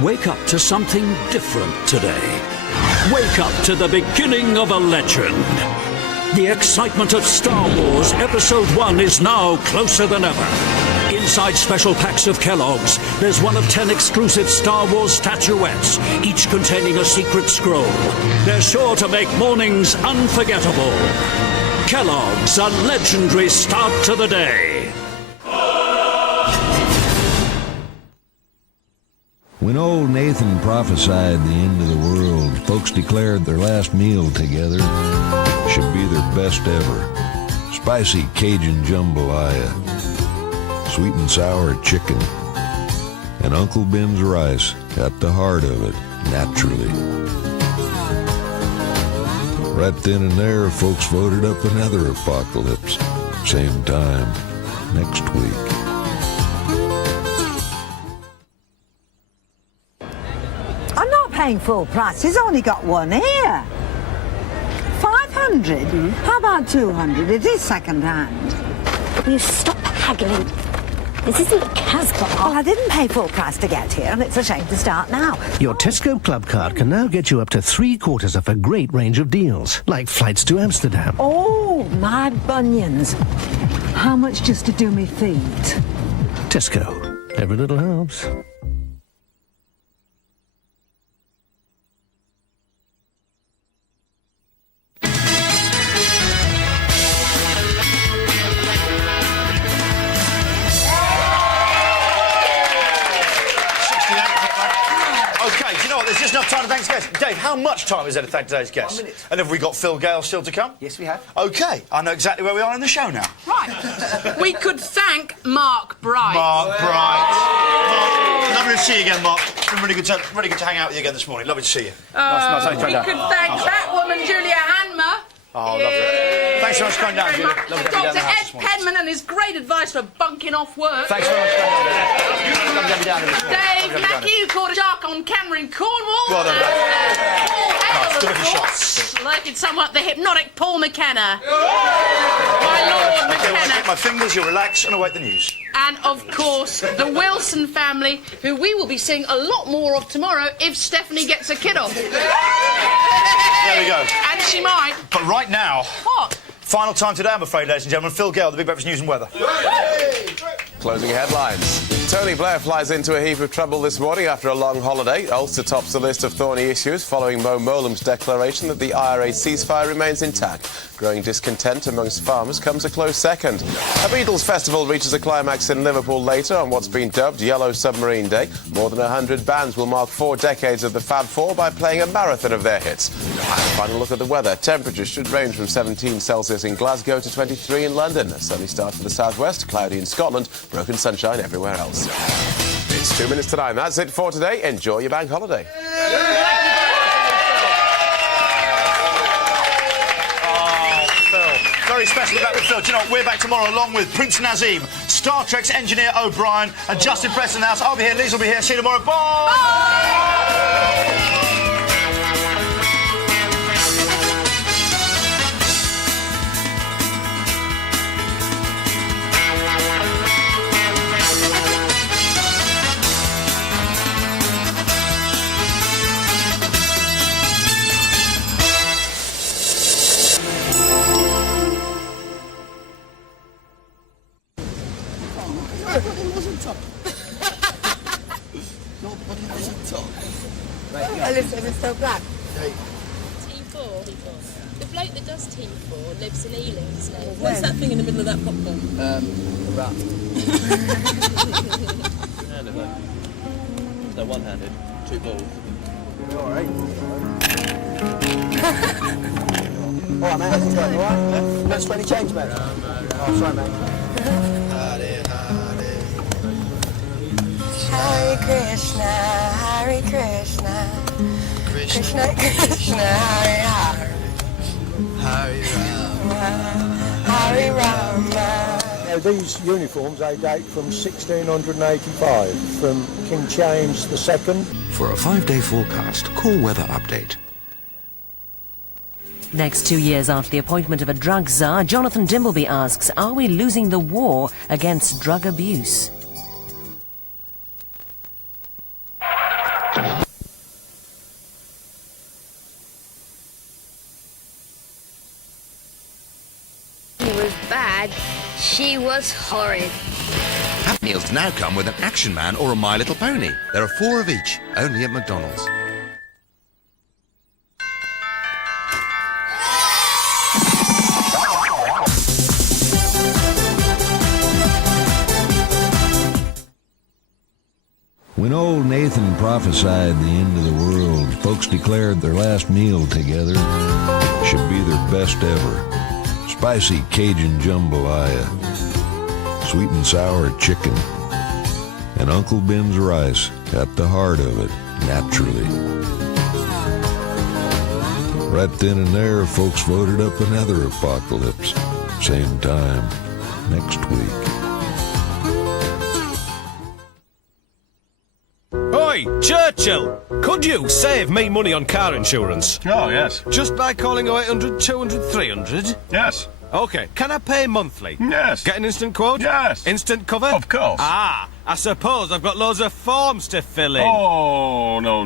Wake up to something different today. Wake up to the beginning of a legend. The excitement of Star Wars Episode 1 is now closer than ever. Inside special packs of Kellogg's, there's one of 10 exclusive Star Wars statuettes, each containing a secret scroll. They're sure to make mornings unforgettable. Kellogg's, a legendary start to the day. When old Nathan prophesied the end of the world, folks declared their last meal together should be their best ever. Spicy Cajun jambalaya, sweet and sour chicken, and Uncle Ben's rice at the heart of it, naturally. Right then and there, folks voted up another apocalypse. Same time next week. I'm not paying full price. He's only got one here. 500? How about 200? It is second hand. Will you stop haggling? This isn't a Casbah. Well, I didn't pay full price to get here, and it's a shame to start now. Your Tesco Club card can now get you up to 3/4 off a great range of deals, like flights to Amsterdam. Oh, my bunions. How much just to do me feet? Tesco. Every little helps. Okay, do you know what? There's just enough time to thank guests. Dave, how much time is there to thank today's guests? 1 minute. And have we got Phil Gale still to come? Yes, we have. Okay, I know exactly where we are in the show now. Right. We could thank Mark Bright. Mark Bright. Lovely to see you again, Mark. It's been really good to hang out with you again this morning. Lovely to see you. Nice to We could thank Batwoman Julia Hanmer. Oh, lovely. Thanks so much for coming down, Julia. Lovely to have you down Dr. the house Ed this morning. Penman and his great advice for bunking off work. Thanks very much for coming down. Lovely to have you down here this morning. Dave Lovely to have you down here. Mackey, who caught a shark on camera in Cornwall. Well done, Dave. Paul Hale, good of looking course, lurking somewhat the hypnotic Paul McKenna. My Lord Okay, well, McKenna. get my fingers, you relax and await the news. And, of course, the Wilson family, who we will be seeing a lot more of tomorrow if Stephanie gets a kid off. There we go. And she might. But right now, What? final time today, I'm afraid, ladies and gentlemen. Phil Gale, the Big Breakfast News and Weather. Closing headlines. Tony Blair flies into a heap of trouble this morning after a long holiday. Ulster tops the list of thorny issues following Mo Molam's declaration that the IRA ceasefire remains intact. Growing discontent amongst farmers comes a close second. A Beatles festival reaches a climax in Liverpool later on what's been dubbed Yellow Submarine Day. More than 100 bands will mark 4 decades of the Fab Four by playing a marathon of their hits. And a final look at the weather. Temperatures should range from 17 Celsius in Glasgow to 23 in London. A sunny start for the southwest, cloudy in Scotland, broken sunshine everywhere else. It's 2 minutes to 9. That's it for today. Enjoy your bank holiday. Very special back with Phil. Do you know what? We're back tomorrow along with Prince Nazim, Star Trek's engineer O'Brien, and Justin Preston House. I'll be here, Liz will be here. See you tomorrow. Bye! Listen, it's so black. Team 4. The bloke that does Team 4 lives in Ealing, so what's that thing in the middle of that popcorn? A rat. No, one-handed, 2 balls. Alright. Alright, mate, how's it going, alright? That's 20 change, mate. Oh, sorry, mate. Hare Krishna, Hare Krishna, Krishna Krishna, Hare Hare, Hare Rama. Now, these uniforms, they date from 1685, from King James II. For a 5-day forecast, call Weather Update. Next 2 years after the appointment of a drug czar, Jonathan Dimbleby asks, are we losing the war against drug abuse? Bad. She was horrid. Happy Meals now come with an Action Man or a My Little Pony. There are 4 of each, only at McDonald's. When old Nathan prophesied the end of the world, folks declared their last meal together should be their best ever. Spicy Cajun jambalaya, sweet and sour chicken, and Uncle Ben's rice at the heart of it, naturally. Right then and there, folks voted up another apocalypse. Same time, next week. Oi, Churchill! Could you save me money on car insurance? Oh, yes. Just by calling 0800 200 300? Yes. OK, can I pay monthly? Yes. Get an instant quote? Yes. Instant cover? Of course. Ah, I suppose I've got loads of forms to fill in. Oh, no.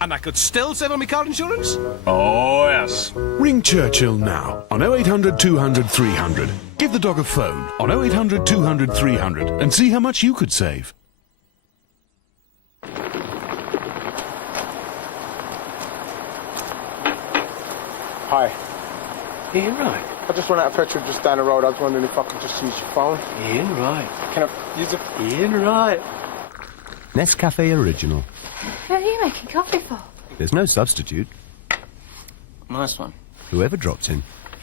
And I could still save on my car insurance? Oh, yes. Ring Churchill now on 0800 200 300. Give the dog a phone on 0800 200 300 and see how much you could save. Hi. Ian Wright. I just ran out of petrol just down the road. I was wondering if I could just use your phone. Ian Wright. Can I use it? Ian Wright. Nescafe Original. Who are you making coffee for? There's no substitute. Nice one. Whoever drops in.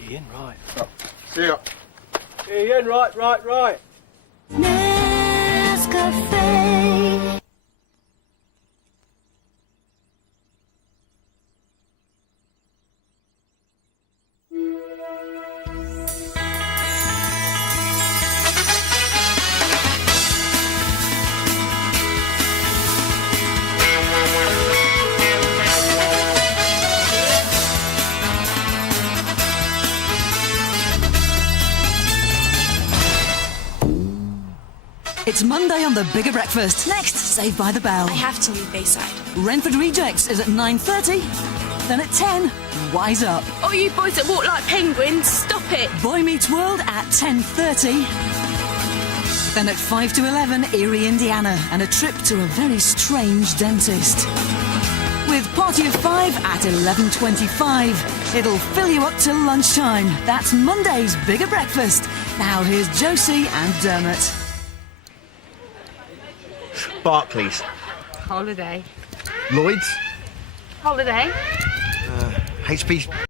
Ian Wright. Oh, see ya. Ian, right. Nescafe. It's Monday on the Bigger Breakfast. Next, Saved by the Bell. I have to leave Bayside. Renford Rejects is at 9:30. Then at 10, Wise Up. Oh, you boys that walk like penguins, stop it. Boy Meets World at 10:30. Then at 5 to 11, Erie, Indiana, and a trip to a very strange dentist. With Party of 5 at 11:25. It'll fill you up till lunchtime. That's Monday's Bigger Breakfast. Now here's Josie and Dermot. Barclays. Holiday. Lloyd's. Holiday. HP.